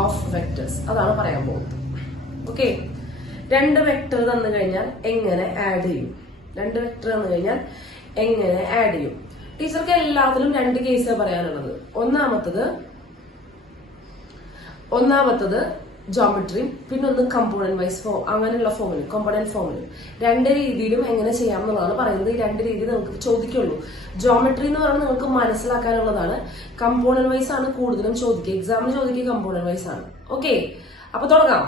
Of vectors അതാണ് പറയാൻ പോകുന്നത്. ഓക്കെ, രണ്ട് വെക്ടർ തന്നു കഴിഞ്ഞാൽ എങ്ങനെ ആഡ് ചെയ്യും? രണ്ട് വെക്ടർ തന്നു കഴിഞ്ഞാൽ എങ്ങനെ ആഡ് ചെയ്യും? ടീച്ചർക്ക് എല്ലാത്തിലും രണ്ട് കേസ് പറയാനുള്ളത്. ഒന്നാമത്തത് ജോമെട്രിയും പിന്നെ ഒന്ന് കമ്പോണന്റ് വൈസ് അങ്ങനെയുള്ള ഫോമിലും കോമ്പണന്റ് ഫോമിലും രണ്ട് രീതിയിലും എങ്ങനെ ചെയ്യാം എന്നുള്ളതാണ് പറയുന്നത്. ഈ രണ്ട് രീതി നമുക്ക് ചോദിക്കുള്ളൂ. ജോമെട്രി എന്ന് പറയുന്നത് നിങ്ങൾക്ക് മനസ്സിലാക്കാനുള്ളതാണ്. കമ്പോണന്റ് വൈസ് ആണ് കൂടുതലും ചോദിക്കുക, എക്സാമിന് ചോദിക്കുക കമ്പോണന്റ് വൈസ് ആണ്. ഓക്കെ, അപ്പൊ തുടങ്ങാം.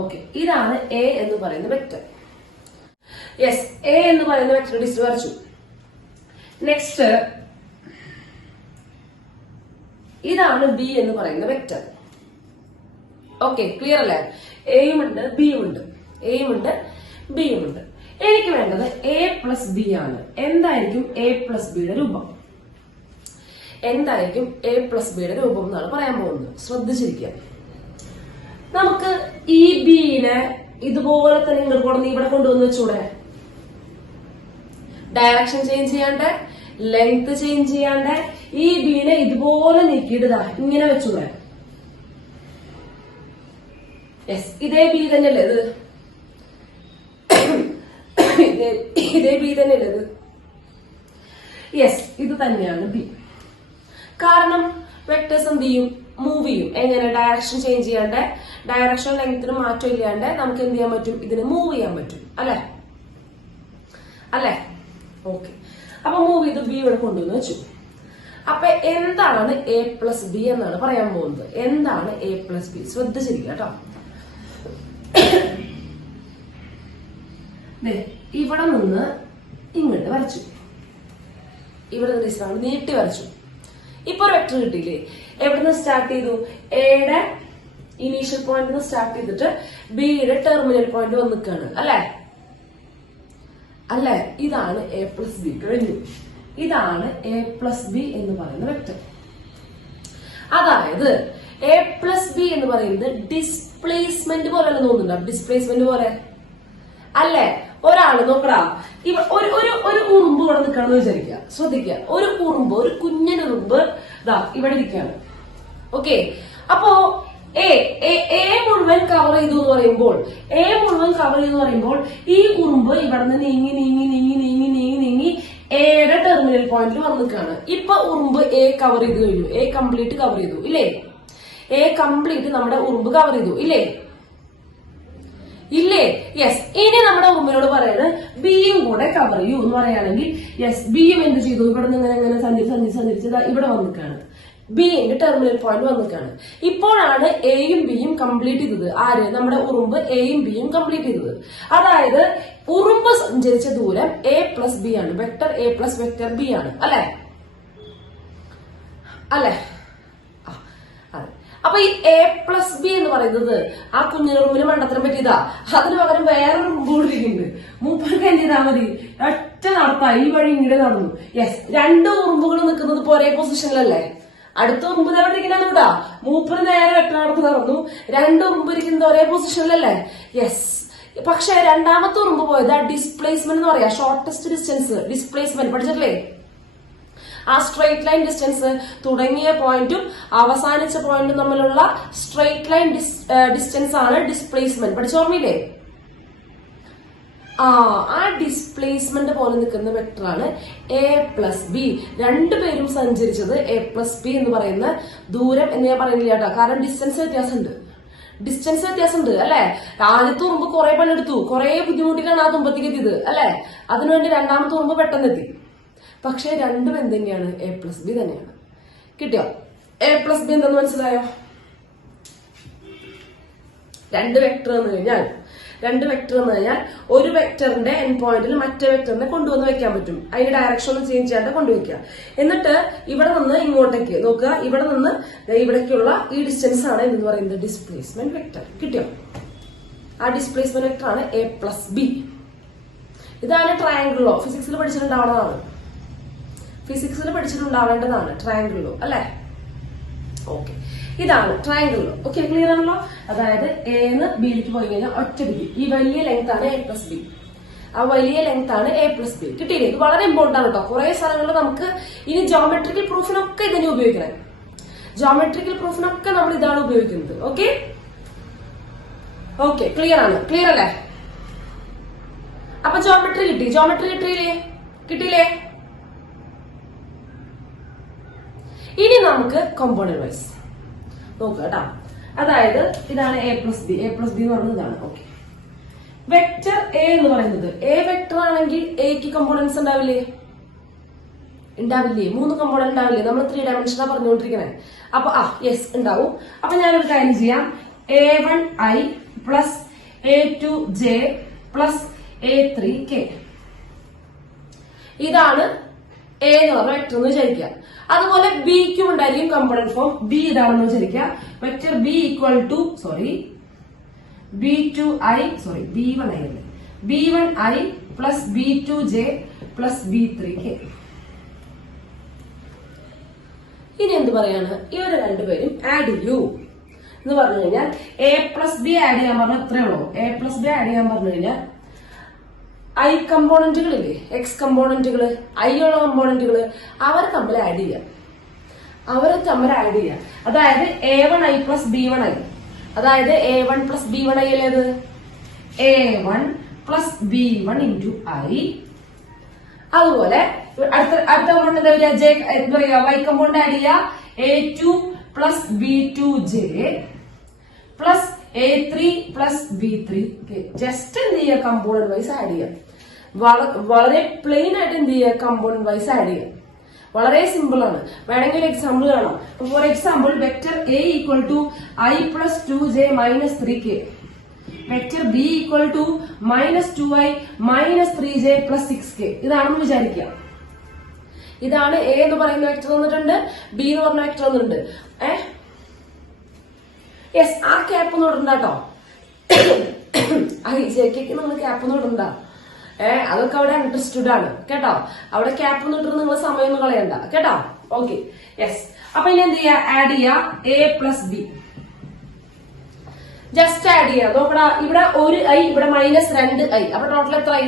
ഓക്കെ, ഇതാണ് എ എന്ന് പറയുന്ന വെക്ടർ. യെസ്, എ എന്ന് പറയുന്ന വെക്ടർ ലിസ്റ്റ് വരച്ചു. നെക്സ്റ്റ് ഇതാണ് ബി എന്ന് പറയുന്ന വെക്ടർ. ഓക്കെ, ക്ലിയർ അല്ലേ? എയും ഉണ്ട് ബിയും ഉണ്ട്. എനിക്ക് വേണ്ടത് എ പ്ലസ് ബി ആണ്. എന്തായിരിക്കും എ പ്ലസ് ബിയുടെ രൂപം? എന്നാണ് പറയാൻ പോകുന്നത്. ശ്രദ്ധിച്ചിരിക്കുക. നമുക്ക് ഈ ബിനെ ഇതുപോലെ തന്നെ ഇങ്ങോട്ട് ഇവിടെ കൊണ്ടുവന്ന് വെച്ചൂടെ? ഡയറക്ഷൻ ചേഞ്ച് ചെയ്യാണ്ട്, ലെങ്ത് ചേഞ്ച് ചെയ്യാണ്ട് ഈ ബീനെ ഇതുപോലെ നീക്കിയിട്ടാ ഇങ്ങനെ വെച്ചൂടെ? യെസ്, ഇതേ ബി തന്നെയല്ലേ ഇത്? ഇതേ ബി തന്നെയല്ലേ ഇത്? യെസ്, ഇത് തന്നെയാണ് ബി. കാരണം വെക്ടേഴ്സ് എന്ത് ചെയ്യും? മൂവ് ചെയ്യും. എങ്ങനെ? ഡയറക്ഷൻ ചേഞ്ച് ചെയ്യാണ്ട്, ഡയറക്ഷൻ ലെങ്ത്തിന് മാറ്റം ഇല്ലാണ്ട് നമുക്ക് എന്ത് ചെയ്യാൻ പറ്റും? ഇതിന് മൂവ് ചെയ്യാൻ പറ്റും. അല്ലേ? ഓക്കെ, അപ്പൊ മൂവ് ചെയ്ത് ബി ഇവിടെ കൊണ്ടുവന്ന് വെച്ചു. അപ്പൊ എന്താണ് എ പ്ലസ് ബി എന്നാണ് പറയാൻ പോകുന്നത്. എന്താണ് എ പ്ലസ് ബി? ശ്രദ്ധിച്ചിരിക്കുക കേട്ടോ. ഇവിടെ നിന്ന് ഇങ്ങോട്ട് വരച്ചു, ഇവിടെ നിന്ന് നീട്ടി വരച്ചു. ഇപ്പൊ ഒരു വെക്ടർ കിട്ടിയില്ലേ? എവിടെ നിന്ന് സ്റ്റാർട്ട് ചെയ്തു? എയുടെ ഇനീഷ്യൽ പോയിന്റ് നിന്ന് സ്റ്റാർട്ട് ചെയ്തിട്ട് ബിയുടെ ടെർമിനൽ പോയിന്റ് വന്ന് നിൽക്കുകയാണ്. അല്ലേ? ഇതാണ് എ പ്ലസ് ബി കഴിഞ്ഞു. ഇതാണ് എ പ്ലസ് ബി എന്ന് പറയുന്ന വെക്ടർ. അതായത് എ പ്ലസ് ബി എന്ന് പറയുന്നത് ഡിസ്പ്ലേസ്മെന്റ് പോലെ തോന്നുന്നുണ്ടോ? ഡിസ്പ്ലേസ്മെന്റ് പോലെ അല്ലേ? ഒരാള് നോക്കടാ, ഒരു ഉറുമ്പ് ഇവിടെ നിൽക്കണമെന്ന് വിചാരിക്കുക. ശ്രദ്ധിക്കുക, ഒരു കുഞ്ഞനുറുമ്പ് ഇവിടെ ഇരിക്കുകയാണ്. ഓക്കെ, അപ്പോ എ മുഴുവൻ കവർ ചെയ്തു എന്ന് പറയുമ്പോൾ ഈ ഉറുമ്പ് ഇവിടെ നിന്ന് നീങ്ങി എയുടെ ടെർമിനൽ പോയിന്റിൽ വന്ന് നിൽക്കുകയാണ്. ഇപ്പൊ ഉറുമ്പ് എ കവർ ചെയ്ത് കഴിഞ്ഞു. എ കംപ്ലീറ്റ് കവർ ചെയ്തു ഇല്ലേ? നമ്മുടെ ഉറുമ്പ് കവർ ചെയ്തു ഇല്ലേ? യെസ്. ഇനി നമ്മുടെ ഉറുമ്പിനോട് പറയുന്നത് ബിയും കൂടെ കവർ ചെയ്യൂ എന്ന് പറയുകയാണെങ്കിൽ യെസ്, ബിയും എന്ത് ചെയ്തു? ഇവിടെ നിന്ന് ഇങ്ങനെ സഞ്ചരിച്ചത് ഇവിടെ വന്നിക്കാണ്. ബിന്റെ ടെർമിനൽ പോയിന്റ് വന്നിക്കാണ്. ഇപ്പോഴാണ് എയും ബിയും കംപ്ലീറ്റ് ചെയ്തത്. ആര്? നമ്മുടെ ഉറുമ്പ് എയും ബിയും കംപ്ലീറ്റ് ചെയ്തത്. അതായത് ഉറുമ്പ് സഞ്ചരിച്ച ദൂരം എ പ്ലസ് ബി ആണ്. Vector A plus vector B ആണ്. അല്ലേ? അപ്പൊ ഈ എ പ്ലസ് ബി എന്ന് പറയുന്നത് ആ കുഞ്ഞുറുമ്പിന് മണ്ടത്തരം പറ്റിയതാ. അതിന് പകരം വേറൊരു ഉറുമ്പ് കൂടിയിരിക്കുന്നുണ്ട്. മൂപ്പർക്ക് എന്ത് ചെയ്താൽ മതി? ഒറ്റ നടത്താ ഈ വഴി ഇങ്ങോട്ട് നടന്നു. യെസ്, രണ്ട് ഉറുമ്പുകൾ നിൽക്കുന്നത് ഇപ്പൊ ഒരേ പൊസിഷനിലല്ലേ? അടുത്ത ഉറുമ്പ് ഇരിക്കണൂടാ, മൂപ്പര് നേരെ ഒറ്റ നടത്ത് നടന്നു. രണ്ട് ഉറുമ്പ് ഇരിക്കുന്നത് ഒരേ പൊസിഷനിലല്ലേ? യെസ്. പക്ഷെ രണ്ടാമത്തെ ഉറുമ്പ് പോയത് ആ ഡിസ്പ്ലേസ്മെന്റ് എന്ന് പറയാ, ഷോർട്ടസ്റ്റ് ഡിസ്റ്റൻസ് ഡിസ്പ്ലേസ്മെന്റ് പഠിച്ചിട്ടില്ലേ? ആ സ്ട്രെയിറ്റ് ലൈൻ ഡിസ്റ്റൻസ് തുടങ്ങിയ പോയിന്റും അവസാനിച്ച പോയിന്റും തമ്മിലുള്ള സ്ട്രെയിറ്റ് ലൈൻ ഡിസ്റ്റൻസ് ആണ് ഡിസ്പ്ലേസ്മെന്റ്. പഠിച്ചോർമ്മയില്ലേ? ആ ഡിസ്പ്ലേസ്മെന്റ് പോലെ നിൽക്കുന്ന വെക്ടറാണ് എ പ്ലസ് ബി. രണ്ടുപേരും സഞ്ചരിച്ചത് എ പ്ലസ് ബി എന്ന് പറയുന്ന ദൂരം എന്ന് ഞാൻ പറയുന്നില്ല കേട്ടോ. കാരണം ഡിസ്റ്റൻസ് വ്യത്യാസമുണ്ട് അല്ലെ? ആദ്യത്തെ ഉറുമ്പ് കുറെ പണിയെടുത്തു, കുറെ ബുദ്ധിമുട്ടിലാണ് ആ തുമ്പത്തേക്ക് എത്തിയത് അല്ലെ? അതിനുവേണ്ടി രണ്ടാമത്തെ ഉറുമ്പ് പെട്ടെന്ന് എത്തി. പക്ഷെ രണ്ടും എന്തെങ്കിലും എ പ്ലസ് ബി തന്നെയാണ്. കിട്ടിയോ? എ പ്ലസ് ബി എന്തെന്ന് മനസ്സിലായോ? രണ്ട് വെക്ടർ എന്ന് കഴിഞ്ഞാൽ ഒരു വെക്ടറിന്റെ എൻ പോയിന്റിൽ മറ്റേ വെക്ടറിനെ കൊണ്ടുവന്ന് വെക്കാൻ പറ്റും. അതിന്റെ ഡയറക്ഷൻ ഒന്നും ചേഞ്ച് ചെയ്യാണ്ട് കൊണ്ടുവയ്ക്കുക. എന്നിട്ട് ഇവിടെ നിന്ന് ഇങ്ങോട്ടേക്ക് നോക്കുക, ഇവിടെ നിന്ന് ഇവിടേക്കുള്ള ഈ ഡിസ്റ്റൻസ് ആണ് എന്ന് പറയുന്നത് ഡിസ്പ്ലേസ്മെന്റ് വെക്ടർ. കിട്ടിയോ? ആ ഡിസ്പ്ലേസ്മെന്റ് വെക്ടർ ആണ് എ പ്ലസ് ബി. ഇതാണ് ട്രയാങ്കിളോ. ഫിസിക്സിൽ പഠിച്ചിട്ടുണ്ടാവേണ്ടതാണ് ട്രയാങ്കിളോ അല്ലെ? ഓക്കെ, ഇതാണ് ട്രയാങ്കിളോ. ഓക്കെ, ക്ലിയർ ആണല്ലോ? അതായത് എന്ന് ബിയിലേക്ക് പോയി കഴിഞ്ഞാൽ ഒറ്റ ബി, ഈ വലിയ ലെങ്ത് ആണ് എ പ്ലസ് ബി. ആ വലിയ ലെങ്ത് ആണ് a പ്ലസ് ബി. കിട്ടിയില്ലേ? ഇത് വളരെ ഇമ്പോർട്ടന്റ് ആണ് കേട്ടോ. കുറെ സ്ഥലങ്ങളിൽ നമുക്ക് ഇനി ജോമെട്രിക്കൽ പ്രൂഫിനൊക്കെ ഇതിനെ ഉപയോഗിക്കണം. ജോമെട്രിക്കൽ പ്രൂഫിനൊക്കെ നമ്മൾ ഇതാണ് ഉപയോഗിക്കുന്നത്. ഓക്കെ ഓക്കെ, ക്ലിയർ ആണ്? ക്ലിയർ അല്ലേ? അപ്പൊ ജോമെട്രി കിട്ടിയില്ലേ? ഇനി നമുക്ക് കോമ്പോണന്റ് വൈസ് നോക്കുക കേട്ടോ. അതായത് ഇതാണ് a പ്ലസ് ബി എന്ന് പറയുന്നത് ഇതാണ്. ഓക്കെ, വെക്ടർ എ എന്ന് പറയുന്നത് എ വെക്ടർ ആണെങ്കിൽ എക്ക് കമ്പോണൻസ് ഉണ്ടാവില്ലേ? 3 കമ്പോണന്റ് ഉണ്ടാവില്ലേ? നമ്മൾ 3 ഡയമെൻഷനാ പറഞ്ഞുകൊണ്ടിരിക്കണേ. അപ്പൊ യെസ് ഉണ്ടാവും. അപ്പൊ ഞാനൊരു കാര്യം ചെയ്യാം. a1i plus a2j plus a3k, ഇതാണ് എ എന്ന് പറഞ്ഞ വെക്ടർ എന്ന് വിചാരിക്കുക. അതുപോലെ ബിക്കും ഉണ്ടായിരിക്കും കമ്പോണന്റ് ഫോം. ബി ഇതാണെന്ന് വിചാരിക്കുക. Vector B equal to b1i plus b2j plus b3k. ഇനി എന്ത് പറയാണ്? ഇവര് രണ്ടുപേരും ആഡ് ചെയ്യൂ എന്ന് പറഞ്ഞു കഴിഞ്ഞാൽ a പ്ലസ് ബി ആഡ് ചെയ്യാൻ പറഞ്ഞാൽ എത്രയേ ഉള്ളൂ. a പ്ലസ് ബി ആഡ് ചെയ്യാൻ പറഞ്ഞു കഴിഞ്ഞാൽ ഐ കമ്പോണന്റുകളില്ലേ, എക്സ് കമ്പോണന്റുകള്, ഐ ഉള്ള കമ്പോണന്റുകള്, അവർ തമ്മിൽ ആഡ് ചെയ്യാം. അതായത് a1i പ്ലസ് b1i, അതായത് a1 plus b1i അല്ലേത്? a1 plus b1 into I. അതുപോലെ അടുത്ത കമ്പോണന്റ് എന്താ വരിക? എന്താ പറയുക? y കമ്പോണന്റ് ആഡ് ചെയ്യുക. a2 plus b2j plus a3 plus b3. Just എന്ത് ചെയ്യുക? കമ്പോണന്റ് വൈസ് ആഡ് ചെയ്യാം. വളരെ പ്ലെയിൻ ആയിട്ട് എന്ത് ചെയ്യുക? കമ്പോണന്റ് വൈസ് ആഡ് ചെയ്യാം. വളരെ സിമ്പിൾ ആണ്. വേണമെങ്കിൽ ഒരു എക്സാമ്പിൾ കാണാം. For example, vector A equal to I plus 2j minus 3k, vector B equal to minus 2i minus 3j plus 6k. ഇതാണെന്ന് വിചാരിക്കുക. ഇതാണ് എ എന്ന് പറയുന്ന വെക്ടർ വന്നിട്ടുണ്ട്, ബി എന്ന് പറഞ്ഞ വെക്ടർ വന്നിട്ടുണ്ട്. യെസ്, ആ ക്യാപ്പ് ഒന്നും ഇടണ്ട കേട്ടോ. ജെക്ക് നിങ്ങൾ ക്യാപ്പ് ഒന്നും ഇടണ്ട. അതൊക്കെ അവിടെ അണ്ടർസ്റ്റുഡ് ആണ് കേട്ടോ. അവിടെ ക്യാപ്പ് ഒന്നും ഇട്ടിട്ട് നിങ്ങൾ സമയം ഒന്നും കളയണ്ട കേട്ടോ. Okay, yes. അപ്പൊ ഇനി എന്ത് ചെയ്യാ? ആഡ് ചെയ്യാ a plus B. Just add ചെയ്യാം. നോക്കടാ, ഇവിടെ ഒരു ഐ, ഇവിടെ മൈനസ് 2i. അപ്പൊ ടോട്ടൽ എത്ര ഐ?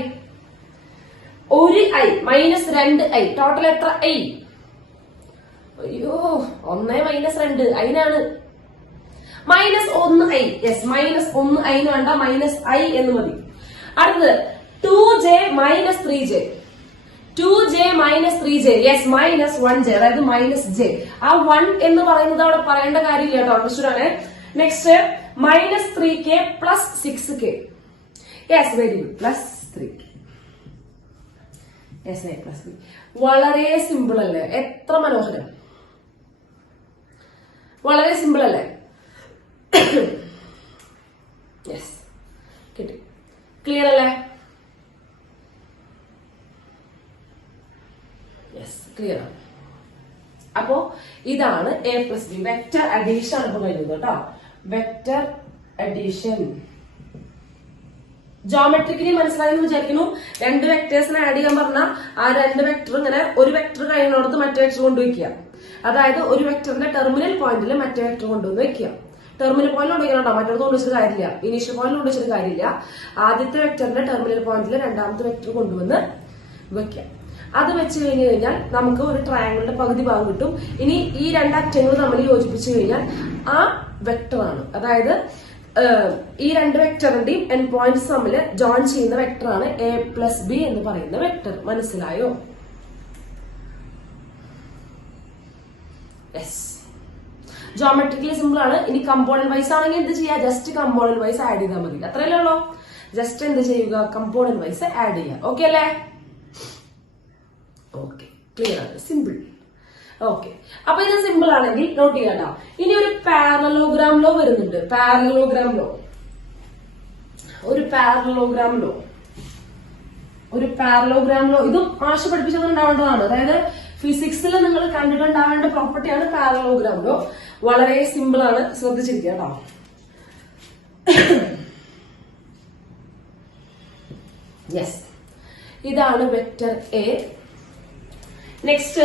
ഒരു ഐ മൈനസ് 2i, ടോട്ടൽ എത്ര ഐ? അയ്യോ, 1 മൈനസ് 2 അതിനാണ് minus 1i. Yes, minus 1i എന്ന് വേണ്ട, മൈനസ് ഐ എന്ന് മതി. അടുത്തത് 2j minus 3j, 2j minus 3j. Yes, minus 1j, അതായത് മൈനസ് j. ആ 1 എന്ന് പറയുന്നത് അവിടെ പറയേണ്ട കാര്യമില്ല കേട്ടോ. Understood. Next minus 3k plus 6k. Yes, very good. Plus 3k. Yes, a plus B. വളരെ സിമ്പിൾ അല്ലേ? എത്ര മനോഹരം. വളരെ സിമ്പിൾ അല്ലേ? യെസ്, കിട്ടി. ക്ലിയർ അല്ലേ? യെസ്, ക്ലിയർ ആണ്. അപ്പോ ഇതാണ് a plus B. Vector addition ആണ് ഇപ്പൊ കഴിഞ്ഞത് കേട്ടോ. വെക്ടർ അഡീഷൻ ജോമെട്രിക്കലി മനസ്സിലായെന്ന് വിചാരിക്കുന്നു. 2 വെക്ടേഴ്സിനെ ആഡ് ചെയ്യാൻ പറഞ്ഞാൽ ആ 2 വെക്ടർ ഇങ്ങനെ ഒരു വെക്ടർ കഴിയുന്നിടത്ത് മറ്റേ വെക്ടർ കൊണ്ടുവയ്ക്കുക. അതായത് ഒരു വെക്ടറിന്റെ ടെർമിനൽ പോയിന്റിൽ മറ്റേ വെക്ടർ കൊണ്ടുവന്ന് വെക്കുക. ടെർമിനൽ പോയിന്റ് കൊണ്ടുവയ്ക്കണോ? മറ്റൊരു കൊണ്ടുവച്ചിട്ട് കാര്യമില്ല. ഇനീഷ്യൽ പോയിന്റ് കൊണ്ടുവച്ചിട്ട് കാര്യമില്ല. ആദ്യത്തെ വെക്ടറിന്റെ ടെർമിനൽ പോയിന്റിൽ രണ്ടാമത്തെ വെക്ടർ കൊണ്ടുവന്ന് വെക്കുക. അത് വെച്ച് കഴിഞ്ഞു കഴിഞ്ഞാൽ നമുക്ക് ഒരു ട്രയാങ്കിളിന്റെ പകുതി ഭാഗം കിട്ടും. ഇനി ഈ 2 അറ്റങ്ങൾ തമ്മിൽ യോജിപ്പിച്ചു കഴിഞ്ഞാൽ ആ വെക്ടറാണ്, അതായത് ഈ 2 വെക്ടറിന്റെയും എൻ പോയിന്റ്സ് തമ്മിൽ ജോയിൻ ചെയ്യുന്ന വെക്ടറാണ് a പ്ലസ് ബി എന്ന് പറയുന്ന വെക്ടർ. മനസ്സിലായോ? യെസ്, ജോമെട്രിക്കലി സിമ്പിൾ ആണ്. ഇനി കമ്പോണന്റ് വൈസ് ആണെങ്കിൽ എന്ത് ചെയ്യാ? ജസ്റ്റ് കമ്പോണന്റ് വൈസ് ആഡ് ചെയ്താൽ മതി. അത്രയല്ലേ ഉള്ളൂ. ജസ്റ്റ് എന്ത് ചെയ്യുക? കമ്പോണന്റ് വൈസ് ആഡ് ചെയ്യുക. ഓക്കെ അല്ലേ? ഓക്കെ, ക്ലിയർ ആണ്. സിമ്പിൾ. ഓക്കെ, അപ്പൊ ഇത് സിമ്പിൾ ആണെങ്കിൽ നോട്ട് ചെയ്യാട്ടോ. ഇനി ഒരു പാരലോഗ്രാം ലോ വരുന്നുണ്ട്. പാരലോഗ്രാം ലോ ഇതും മാഷ് പഠിപ്പിച്ചതുണ്ടാവേണ്ടതാണ്. അതായത് ഫിസിക്സിൽ നിങ്ങൾ കണ്ടിട്ടുണ്ടാവേണ്ട പ്രോപ്പർട്ടിയാണ് പാരലോഗ്രാം ലോ. വളരെ സിമ്പിൾ ആണ്, ശ്രദ്ധിച്ചിരിക്കുക കേട്ടോ. യെസ്, ഇതാണ് വെക്ടർ എ. നെക്സ്റ്റ്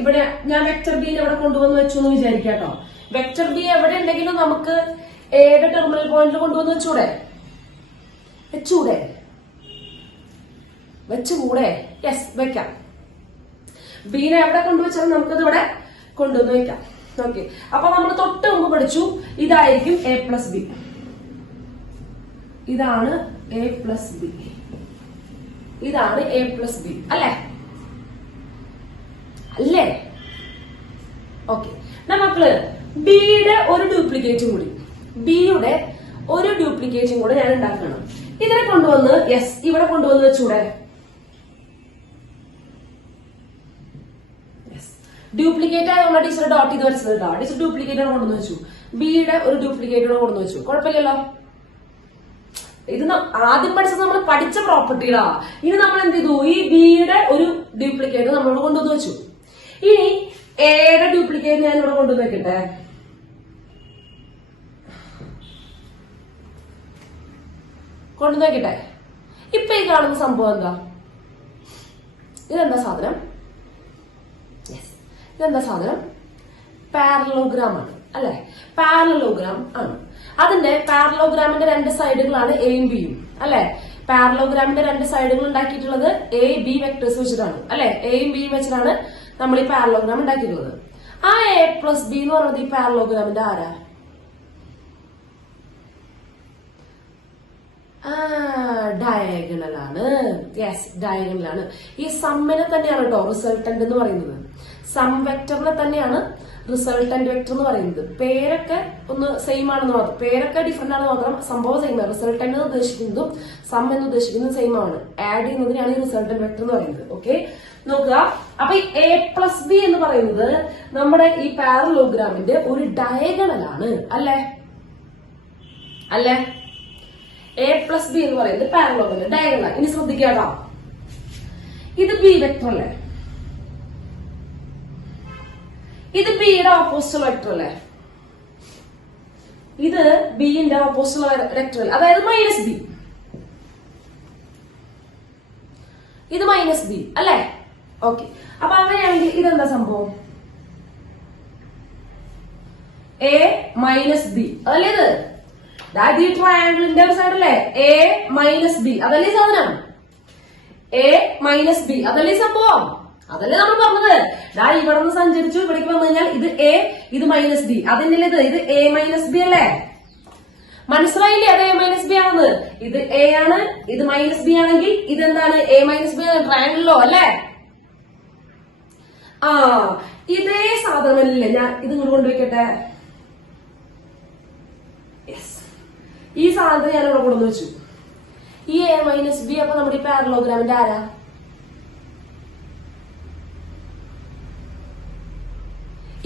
ഇവിടെ ഞാൻ വെക്ടർ ബി എവിടെ കൊണ്ടുവന്ന് വെച്ചു എന്ന് വിചാരിക്കാം കേട്ടോ. വെക്ടർ ബി എവിടെ ഉണ്ടെങ്കിലും നമുക്ക് എയുടെ ടെർമിനൽ പോയിന്റിൽ കൊണ്ടുവന്ന് വെച്ചൂടെ? വെച്ചുകൂടെ? യെസ്, വെക്കാം. ബീനെ എവിടെ കൊണ്ടുവച്ചാലും നമുക്കത് ഇവിടെ കൊണ്ടുവന്ന് വെക്കാം. ഓക്കെ, അപ്പൊ നമ്മൾ തൊട്ട് മുമ്പ് പഠിച്ചു ഇതായിരിക്കും എ പ്ലസ് ബി. ഇതാണ് എ പ്ലസ് ബി. ഇതാണ് എ പ്ലസ് ബി അല്ലേ? അല്ലേ? ഓക്കെ, മക്കള് ബിയുടെ ഒരു ഡ്യൂപ്ലിക്കേറ്റും കൂടി, ബിയുടെ ഒരു ഡ്യൂപ്ലിക്കേറ്റും കൂടെ ഞാൻ ഉണ്ടാക്കണം. ഇതിനെ കൊണ്ടുവന്ന് യെസ് ഇവിടെ കൊണ്ടുവന്ന് വെച്ചൂടെ? ഡ്യൂപ്ലിക്കേറ്റ് ആയതുകൊണ്ട് ടീച്ചർ ഡോട്ട് ചെയ്ത് വെച്ചത് കേട്ടോ. ടീച്ചർ ഡ്യൂപ്ലിക്കേറ്റ് കൊണ്ടുവന്ന് വെച്ചു, ബിയുടെ ഒരു ഡ്യൂപ്ലിക്കേറ്റ് കൊണ്ടുവന്ന് വെച്ചു. കുഴപ്പമില്ലല്ലോ. ഇത് ആദ്യം പഠിച്ചത് നമ്മൾ പഠിച്ച പ്രോപ്പർട്ടികളാ. ഇനി നമ്മൾ എന്ത് ചെയ്തു? ഈ ബിയുടെ ഒരു ഡ്യൂപ്ലിക്കേറ്റ് നമ്മളോട് കൊണ്ടുവന്ന് വെച്ചു. ഇനി എയുടെ ഡ്യൂപ്ലിക്കേറ്റ് ഞാൻ ഇവിടെ കൊണ്ടുവന്ന് വെക്കട്ടെ. കൊണ്ടുവന്ന് വെക്കട്ടെ. ഇപ്പൊ ഈ കാണുന്ന സംഭവം എന്താ? ഇതെന്താ സാധനം? ഇതെന്താ സാധനം? പാരലോഗ്രാം ആണ് അല്ലെ? പാരലോഗ്രാം ആണ്. അതിന്റെ പാരലോഗ്രാമിന്റെ രണ്ട് സൈഡുകളാണ് എയും ബിയും അല്ലെ? പാരലോഗ്രാമിന്റെ രണ്ട് സൈഡുകൾ ഉണ്ടാക്കിയിട്ടുള്ളത് എ ബി വെക്ടേഴ്സ് വെച്ചിട്ടാണ് അല്ലെ? എയും ബിയും വെച്ചിട്ടാണ് നമ്മൾ ഈ പാരലോഗ്രാം ഉണ്ടാക്കിയിട്ടുള്ളത്. ആ എ പ്ലസ് ബി എന്ന് പറയുന്നത് ഈ പാരലോഗ്രാമിന്റെ ആരാ? ഡയഗണലാണ്. യെസ്, ഡയഗണലാണ്. ഈ സമ്മിനെ തന്നെയാണ് കേട്ടോ റിസൾട്ടന്റ് എന്ന് പറയുന്നത്. സം വെക്ടറിനെ തന്നെയാണ് റിസൾട്ടന്റ് വെക്ടർ എന്ന് പറയുന്നത്. പേരൊക്കെ ഒന്ന് സെയിം ആണെന്ന് മാത്രം, പേരൊക്കെ ഡിഫറെന്റ് ആണെന്ന് മാത്രം, സംഭവം സെയിം ആണ്. റിസൾട്ടന്റ് എന്ന് ഉദ്ദേശിക്കുന്നതും സം എന്ന് ഉദ്ദേശിക്കുന്നതും സെയിം ആണ്. ആഡ് ചെയ്യുന്നതിനാണ് ഈ റിസൾട്ടന്റ് വെക്ടർ എന്ന് പറയുന്നത്. ഓക്കെ, നോക്കുക. അപ്പൊ ഈ എ പ്ലസ് ബി എന്ന് പറയുന്നത് നമ്മുടെ ഈ പാരലോഗ്രാമിന്റെ ഒരു ഡയഗണലാണ് അല്ലേ? അല്ലേ? എ പ്ലസ് ബി എന്ന് പറയുന്നത് പാരലോഗ്രാമിന്റെ ഡയഗണലാണ്. ഇനി ശ്രദ്ധിക്കാട്ടോ, ഇത് ബി വെക്ടർ അല്ലേ? ഇത് ബിയുടെ ഓപ്പോസിറ്റ് വെക്ടർ അല്ലേ? ഇത് ബിന്റെ ഓപ്പോസിറ്റ് വെക്ടർ അല്ലേ? അതായത് മൈനസ് ബി. ഇത് മൈനസ് ബി അല്ലേ? ഓക്കെ, അപ്പൊ അങ്ങനെയാണെങ്കിൽ ഇതെന്താ സംഭവം? എ മൈനസ് ബി അതല്ലേ ഇത്? അതായത് ഈ ട്രയാങ്കിളിന്റെ ഒരു സൈഡ് അല്ലേ? എ മൈനസ് ബി അതല്ലേ സാധനം? എ മൈനസ് ബി അതല്ലേ സംഭവം? അതല്ലേ നമ്മൾ പറഞ്ഞത്. ഇവിടെ നിന്ന് സഞ്ചരിച്ചു ഇവിടേക്ക് വന്നു കഴിഞ്ഞാൽ ഇത് എ, ഇത് മൈനസ് ബി. അതിന്റെ ഇത് എ മൈനസ് ബി അല്ലേ? മനസ്സിലായില്ലേ? അത് എ മൈനസ് ബി ആണെന്ന്. ഇത് എ ആണ്, ഇത് മൈനസ് ബി ആണെങ്കിൽ ഇതെന്താണ്? എ മൈനസ് ബി ട്രയാങ്കിളിലോ അല്ലേ? ആ, ഇതേ സാധനമല്ലേ ഞാൻ ഇത് ഇങ്ങോട്ട് കൊണ്ടുവയ്ക്കട്ടെ. യെസ്, ഈ സാധനം ഞാൻ ഇവിടെ കൊണ്ടുവന്ന് വെച്ചു. ഈ എ മൈനസ് ബി അപ്പൊ നമ്മുടെ ഈ പാരലോഗ്രാമിന്റെ ആരാ?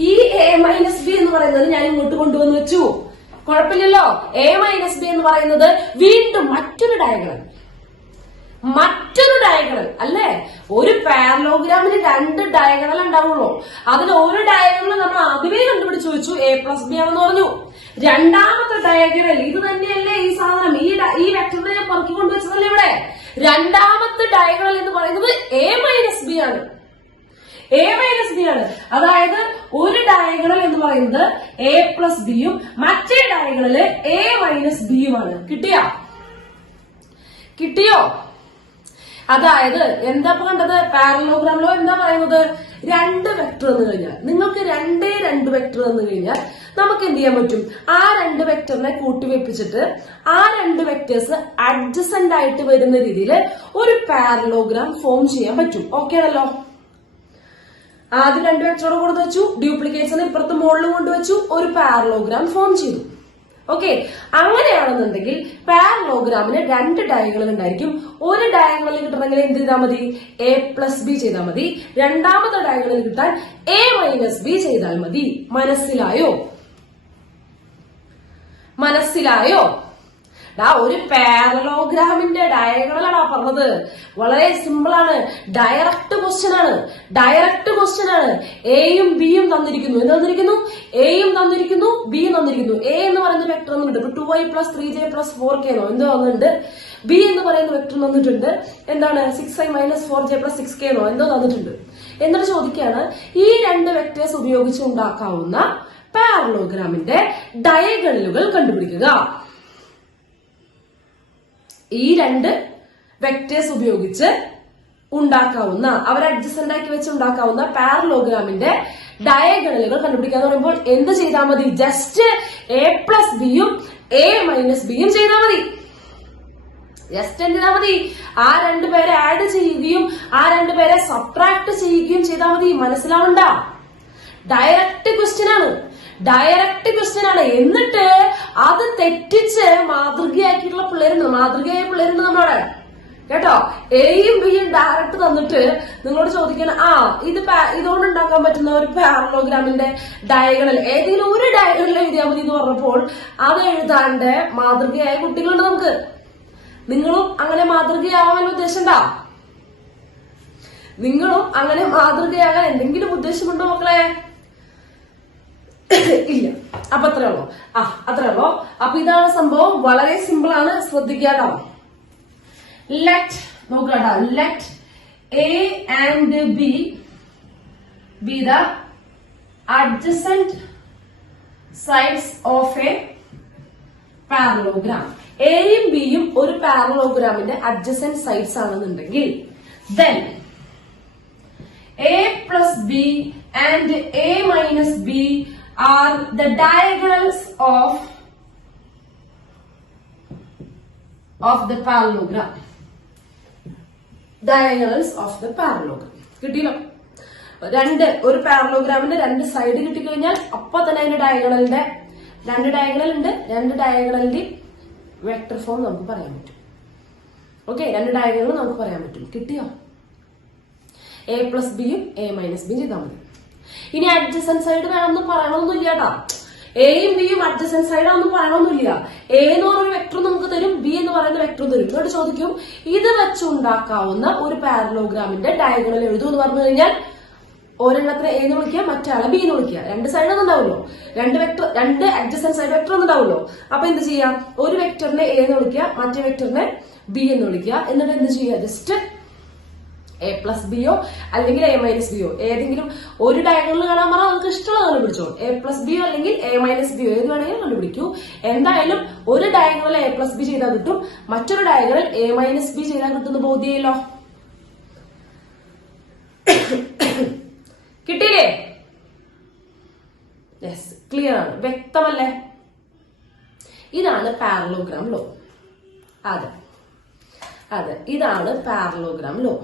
ഈ എ മൈനസ് ബി എന്ന് പറയുന്നത് ഞാൻ ഇങ്ങോട്ട് കൊണ്ടുവന്ന് വെച്ചു. കുഴപ്പമില്ലല്ലോ. എ മൈനസ് ബി എന്ന് പറയുന്നത് വീണ്ടും മറ്റൊരു ഡയഗണൽ, മറ്റൊരു ഡയഗണൽ അല്ലേ? ഒരു പാരലോഗ്രാമിന് രണ്ട് ഡയഗണൽ ഉണ്ടാവുള്ളൂ. അതിൽ ഒരു ഡയഗണൽ നമ്മൾ ആദ്യമേ കണ്ടുപിടിച്ചു വെച്ചു, എ പ്ലസ് ബി ആണെന്ന് പറഞ്ഞു. രണ്ടാമത്തെ ഡയഗണൽ ഇത് തന്നെയല്ലേ ഈ സാധനം? ഈ വെക്ടറിനെ ഞാൻ പറക്കി കൊണ്ടുവച്ചതല്ലേ ഇവിടെ? രണ്ടാമത്തെ ഡയഗണൽ എന്ന് പറയുന്നത് എ മൈനസ് ബി ആണ്. എ മൈനസ് ബി ആണ്. അതായത് ഒരു ഡയഗണൽ എന്ന് പറയുന്നത് എ പ്ലസ് ബിയും മറ്റേ ഡയഗണല് എ മൈനസ് ബിയുമാണ്. കിട്ടിയോ? അതായത് എന്താ കണ്ടത്? പാരലോഗ്രാമിലോ എന്താ പറയുന്നത്? രണ്ട് വെക്ടർ എന്ന് കഴിഞ്ഞാൽ നിങ്ങൾക്ക് രണ്ട് വെക്ടർ എന്ന് കഴിഞ്ഞാൽ നമുക്ക് എന്ത് ചെയ്യാൻ പറ്റും? ആ രണ്ട് വെക്ടറിനെ കൂട്ടിവെപ്പിച്ചിട്ട് ആ രണ്ട് വെക്ടേഴ്സ് അഡ്ജസന്റ് ആയിട്ട് വരുന്ന രീതിയിൽ ഒരു പാരലോഗ്രാം ഫോം ചെയ്യാൻ പറ്റും. ഓക്കെ ആണല്ലോ? ആദ്യം രണ്ട് വെക്ടറോട് കൊടുത്തു വെച്ചു, ഡ്യൂപ്ലിക്കേറ്റ്സിനെ ഇപ്പുറത്ത് മുകളിൽ കൊണ്ടുവച്ചു, ഒരു പാരലോഗ്രാം ഫോം ചെയ്തു. ഓക്കെ, അങ്ങനെയാണെന്നുണ്ടെങ്കിൽ പാരലോഗ്രാമിന് രണ്ട് ഡയഗണൽ ഉണ്ടായിരിക്കും. ഒരു ഡയഗണൽ കിട്ടണമെങ്കിൽ എന്ത് ചെയ്താൽ മതി? എ പ്ലസ് ബി ചെയ്താൽ മതി. രണ്ടാമത്തെ ഡയഗണൽ കിട്ടാൻ എ മൈനസ് ബി ചെയ്താൽ മതി. മനസ്സിലായോ? ഒരു പാരലോഗ്രാമിന്റെ ഡയഗണലാണ് പറഞ്ഞത്. വളരെ സിമ്പിൾ ആണ്. ഡയറക്റ്റ് ക്വസ്റ്റ്യൻ ആണ്. എയും ബിയും തന്നിരിക്കുന്നു. എന്ത് തന്നിരിക്കുന്നു? എയും തന്നിരിക്കുന്നു, ബിയും തന്നിരിക്കുന്നു. എ എന്ന് പറയുന്ന വെക്ടർ തന്നിട്ടുണ്ട്. 2y + 3j + 4k എന്നോ എന്തോ തന്നിട്ടുണ്ട്. ബി എന്ന് പറയുന്ന വെക്ടർ തന്നിട്ടുണ്ട്. എന്താണ്? 6i - 4j + 6k എന്നോ എന്തോ തന്നിട്ടുണ്ട്. എന്നിട്ട് ചോദിക്കുകയാണ്, ഈ രണ്ട് വെക്ടേഴ്സ് ഉപയോഗിച്ച് ഉണ്ടാക്കാവുന്ന പാരലോഗ്രാമിന്റെ ഡയഗണലുകൾ കണ്ടുപിടിക്കുക. ഈ രണ്ട് വെക്ടേഴ്സ് ഉപയോഗിച്ച് ഉണ്ടാക്കാവുന്ന അവർ അഡ്ജസന്റ് ആക്കി വെച്ച് ഉണ്ടാക്കാവുന്ന പാരലോഗ്രാമിന്റെ ഡയഗണലുകൾ കണ്ടുപിടിക്കാന്ന് പറയുമ്പോൾ എന്ത് ചെയ്താൽ മതി? ജസ്റ്റ് a+bയും a-bയും ചെയ്താൽ മതി. ജസ്റ്റ് എന്ത് ചെയ്താൽ മതി? ആ രണ്ടുപേരെ ആഡ് ചെയ്യുകയും ആ രണ്ടുപേരെ സബ്ട്രാക്ട് ചെയ്യുകയും ചെയ്താൽ മതി. മനസ്സിലാവണ്ട? ഡയറക്റ്റ് ക്വസ്റ്റ്യൻ ആണ്. എന്നിട്ട് അത് തെറ്റിച്ച് മാതൃകയാക്കിയിട്ടുള്ള പിള്ളേരുണ്ട്. മാതൃകയായ പിള്ളേരുണ്ട് നമ്മളവിടെ കേട്ടോ. എയും ബിയും ഡയറക്റ്റ് തന്നിട്ട് നിങ്ങളോട് ചോദിക്കണം, ഇതുകൊണ്ട് ഉണ്ടാക്കാൻ പറ്റുന്ന ഒരു പാരലോഗ്രാമിന്റെ ഡയഗണൽ ഏതെങ്കിലും ഒരു ഡയഗണൽ എഴുതിയാൽ മതി എന്ന് പറഞ്ഞപ്പോൾ അത് എഴുതാണ്ട് മാതൃകയായ കുട്ടികളുണ്ട് നമുക്ക്. നിങ്ങളും അങ്ങനെ മാതൃകയാവാൻ ഉദ്ദേശമുണ്ടോ? നിങ്ങളും അങ്ങനെ മാതൃകയാകാൻ എന്തെങ്കിലും ഉദ്ദേശമുണ്ടോ മക്കളെ? ഇല്ല. അപ്പൊ അത്രേ ഉള്ളൂ. അപ്പൊ ഇതാണ് സംഭവം. വളരെ സിമ്പിൾ ആണ്, ശ്രദ്ധിക്കാട്ടോ. Let A and B be the adjacent sides of a parallelogram. എയും ബിയും ഒരു പാരലോഗ്രാമിന്റെ അഡ്ജസന്റ് സൈഡ്സ് ആണെന്നുണ്ടെങ്കിൽ then a+b and a-b are the diagonals of the parallelogram. കിട്ടിയല്ലോ? ഒരു പാരലോഗ്രാമിന്റെ രണ്ട് സൈഡ് കിട്ടിക്കഴിഞ്ഞാൽ അപ്പൊ തന്നെ അതിന്റെ രണ്ട് ഡയഗണലിന്റെ വെക്ടർ ഫോം നമുക്ക് പറയാൻ പറ്റും. ഓക്കെ, രണ്ട് ഡയഗണൽ നമുക്ക് പറയാൻ പറ്റും. കിട്ടിയോ? a+bയും a-bയും ചെയ്താൽ മതി. ഇനി അഡ്ജസന്റ് സൈഡ് വേണമെന്ന് പറയണമെന്നില്ല കേട്ടോ. എയും ബിയും അഡ്ജസന്റ് സൈഡ് ആണെന്ന് പറയണമെന്നില്ല. എ എന്ന് പറയുന്ന വെക്ടർ നമുക്ക് തരും, ബി എന്ന് പറയുന്ന വെക്ടർ തരും. ഇവിടെ ചോദിക്കും ഇത് വെച്ചുണ്ടാക്കാവുന്ന ഒരു പാരലോഗ്രാമിന്റെ ഡയഗണൽ എഴുതും എന്ന് പറഞ്ഞു കഴിഞ്ഞാൽ ഒരെണ്ണത്തിന് എ എന്ന് വിളിക്കുക, മറ്റാളെ ബി എന്ന് വിളിക്കുക. രണ്ട് സൈഡ് ഒന്നും ഉണ്ടാവുമല്ലോ, രണ്ട് അഡ്ജസന്റ് സൈഡ് വെക്ടർ ഒന്നും ഉണ്ടാവുമല്ലോ. അപ്പൊ എന്ത് ചെയ്യാം? ഒരു വെക്ടറിനെ എ എന്ന് വിളിക്കുക, മറ്റേ വെക്ടറിനെ ബി എന്ന് വിളിക്കുക. എന്നിട്ട് എന്ത് ചെയ്യുക? ജസ്റ്റ് a+bയോ അല്ലെങ്കിൽ a-bയോ ഏതെങ്കിലും ഒരു ഡയഗണൽ കാണാൻ പറഞ്ഞാൽ നമുക്ക് ഇഷ്ടമുള്ള കണ്ടുപിടിച്ചോ. a+bയോ അല്ലെങ്കിൽ a-bയോ ഏത് വേണമെങ്കിലും കണ്ടുപിടിക്കൂ. എന്തായാലും ഒരു ഡയഗണൽ a+b ചെയ്താൽ കിട്ടും, മറ്റൊരു ഡയഗണൽ a-b ചെയ്താൽ കിട്ടുന്ന ബോധ്യല്ലോ. കിട്ടിയില്ലേ? യെസ്, ക്ലിയർ ആണ്, വ്യക്തമല്ലേ? ഇതാണ് പാരലോഗ്രാം ലോ. അതെ, ഇതാണ് പാരലോഗ്രാം ലോ.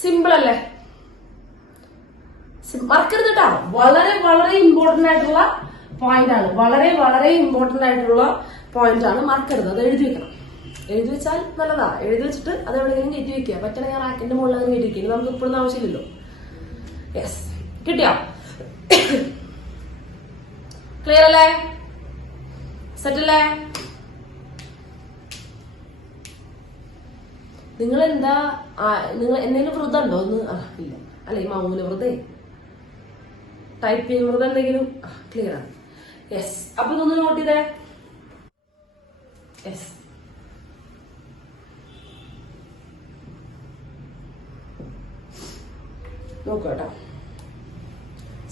സിമ്പിൾ അല്ലേ? മറക്കരുത് കേട്ടോ. വളരെ ഇമ്പോർട്ടന്റ് ആയിട്ടുള്ള പോയിന്റ് ആണ്. വളരെ ഇമ്പോർട്ടന്റ് ആയിട്ടുള്ള പോയിന്റ് ആണ്. മറക്കരുത്. അത് എഴുതി വെക്കണം. എഴുതി വെച്ചാൽ നല്ലതാ. എഴുതി വെച്ചിട്ട് അത് എവിടെയെങ്കിലും കയറ്റി വെക്കുക. പറ്റണ ഞാൻ റാക്കിന്റെ മുകളിൽ അത് കയറ്റി വെക്കുക. നമുക്ക് ഇപ്പോഴൊന്നും ആവശ്യമില്ലല്ലോ. യെസ്, കിട്ടിയോ? ക്ലിയർ അല്ലേ? സെറ്റ് അല്ലേ? നിങ്ങൾ എന്തെങ്കിലും വ്രതം ഉണ്ടോ? ഒന്ന് ഇല്ല അല്ലെ? മൗന വ്രതേ, ടൈപ്പിംഗ് വ്രതം എന്തെങ്കിലും? ക്ലിയർ ആണ്. യെസ്, അപ്പൊ ഇതൊന്ന് നോട്ട് ചെയ്തേ. യെസ്, നോക്കട്ടോ,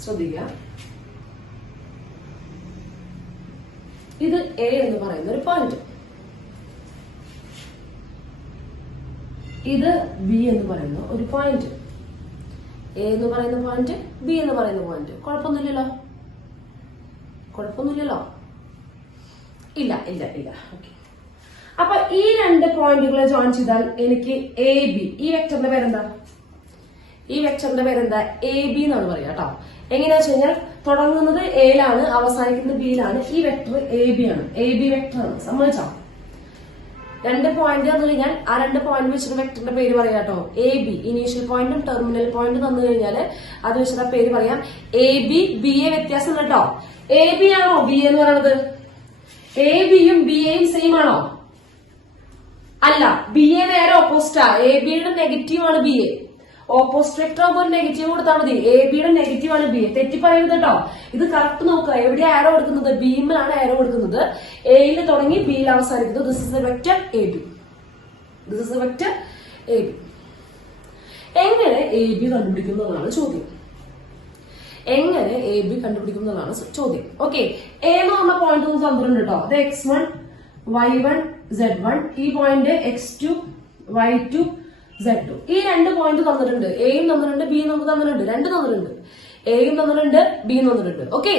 ശ്രദ്ധിക്കുക. ഇത് എ എന്ന് പറയുന്ന ഒരു പോയിന്റ്, ഇത് ബി എന്ന് പറയുന്ന ഒരു പോയിന്റ്. എ എന്ന് പറയുന്ന പോയിന്റ്, ബി എന്ന് പറയുന്ന പോയിന്റ്. കുഴപ്പമൊന്നുമില്ലല്ലോ? ഇല്ല. ഓക്കെ. അപ്പൊ ഈ രണ്ട് പോയിന്റുകളെ ജോയിൻ ചെയ്താൽ എനിക്ക് എ ബി, ഈ വെക്ടറിന്റെ പേരെന്താ? എ ബി എന്നാണ് പറയുക കേട്ടോ. എങ്ങനെയാ വെച്ച് കഴിഞ്ഞാൽ തുടങ്ങുന്നത് എയിലാണ്, അവസാനിക്കുന്നത് ബിയിലാണ്. ഈ വെക്ടർ എ ബി ആണ്, എ ബി വെക്ടർ ആണ്. സമ്മതിച്ചോ? രണ്ട് പോയിന്റ് തന്നു കഴിഞ്ഞാൽ ആ രണ്ട് പോയിന്റ് വെച്ചിട്ട് വെക്ടറിന്റെ പേര് പറയാം കേട്ടോ. എ ബി, ഇനീഷ്യൽ പോയിന്റും ടെർമിനൽ പോയിന്റും തന്നു കഴിഞ്ഞാൽ അത് വെച്ചിട്ട് പേര് പറയാം. എ ബി, ബി എ വ്യത്യാസം കേട്ടോ. എ ബി ആണോ ബി എന്ന് പറയുന്നത്? എ ബിയും ബി എയും സെയിം ആണോ? അല്ല, ബി എ നേരെ ഓപ്പോസിറ്റാ. എ ബിയുടെ നെഗറ്റീവ് ആണ് ബി എ. ഓപ്പോസിറ്റ് വെക്ടർ ആകുമ്പോൾ ഒരു നെഗറ്റീവ് കൊടുത്താൽ മതി. എ ബിയുടെ നെഗറ്റീവ് ആണ് ബി എ. തെറ്റി പറയുന്നത് കേട്ടോ. ഇത് കറക്റ്റ് നോക്കുക. എവിടെയാ ആരോ കൊടുക്കുന്നത്? ബിയിലാണ് ആരോ കൊടുക്കുന്നത്. എയിൽ തുടങ്ങി ബിയിൽ അവസാനിക്കുന്നത്. This is A vector A B. എങ്ങനെ എ ബി കണ്ടുപിടിക്കുന്നതാണ് ചോദ്യം. ഓക്കെ, എ എന്ന് പറഞ്ഞ പോയിന്റ് ഒന്ന് തന്നിട്ടുണ്ട് കേട്ടോ. അത് x1 y1 Z1, ഈ പോയിന്റ് X2, Y2, Z2. ഈ രണ്ട് പോയിന്റ് തന്നിട്ടുണ്ട്. എയും തന്നിട്ടുണ്ട്, ബിയും നമുക്ക് തന്നിട്ടുണ്ട്. രണ്ട് തന്നിട്ടുണ്ട്. എയും തന്നിട്ടുണ്ട്, ബിയും തന്നിട്ടുണ്ട്. ഓക്കെ,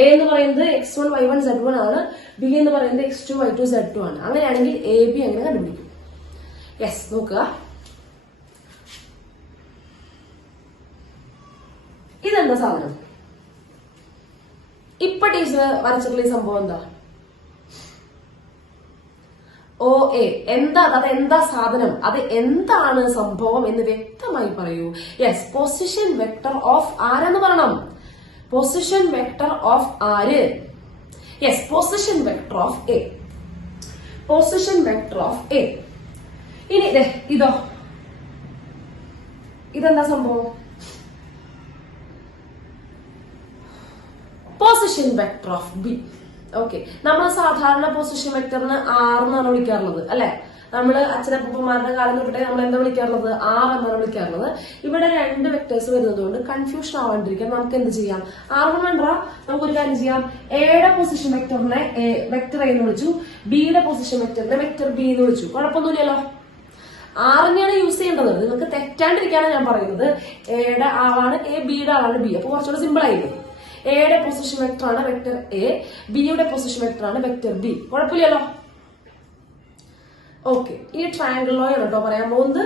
എ എന്ന് പറയുന്നത് X1, Y1, Z1 ആണ്. ബി എന്ന് പറയുന്നത് X2, Y2, Z2 ആണ്. അങ്ങനെയാണെങ്കിൽ എ ബി എങ്ങനെ കണ്ടുപിടിക്കും? യെസ്, നോക്കുക. ഇതെന്താ സാധനം? ഇപ്പൊ ടീച്ചർ വരച്ചിട്ടുള്ള ഈ സംഭവം എന്താ? ഓ എ. എന്താ അത്? എന്താ സാധനം? അത് എന്താണ് സംഭവം എന്ന് വ്യക്തമായി പറയൂ. യെസ്, പൊസിഷൻ വെക്ടർ ഓഫ് ആരെന്ന് പറയണം. പൊസിഷൻ വെക്ടർ ഓഫ് ആര്? Yes, position vector of A. Position vector of A. ഇനി ഇതോ, ഇതെന്താ സംഭവം? Position vector of B. Okay, നമ്മൾ സാധാരണ പൊസിഷൻ വെക്ടറിന് ആർ എന്നാണ് വിളിക്കാറുള്ളത്, അല്ലെ? നമ്മള് അച്ഛനപ്പന്മാരുടെ കാലം തൊട്ടേ നമ്മൾ എന്താ വിളിക്കാറുള്ളത്? ആർ എന്നാണ് വിളിക്കാറുള്ളത്. ഇവിടെ രണ്ട് വെക്ടേഴ്സ് വരുന്നത് കൊണ്ട് കൺഫ്യൂഷൻ ആവാണ്ടിരിക്കാൻ നമുക്ക് എന്ത് ചെയ്യാം? R1 വേണ്ട, നമുക്കൊരു കാര്യം ചെയ്യാം. എയുടെ പൊസിഷൻ വെക്ടറിനെ വെക്ടർ എ എന്ന് വിളിച്ചു, ബിയുടെ പൊസിഷൻ വെക്ടറിനെ വെക്ടർ ബി എന്ന് വിളിച്ചു. കുഴപ്പമൊന്നുമില്ലല്ലോ. ആറിനെയാണ് യൂസ് ചെയ്യേണ്ടത്. നിങ്ങൾക്ക് തെറ്റാണ്ടിരിക്കാനാണ് ഞാൻ പറയുന്നത്. എയുടെ ആളാണ് എ, ബിയുടെ ആളാണ് ബി. അപ്പൊ കുറച്ചുകൂടെ സിമ്പിൾ ആയിരിക്കും. എയുടെ പൊസിഷൻ വെക്ടർ ആണ് വെക്ടർ എ, ബിയുടെ പൊസിഷൻ വെക്ടർ ആണ് വെക്ടർ ബി. കുഴപ്പമില്ലല്ലോ. ഓക്കെ, ഈ ട്രയാങ്കിൾ ലോ ആണ് കേട്ടോ പറയാൻ പോകുന്നത്.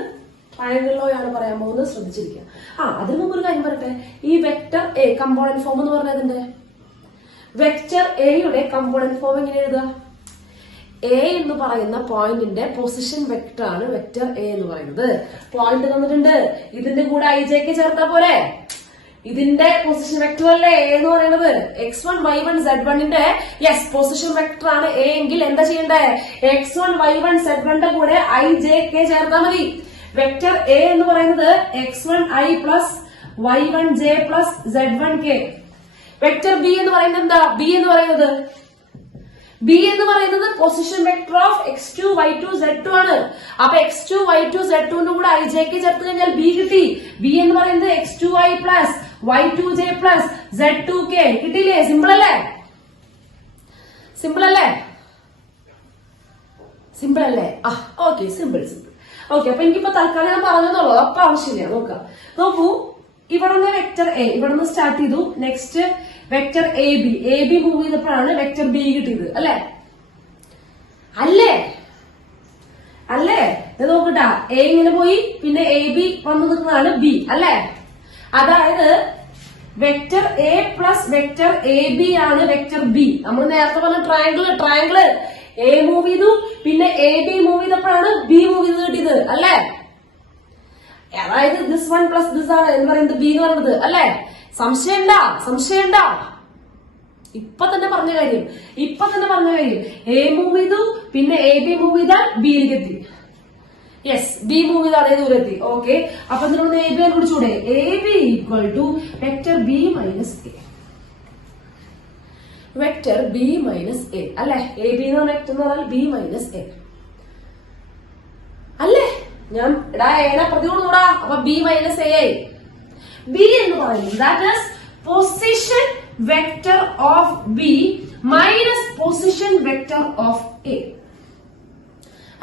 ട്രയാങ്കിൾ ലോ ആണ് പറയാൻ പോകുന്നത്, ശ്രദ്ധിച്ചിരിക്കുക. അതിന് മുമ്പ് ഒരു കാര്യം പറയട്ടെ. ഈ വെക്ടർ എ കമ്പോണന്റ് ഫോം എന്ന് പറഞ്ഞതിന്റെ വെക്ടർ എയുടെ കമ്പോണന്റ് ഫോം എങ്ങനെ എഴുതുക? എ എന്ന് പറയുന്ന പോയിന്റിന്റെ പൊസിഷൻ വെക്ടർ ആണ് വെക്ടർ എ എന്ന് പറയുന്നത്. പോയിന്റ് തന്നിട്ടുണ്ട്, ഇതിന്റെ കൂടെ ഐജെക്ക് ചേർത്താ പോരെ? ഇതിന്റെ പൊസിഷൻ വെക്ടർ അല്ലേ എ എന്ന് പറയുന്നത്? X1, Y1, Z1ന്റെ യെസ് പൊസിഷൻ വെക്ടർ ആണ് എ എങ്കിൽ എന്താ ചെയ്യണ്ടേ? X1, Y1, Z1ന്റെ കൂടെ IJK ചേർത്താൽ മതി. വെക്ടർ എ എന്ന് പറയുന്നത് X1I plus Y1J plus Z1K. Vector B എന്ന് പറയുന്നത് എന്താ? ബി എന്ന് പറയുന്നത് position vector of X2, Y2, Z2 ആണ്. അപ്പൊ X2, Y2, Z2 ന്റെ കൂടെ IJK ചേർത്ത് കഴിഞ്ഞാൽ ബി കിട്ടി. ബി എന്ന് പറയുന്നത് X2I plus Y2J plus Z2K കിട്ടിയില്ലേ? സിമ്പിൾ അല്ലേ? സിമ്പിൾ അല്ലേ? Okay, simple. ഓക്കെ, അപ്പൊ എനിക്കിപ്പോ തൽക്കാലം ഞാൻ പറഞ്ഞെന്നുള്ളൂ. അപ്പൊ ആവശ്യമില്ല. നോക്കൂ, ഇവിടെ നിന്ന് വെക്ടർ എ ഇവിടെ നിന്ന് സ്റ്റാർട്ട് ചെയ്തു. Next vector A B move ചെയ്തപ്പോഴാണ് വെക്ടർ ബി കിട്ടിയത്, അല്ലേ? ഇത് നോക്കട്ടാ, എ ഇങ്ങനെ പോയി, പിന്നെ എ ബി വന്നു നിൽക്കുന്നതാണ് ബി, അല്ലേ? അതായത് vector A plus vector A B ആണ് വെക്ടർ ബി. നമ്മൾ നേരത്തെ പറഞ്ഞ ട്രയാങ്കിള് എ മൂവ് ചെയ്തു, പിന്നെ എ ബി മൂവ് ചെയ്തപ്പോഴാണ് ബി മൂവ് ചെയ്ത് കിട്ടിയത്, അല്ലേ? അതായത് ദിസ് വൺ പ്ലസ് ദിസ് ആണ് എന്ന് പറയുന്നത് ബി എന്ന് പറയുന്നത്, അല്ലേ? സംശയണ്ട. ഇപ്പൊ തന്നെ പറഞ്ഞ കാര്യം. എ മൂവ് ചെയ്തു, പിന്നെ എ ബി മൂവ് ചെയ്താൽ ബിയിലേക്ക് എത്തി. യെസ്, ബി മൂവ് ചെയ്ത് അതേ ദൂരെത്തി. ഓക്കെ, അപ്പൊ നമ്മൾ എ ബി കണ്ടുപിടിച്ചൂടെ? A B equal to vector B minus A. Vector B minus A, അല്ലെ? എ ബി എന്ന് പറഞ്ഞ വെക്ടർ എന്ന് പറഞ്ഞാൽ ബി മൈനസ് എ, അല്ലേ? ഞാൻ എനെ പ്രതികൂടാ. അപ്പൊ ബി മൈനസ് എ ആയി. ബി എന്ന് പറയുന്നത് that is position vector of B minus position vector of A,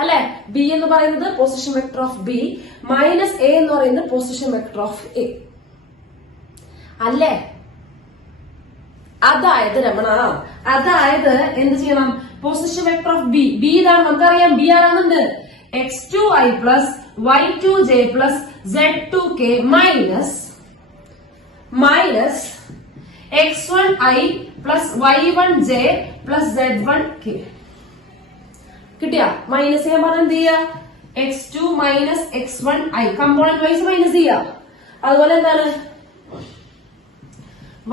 അല്ലെ? ബി എന്ന് പറയുന്നത് position vector of B minus A എന്ന് പറയുന്നത് പൊസിഷൻ വെക്ടർ ഓഫ് എ, അല്ലേ? അതായത് രമണ, എന്ത് ചെയ്യണം? പൊസിഷൻ വെക്ടർ ഓഫ് ബി ഇതാണ്, നമുക്കറിയാം. ബി ആരാണെന്നുണ്ട് X2I plus Y2J plus Z2K minus X1I plus Y1J plus Z1K. കിട്ടിയ? മൈനസ് ചെയ്യാൻ പറഞ്ഞാൽ എന്ത് ചെയ്യുക? X2 minus X1I component vice minus ചെയ്യുക. അതുപോലെ എന്താണ്?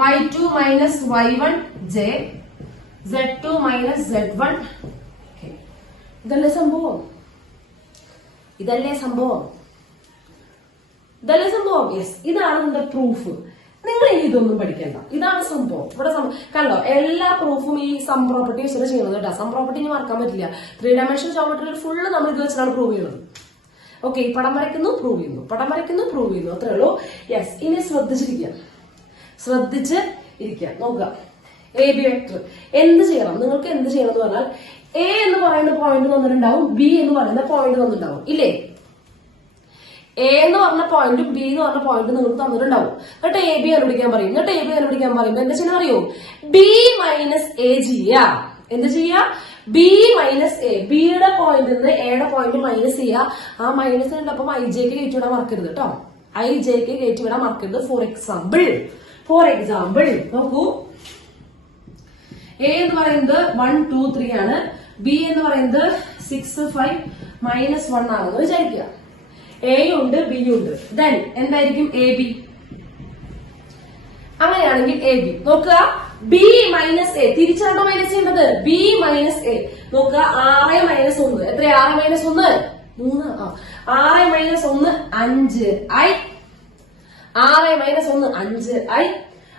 Y2 minus Y1J Z2 minus Z1K. ഇതല്ലേ സംഭവം. യെസ്, ഇതാണ് നമ്മുടെ പ്രൂഫ്. നിങ്ങൾ ഇതൊന്നും പഠിക്കണ്ട, ഇതാണ് സംഭവം. ഇവിടെ കണ്ടോ, എല്ലാ പ്രൂഫും ഈ സം പ്രോപ്പർട്ടി വെച്ചിട്ട് ചെയ്യുന്നത് കേട്ടോ. സം പ്രോപ്പർട്ടി മറക്കാൻ പറ്റില്ല. 3 ഡയമെൻഷൻ ജോമെട്രിയിൽ ഫുള്ള് നമ്മൾ ഇത് വെച്ചിട്ടാണ് പ്രൂവ് ചെയ്യുന്നത്. ഓക്കെ, പടം വരയ്ക്കുന്നു, പ്രൂവ് ചെയ്യുന്നു, അത്രേ ഉള്ളൂ. യെസ്, ഇനി ശ്രദ്ധിച്ച് ഇരിക്കുക. നോക്കുക, എ ബി വെക്ടർ എന്ത് ചെയ്യണം? നിങ്ങൾക്ക് എന്ത് ചെയ്യണം എന്ന് പറഞ്ഞാൽ എ എന്ന് പറയുന്ന പോയിന്റ് തന്നിട്ടുണ്ടാവും, ബി എന്ന് പറയുന്ന പോയിന്റ് തന്നിട്ടുണ്ടാവും, ഇല്ലേ? എ എന്ന് പറഞ്ഞ പോയിന്റും ബി എന്ന് പറഞ്ഞ പോയിന്റും നിങ്ങൾക്ക് തന്നിട്ടുണ്ടാവും. എന്നിട്ട് എ ബി കണ്ടുപിടിക്കാൻ പറയും. എന്നിട്ട് എ ബി കണ്ടുപിടിക്കാൻ പറയുമ്പോൾ എന്താ ചെയ്യുന്ന അറിയോ? ബി മൈനസ് എ ചെയ്യാ. എന്ത് ചെയ്യാ? B minus A. ബിയുടെ പോയിന്റ് നിന്ന് എയുടെ പോയിന്റ് മൈനസ് ചെയ്യാ. ആ മൈനസ് ഉണ്ടപ്പം ഐ ജെക്ക് കയറ്റിവിടാൻ മറക്കരുത് കേട്ടോ. ഐ ജെക്ക് കയറ്റിവിടാൻ മറക്കരുത്. ഫോർ എക്സാമ്പിൾ നോക്കൂ, എ എന്ന് പറയുന്നത് 1 2 3 ആണ്. ബി എന്ന് പറയുന്നത് 6 5 മൈനസ് 1 ആണെന്ന് വിചാരിക്കുക. എയും ഉണ്ട് ബിയും ഉണ്ട്. ദെൻ എന്തായിരിക്കും എ ബി? അങ്ങനെയാണെങ്കിൽ എ ബി നോക്കുക, ബി മൈനസ് എ. തിരിച്ചാണോ മൈനസ് ചെയ്യേണ്ടത്? B minus A. നോക്കുക, 6 മൈനസ് 1 എത്ര? 6 minus 1 3. 6 minus 1 5 I. 6 minus 1 5 I.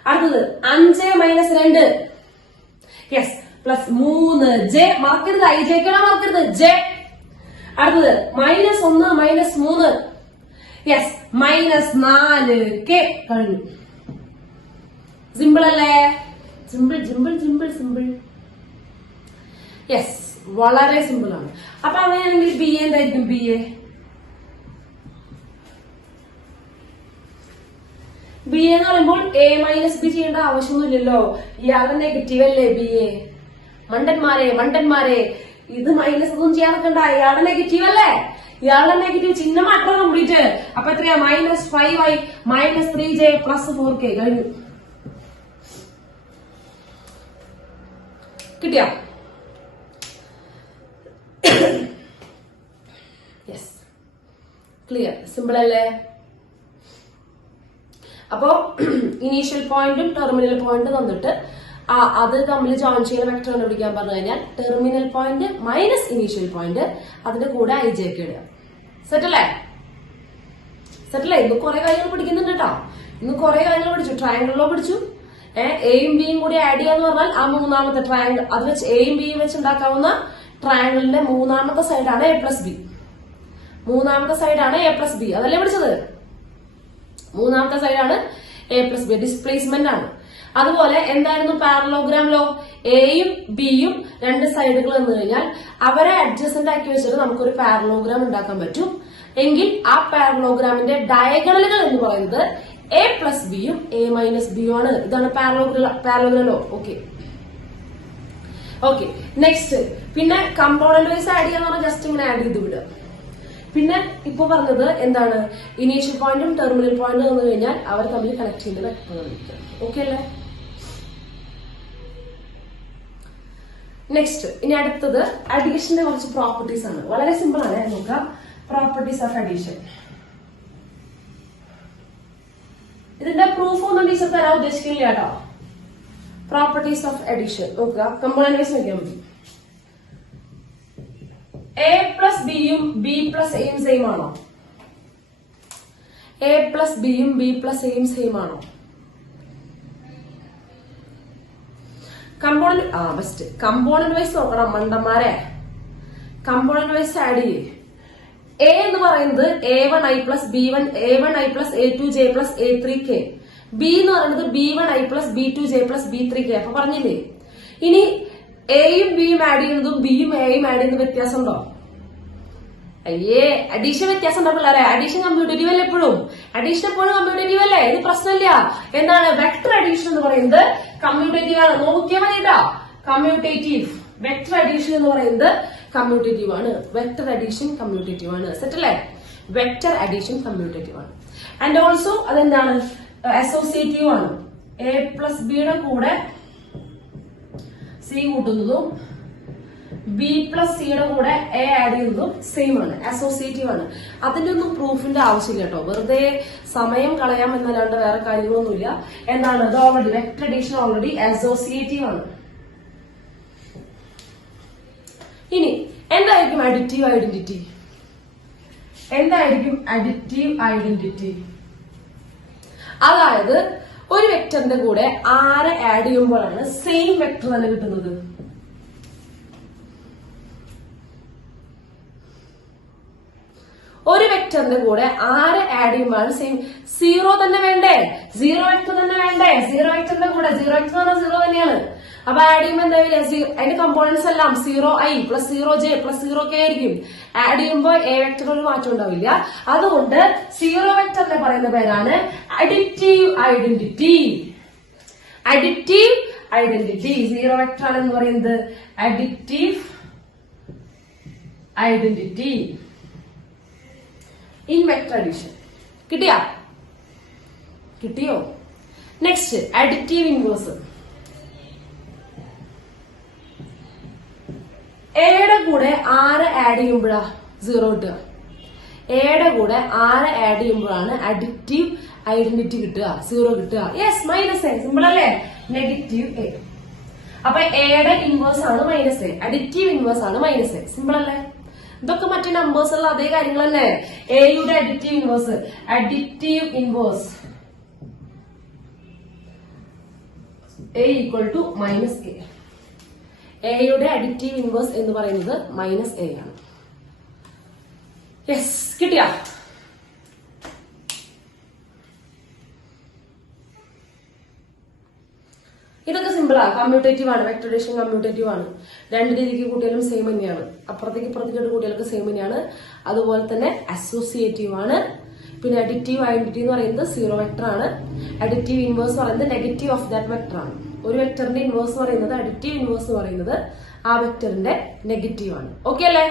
അടുത്തത് 5 മൈനസ് 2 യെസ് പ്ലസ് 3 ജെ. മറക്കരുത്, ഐ ജെക്കാണോ മറക്കരുത്, ജെ. അടുത്തത് minus 1 minus 3 yes minus 4 K. കഴിഞ്ഞു. സിമ്പിൾ അല്ലേ? സിമ്പിൾ. യെസ്, വളരെ സിമ്പിൾ ആണ്. അപ്പൊ അങ്ങനെയാണെങ്കിൽ ബി എ എന്തായിരിക്കും? ബി എ എന്ന് പറയുമ്പോൾ എ മൈനസ് ബി ചെയ്യേണ്ട ആവശ്യമൊന്നുമില്ലല്ലോ. ഇയാളുടെ നെഗറ്റീവ് അല്ലേ ബി എ? മണ്ടന്മാരെ ഇത് മൈനസ് ഒന്നും ചെയ്യാൻ നിൽക്കണ്ട. ഇയാളുടെ നെഗറ്റീവ് അല്ലേ? ഇയാളുടെ നെഗറ്റീവ് ചിഹ്നം മാറ്റം കംപ്ലീറ്റ്. അപ്പൊ എത്രയാ? Minus 5i minus 3j plus 4k. കഴിഞ്ഞു. കിട്ടിയ? Yes, clear. സിമ്പിൾ അല്ലേ? അപ്പോ ഇനീഷ്യൽ പോയിന്റും ടെർമിനൽ പോയിന്റ് തന്നിട്ട് അത് തമ്മിൽ ജോയിൻ ചെയ്യുന്ന വെക്ടർ കണ്ടുപിടിക്കാൻ പറഞ്ഞു കഴിഞ്ഞാൽ terminal point minus initial point, അതിന്റെ കൂടെ ഐ ജെ ഒക്കെ ഇടുക. സെറ്റല്ലേ? ഇന്ന് കുറെ കാര്യങ്ങൾ പഠിക്കുന്നുണ്ട് കേട്ടോ. ഇന്ന് കുറെ കാര്യങ്ങൾ പഠിച്ചു. ട്രയാങ്കിളിലോ പഠിച്ചു. എയും ബിയും കൂടി ആഡ് ചെയ്യാന്ന് പറഞ്ഞാൽ ആ മൂന്നാമത്തെ ട്രയാങ്കിൾ, അത് വെച്ച് എയും ബിയും വെച്ച് ഉണ്ടാക്കാവുന്ന ട്രയാങ്കിളിന്റെ മൂന്നാമത്തെ സൈഡാണ് എ പ്ലസ് ബി. അതല്ലേ പഠിച്ചത്? മൂന്നാമത്തെ സൈഡാണ് എ പ്ലസ് ബി. ഡിസ്പ്ലേസ്മെന്റ് ആണ്. അതുപോലെ എന്തായിരുന്നു പാരലോഗ്രാം ലോ? എയും ബിയും രണ്ട് സൈഡുകൾ എന്ന് കഴിഞ്ഞാൽ അവരെ അഡ്ജസ്റ്റന്റ് ആക്കി വെച്ചിട്ട് നമുക്കൊരു പാരലോഗ്രാം ഉണ്ടാക്കാൻ പറ്റും. എങ്കിൽ ആ പാരലോഗ്രാമിന്റെ ഡയഗണലുകൾ എന്ന് പറയുന്നത് എ പ്ലസ് ബിയും എ മൈനസ് ബിയും ആണ്. ഇതാണ് പാരലോഗ്രാം ലോ. ഓക്കെ, നെക്സ്റ്റ് പിന്നെ കമ്പോണന്റ് വൈസ് ആഡ് ചെയ്യാന്ന് പറഞ്ഞാൽ ജസ്റ്റ് ഇങ്ങനെ ആഡ് ചെയ്ത് വിടുക. പിന്നെ ഇപ്പൊ പറഞ്ഞത് എന്താണ്? ഇനീഷ്യൽ പോയിന്റും ടെർമിനൽ പോയിന്റും വന്നു കഴിഞ്ഞാൽ അവർ തമ്മിൽ കണക്ട് ചെയ്യുന്നത്. ഓക്കെ അല്ലേ? നെക്സ്റ്റ് ഇനി അടുത്തത് അഡീഷന്റെ കുറച്ച് പ്രോപ്പർട്ടീസ് ആണ്. വളരെ സിമ്പിൾ ആണ്. നോക്കാം, പ്രോപ്പർട്ടീസ് ഓഫ് അഡീഷൻ. ഇതിന്റെ പ്രൂഫ് ഒന്നും ടീച്ചർ തരാൻ ഉദ്ദേശിക്കില്ല കേട്ടോ. പ്രോപ്പർട്ടീസ് ഓഫ് അഡീഷൻ നോക്കുക, കമ്പോണന്റ് വൈസ് നോക്കിയാൽ മതി. എ പ്ലസ് ബിയും ബി പ്ലസ് എയും സെയിം ആണോ? എ പ്ലസ് ബിയും ബി പ്ലസ് എയും സെയിം ആണോ? കമ്പോണന്റ് വൈസ് നോക്കണം മണ്ടന്മാരെ. കമ്പോണന്റ് വൈസ് ആഡ് ചെയ്യേ. എ എന്ന് പറയുന്നത് A1i plus A1i plus A2j plus A3k. B എന്ന് പറയുന്നത് B1i plus B2j plus B3k. അപ്പൊ പറഞ്ഞില്ലേ? ഇനി എയും ബിയും ആഡ് ചെയ്യുന്നതും ബിയും എയും ആഡ് ചെയ്യുന്ന വ്യത്യാസമുണ്ടോ? അയ്യേ, അഡീഷൻ വ്യത്യാസം ഉണ്ടോ പിള്ളേരെ? അഡീഷൻ കമ്മ്യൂട്ടേറ്റീവ് അല്ലേ? എപ്പോഴും കമ്മ്യൂട്ടേറ്റീവ് അല്ലേ? ഇത് പ്രശ്നമില്ല. എന്താണ് വെക്ടർ അഡീഷൻ എന്ന് പറയുന്നത്? കമ്മ്യൂട്ടേറ്റീവ് ആണ്. നോക്കിയാൽ മതി കേട്ടോ. കമ്മ്യൂട്ടേറ്റീവ് വെക്ടർ അഡീഷൻ എന്ന് പറയുന്നത് കമ്മ്യൂട്ടേറ്റീവ് ആണ്. സെറ്റ് അല്ലേ? വെക്ടർ അഡീഷൻ കമ്മ്യൂട്ടേറ്റീവ് ആണ്. ആൻഡ് ഓൾസോ അതെന്താണ്? അസോസിയേറ്റീവ് ആണ്. എ പ്ലസ് ബിയുടെ കൂടെ സി കൂട്ടുന്നതും ബി പ്ലസ് സിയുടെ കൂടെ എ ആഡ് ചെയ്യുന്നതും സെയിം ആണ്. അസോസിയേറ്റീവ് ആണ്. അതിന്റെ ഒന്നും പ്രൂഫിന്റെ ആവശ്യമില്ല കേട്ടോ. വെറുതെ സമയം കളയാം എന്നല്ലാണ്ട് വേറെ കാര്യങ്ങളൊന്നുമില്ല. എന്താണ് ഇത്? Already vector addition already associative ആണ്. ഇനി എന്തായിരിക്കും അഡിറ്റീവ് ഐഡന്റിറ്റി? അതായത് ഒരു വെക്ടറിന്റെ കൂടെ ആരെ ആഡ് ചെയ്യുമ്പോഴാണ് സെയിം വെക്ടർ തന്നെ കിട്ടുന്നത്? ഒരു വെക്ടറിന്റെ കൂടെ ആര് ആഡ് ചെയ്യുമ്പോഴാണ് സെയിം? സീറോ തന്നെ വേണ്ടേ? സീറോ വെക്ടർ തന്നെ വേണ്ടേ? സീറോ വെക്ടറിന്റെ കൂടെ സീറോ വെക്ടർ എന്ന് പറഞ്ഞാൽ സീറോ തന്നെയാണ്. അപ്പൊ ആഡ് ചെയ്യുമ്പോൾ എന്താ വരിക? അതിന്റെ കമ്പോണൻസ് എല്ലാം 0i plus 0j plus 0k ആയിരിക്കും. ആഡ് ചെയ്യുമ്പോൾ എ വെക്ടർ ഒരു മാറ്റം ഉണ്ടാവില്ല. അതുകൊണ്ട് സീറോ വെക്ടറിനെ പറയുന്ന പേരാണ് additive identity. Additive identity zero vector ആണെന്ന് പറയുന്നത് additive identity in vector addition. കിട്ടിയോ? Next additive inverse. എയുടെ കൂടെ ആര് ആഡ് ചെയ്യുമ്പോഴാ 0 കിട്ടുക? എയുടെ കൂടെ ആര് ആഡ് ചെയ്യുമ്പോഴാണ് അഡിറ്റീവ് ഐഡന്റിറ്റി കിട്ടുക, 0 കിട്ടുക? Yes, -a. സിമ്പിൾ അല്ലേ? Negative A. അപ്പൊ എയുടെ ഇൻവേഴ്സ് ആണ് -a, അഡിറ്റീവ് ഇൻവേഴ്സ് ആണ് -a. സിമ്പിൾ അല്ലേ? ഇതൊക്കെ മറ്റു നമ്പേഴ്സ് ഉള്ള അതേ കാര്യങ്ങൾ തന്നെ. എയുടെ additive inverse a equal to -a. എയുടെ അഡിറ്റീവ് ഇൻവേഴ്സ് എന്ന് പറയുന്നത് -a ആണ്. യെസ്, കിട്ടിയ? ഇതൊക്കെ സിമ്പിൾ ആണ്, കമ്മ്യൂട്ടേറ്റീവ് ആണ്. വെക്ടർ അഡീഷൻ കമ്മ്യൂട്ടേറ്റീവ് ആണ്. രണ്ട് രീതിക്ക് കൂട്ടിയാലും സെയിം തന്നെയാണ്. അപ്പുറത്തേക്ക് ഇപ്പുറത്തേക്ക് കൂട്ടിയാലൊക്കെ സെയിം തന്നെയാണ്. അതുപോലെ തന്നെ അസോസിയേറ്റീവ് ആണ്. പിന്നെ അഡിറ്റീവ് ഐഡന്റിറ്റി എന്ന് പറയുന്നത് സീറോ വെക്ടർ ആണ്. അഡിറ്റീവ് ഇൻവേഴ്സ് പറയുന്നത് നെഗറ്റീവ് ഓഫ് ദാറ്റ് വെക്ടർ ആണ്. ഒരു വെക്ടറിന്റെ ഇൻവേഴ്സ് എന്ന് പറയുന്നത്, അഡിറ്റീവ് ഇൻവേഴ്സ് എന്ന് പറയുന്നത് ആ വെക്ടറിന്റെ നെഗറ്റീവ് ആണ്. ഓക്കെ അല്ലേ?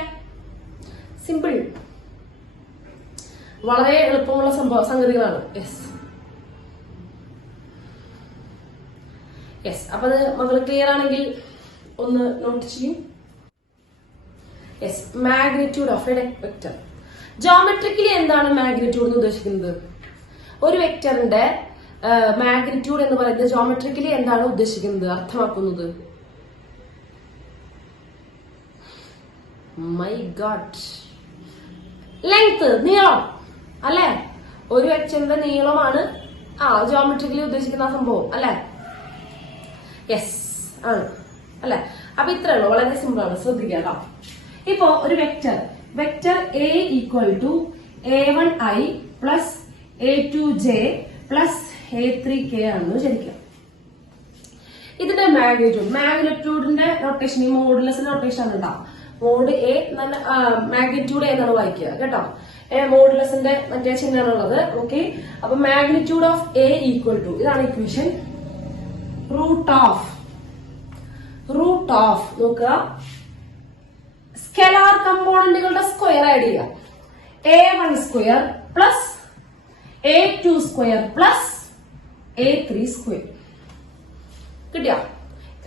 സിമ്പിൾ, വളരെ എളുപ്പമുള്ള സംഗതികളാണ്. യെസ്, അപ്പൊ അത് മകൾ ക്ലിയർ ആണെങ്കിൽ ഒന്ന് നോട്ട് ചെയ്യും. Yes, magnitude of A vector. Geometrically എന്താണ് മാഗ്നിറ്റ്യൂഡ് എന്ന് ഉദ്ദേശിക്കുന്നത്? ഒരു വെക്ടറിന്റെ മാഗ്നിറ്റ്യൂഡ് എന്ന് പറയുന്നത് ജോമെട്രിക്കലി എന്താണ് ഉദ്ദേശിക്കുന്നത്, അർത്ഥമാക്കുന്നത്? മൈ ഗോഡ്, ലെങ്ത്, നീളം അല്ലെ? ഒരു വെക്ടറിന്റെ നീളമാണ് ജോമെട്രിക്കലി ഉദ്ദേശിക്കുന്ന സംഭവം അല്ലെ? യെസ് ആണ് അല്ലെ? അപ്പൊ ഇത്രയുള്ളൂ, വളരെ സിമ്പിൾ ആണ്, ശ്രദ്ധിക്കുക കേട്ടോ. ഇപ്പോ ഒരു vector A equal to a1i plus a2j plus a3k ആണെന്ന് വിചാരിക്കാം. ഇതിന്റെ മാഗ്നിറ്റ്യൂഡിന്റെ നൊട്ടേഷൻ ഈ മോഡുലസിന്റെ നൊട്ടേഷൻ ആണ് കേട്ടോ. മോഡ് എ മാഗ്നിറ്റ്യൂഡ് എന്നാണ് വായിക്കുക കേട്ടോ. മോഡുലസിന്റെ മറ്റേ ചിഹ്നമാണുള്ളത്. ഓക്കെ, അപ്പൊ magnitude of A equal to, ഇതാണ് ഇക്വേഷൻ, റൂട്ട് ഓഫ് നോക്കുക, സ്കെലാർ കമ്പോണന്റുകളുടെ സ്ക്വയർ ആഡ് ചെയ്യുക. a1 square plus a2 square plus a3 square. കിട്ടിയോ?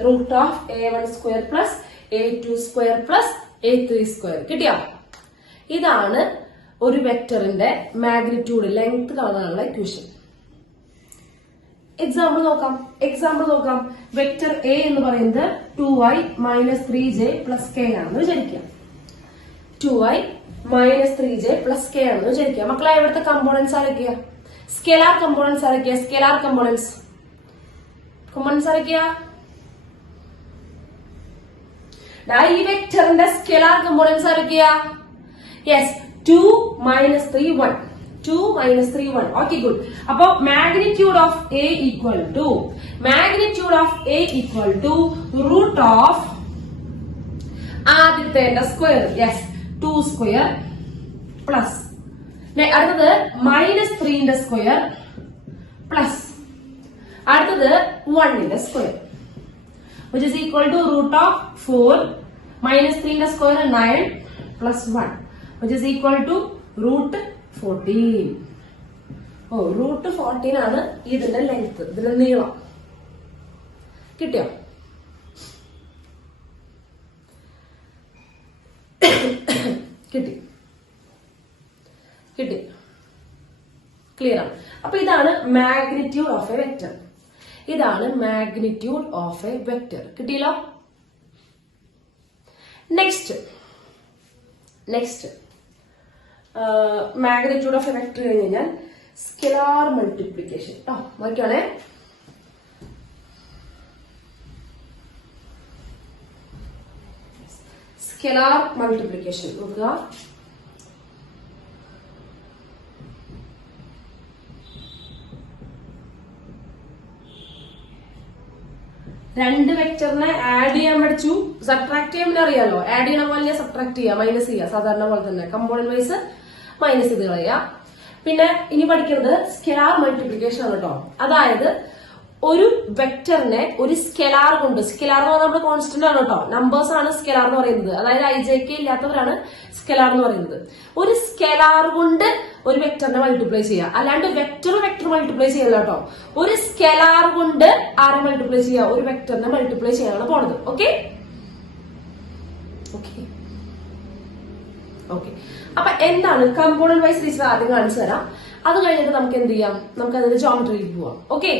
Root of a1 square plus a2 square plus a3 square. കിട്ടിയോ? ഇതാണ് ഒരു വെക്ടറിന്റെ മാഗ്നിറ്റ്യൂഡ്, ലെങ്ത് കാണാനുള്ള ഇക്വേഷൻ. എക്സാമ്പിൾ നോക്കാം. വെക്ടർ എ എന്ന് പറയുന്നത് 2i minus 3j plus k ആണെന്ന് വിചാരിക്കാം. 2i minus 3j plus k ആണെന്ന് വിചാരിക്കുക. മക്കളെ, ഇവിടുത്തെ കമ്പോണൻസ് ആരൊക്കെയാ? സ്കെലാർ കമ്പോണൻസ് ആരൊക്കെയാ? സ്കെലാർ കമ്പോണൻസ് ആരൊക്കെയാ? ഈ വെക്ടറിന്റെ സ്കെലാർ കമ്പോണൻസ് ആരൊക്കെയാ? Yes, 2 minus 3 1. 2 minus 3 1. Okay, good. അപ്പൊ magnitude of A equal to root of ആദ്യത്തെ സ്ക്വയർ, യെസ് 2 സ്ക്വയർ പ്ലസ് അടുത്തത് മൈനസ് 3ന്റെ സ്ക്വയർ പ്ലസ് അടുത്തത് 1ന്റെ square, which is equal to root of 4 minus 3ന്റെ square 9 plus 1, which is equal to root 14. root 14 ആണ് ഇതിന്റെ length, ഇതിന്റെ നീളം. കിട്ടിയോ? കിട്ടി. ക്ലിയർ ആണ്. അപ്പൊ ഇതാണ് മാഗ്നിറ്റ്യൂഡ് ഓഫ് എ വെക്ടർ. കിട്ടിയല്ലോ? Next magnitude of A vector കഴിഞ്ഞ് കഴിഞ്ഞാൽ സ്കെലാർ മൾട്ടിപ്ലിക്കേഷൻ കേട്ടോ. നോക്കിയാണേ, സ്കെലാർ മൾട്ടിപ്ലിക്കേഷൻ നോക്കുക. രണ്ട് വെക്ടറിനെ ആഡ് ചെയ്യാൻ പഠിച്ചു. സബ്ട്രാക്ട് ചെയ്യാൻ അറിയാലോ. ആഡ് ചെയ്യണ പോലെ സബ്ട്രാക്ട് ചെയ്യുക, മൈനസ് ചെയ്യുക, സാധാരണ പോലെ തന്നെ കമ്പോണന്റ് വൈസ് മൈനസ് ചെയ്ത് കളയുക. പിന്നെ ഇനി പഠിക്കുന്നത് സ്കെലാർ മൾട്ടിപ്ലിക്കേഷൻ ആണ് കേട്ടോ. അതായത് ഒരു വെക്ടറിനെ ഒരു സ്കെലാർ കൊണ്ട്, സ്കെലാർ എന്ന് പറഞ്ഞാൽ നമ്മുടെ കോൺസ്റ്റന്റ് ആണ് കേട്ടോ, നമ്പേഴ്സ് ആണ് സ്കെലാർ എന്ന് പറയുന്നത്. അതായത് IJK ഇല്ലാത്തവരാണ് സ്കെലാർ എന്ന് പറയുന്നത്. ഒരു സ്കെലാർ കൊണ്ട് ഒരു വെക്ടറിനെ മൾട്ടിപ്ലൈ ചെയ്യുക, അല്ലാണ്ട് വെക്ടർ മൾട്ടിപ്ലൈ ചെയ്യല്ല കേട്ടോ. ഒരു സ്കെലാർ കൊണ്ട് ആരെ മൾട്ടിപ്ലൈ ചെയ്യുക, ഒരു വെക്ടറിനെ മൾട്ടിപ്ലൈ ചെയ്യാനാണ് പോണത്. Okay okay okay. അപ്പൊ എന്താണ് കമ്പോണന്റ് വൈസ് ടീച്ചർ ആദ്യം കാണിച്ചു തരാം. അത് കഴിഞ്ഞിട്ട് നമുക്ക് എന്ത് ചെയ്യാം, നമുക്ക് അതിന്റെ ജോമെട്രിയിലേക്ക് പോവാം. Okay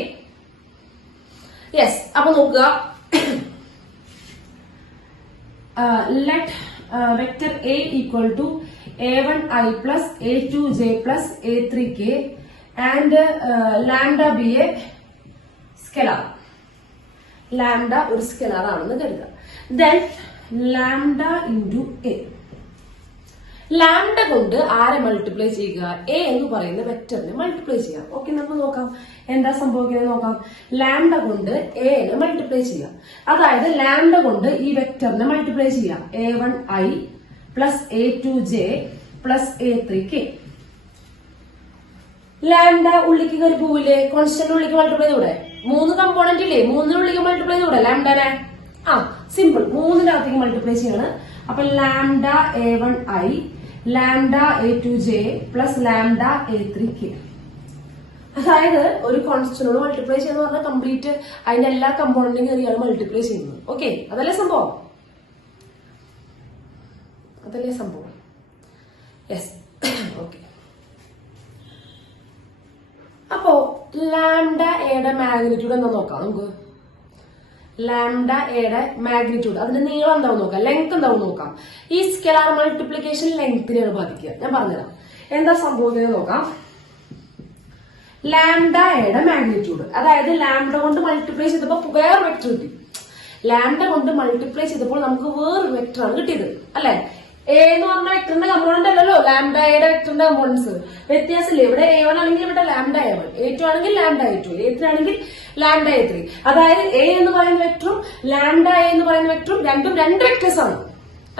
yes. അപ്പൊ നോക്കുക, let vector A equal to A1I plus A2J plus A3K and lambda be a scalar. Lambda ഒരു സ്കെലാർ ആണെന്ന് കരുതുക. Then lambda into A. Lambda കൊണ്ട് ആരെ മൾട്ടിപ്ലൈ ചെയ്യുക, എ എന്ന് പറയുന്ന വെക്ടറിനെ മൾട്ടിപ്ലൈ ചെയ്യാം. ഓക്കെ, നമുക്ക് നോക്കാം എന്താ സംഭവിക്കുന്നത് നോക്കാം. ലാംഡ കൊണ്ട് എനെ മൾട്ടിപ്ലൈ ചെയ്യാം. അതായത് ലാംഡ കൊണ്ട് ഈ വെക്ടറിനെ മൾട്ടിപ്ലൈ ചെയ്യാം. A1I plus A2J plus A3K. Lambda ഉള്ളിക്ക് കയറി പോവില്ലേ, കോൺസ്റ്റന്റ് ഉള്ളിക്ക് മൾട്ടിപ്ലൈ ചെയ്തൂടെ? 3 കമ്പോണന്റ് ഇല്ലേ, 3 ഉള്ളിക്ക് മൾട്ടിപ്ലൈ ചെയ്തൂടെ ലാംഡനെ? സിമ്പിൾ, 3-ന്റെ മൾട്ടിപ്ലൈ ചെയ്യാണ്. അപ്പൊ lambda A1I lambda A2J plus lambda A3K. അതായത് ഒരു കോൺസ്റ്റന്റിനോട് മൾട്ടിപ്ലൈ ചെയ്യുന്ന പറഞ്ഞാൽ കംപ്ലീറ്റ് അതിന്റെ എല്ലാ കമ്പോണന്റും കയറിയാണ് മൾട്ടിപ്ലൈ ചെയ്യുന്നത്. ഓക്കെ, അതല്ലേ സംഭവം, അതല്ലേ സംഭവം. Yes okay. അപ്പോ ലാംഡ എയുടെ മാഗ്നിറ്റ്യൂഡ് എന്താ നോക്കാം നമുക്ക്. ലാംഡ എയുടെ മാഗ്നിറ്റ്യൂഡ്, അതിന്റെ നീളം എന്താവും നോക്കാം, ലെങ്ത് എന്താവും നോക്കാം. ഈ സ്കെലാർ മൾട്ടിപ്ലിക്കേഷൻ ലെങ്തിനെയാണ് ബാധിക്കുക. ഞാൻ പറഞ്ഞുതരാം എന്താ സംഭവിക്കുന്നത് നോക്കാം. ലാംഡ എയുടെ മാഗ്നിറ്റ്യൂഡ്, അതായത് ലാംഡ കൊണ്ട് മൾട്ടിപ്ലൈ ചെയ്തപ്പോൾ വേറെ വെക്ടർ കിട്ടി. ലാംഡ കൊണ്ട് മൾട്ടിപ്ലൈ ചെയ്തപ്പോൾ നമുക്ക് വേറൊരു വെക്ടറാണ് കിട്ടിയത്, അല്ലെ? എ എന്ന് പറഞ്ഞ വെക്ടറിന്റെ കമ്പോണന്റ് അല്ലല്ലോ ലാംഡ എയുടെ വെക്ടറിന്റെ കമ്പോണൻസ്. വ്യത്യാസമില്ല. ഇവിടെ A1 ആണെങ്കിൽ ഇവിടെ ലാംഡ A1, A2 ആണെങ്കിൽ ലാംഡ A2, A3 ആണെങ്കിൽ ലാംഡ A3. അതായത് എ എന്ന് പറയുന്ന വെക്ടറും ലാംഡ എ എന്ന് പറയുന്ന വെക്ടറും രണ്ടും രണ്ട് വെക്ടേഴ്സ് ആണ്,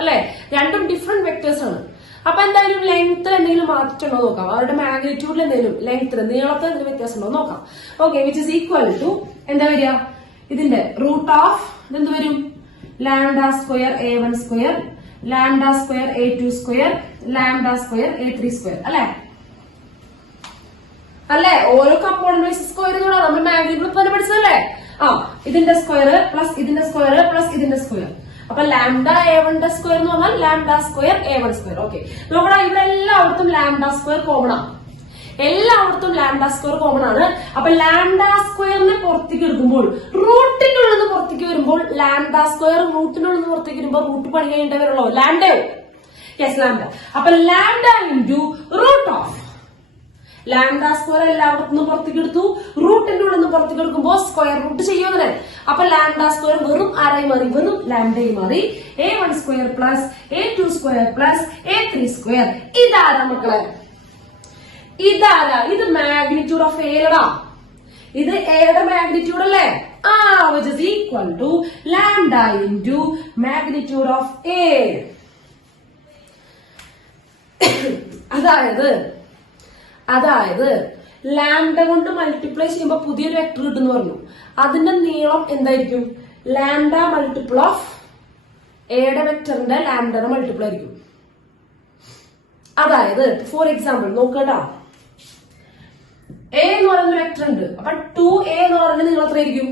അല്ലെ? രണ്ടും ഡിഫറെന്റ് വെക്ടേഴ്സ് ആണ്. അപ്പൊ എന്തായാലും ലെങ്ത്തിൽ എന്തെങ്കിലും മാറ്റമുണ്ടോ നോക്കാം. അവരുടെ മാഗ്നിറ്റ്യൂഡിൽ എന്തെങ്കിലും ലെങ്ത്തിൽ നീളത്തിൽ എന്തെങ്കിലും വ്യത്യാസം ഉണ്ടോ നോക്കാം. Okay, which is equal to എന്താ വരിക, ഇതിന്റെ റൂട്ട് ഓഫ് ഇതെന്ത് വരും, lambda square A1 square lambda square A2 square lambda square A3 square, അല്ലെ? അല്ലെ, ഓരോ കമ്പോണന്റ് വൈസ് സ്ക്വയർ നമ്മൾ മാഗ്നിറ്റ്യൂഡ് തന്നെ പഠിച്ചതല്ലേ. ഇതിന്റെ സ്ക്വയർ പ്ലസ് ഇതിന്റെ സ്ക്വയർ പ്ലസ് ഇതിന്റെ സ്ക്വയർ. അപ്പൊ ലാംഡ A1 സ്ക്വയർ എന്ന് പറഞ്ഞാൽ lambda square A1 square. Okay, നോക്കടാ, ഇവിടെ എല്ലായിടത്തും ലാംഡ സ്ക്വയർ കോമൺ ആണ്. എല്ലായിടത്തും ലാംഡ സ്ക്വയർ കോമൺ ആണ്. അപ്പൊ ലാംഡ സ്ക്വയറിനെ പുറത്തേക്ക് എടുക്കുമ്പോൾ, റൂട്ടിന്റെ ഉള്ളിൽ നിന്ന് പുറത്തേക്ക് വരുമ്പോൾ ലാംഡ സ്ക്വയർ റൂട്ടിന്റെ ഉള്ളിൽ നിന്ന് പുറത്തേക്ക് വരുമ്പോൾ റൂട്ട് പണി കഴിയേണ്ടവരുള്ളൂ ലാംഡയോ. Yes, lambda. അപ്പൊ lambda into root of lambda square എല്ലായിടത്തുനിന്നും പുറത്തേക്ക് എടുത്തു, റൂട്ടിന്റെ ഉള്ളിൽ നിന്ന് പുറത്തേക്ക് എടുക്കുമ്പോൾ സ്ക്വയർ റൂട്ട് ചെയ്യുന്നതിന്. അപ്പൊ ലാംഡ സ്ക്വയർ വെറും ആരായി മാറി, വെറും ലാംഡയായി മാറി. A1 square plus A2 square plus A3 square. ഇതാരാ മക്കളെ, ഇതാരാ, ഇത് മാഗ്നിറ്റ്യൂഡ് ഓഫ് എടാ. ഇത് എയുടെ മാഗ്നിറ്റ്യൂഡ് അല്ലേ? which is equal to lambda into magnitude of A. അതായത് ലാംഡ കൊണ്ട് മൾട്ടിപ്ലൈ ചെയ്യുമ്പോൾ പുതിയൊരു വെക്ടർ കിട്ടുമെന്ന് പറഞ്ഞു. അതിന്റെ നീളം എന്തായിരിക്കും, ലാംഡ മൾട്ടിപ്പിൾ ഓഫ് എയുടെ വെക്ടറിന്റെ ലാംഡയുടെ മൾട്ടിപ്പിൾ ആയിരിക്കും. അതായത് ഫോർ എക്സാമ്പിൾ നോക്കട്ടാ, എ എന്ന് പറയുന്ന വെക്ടർ ഉണ്ട്. അപ്പൊ 2A എന്ന് പറയുന്ന നീളം എത്രയായിരിക്കും,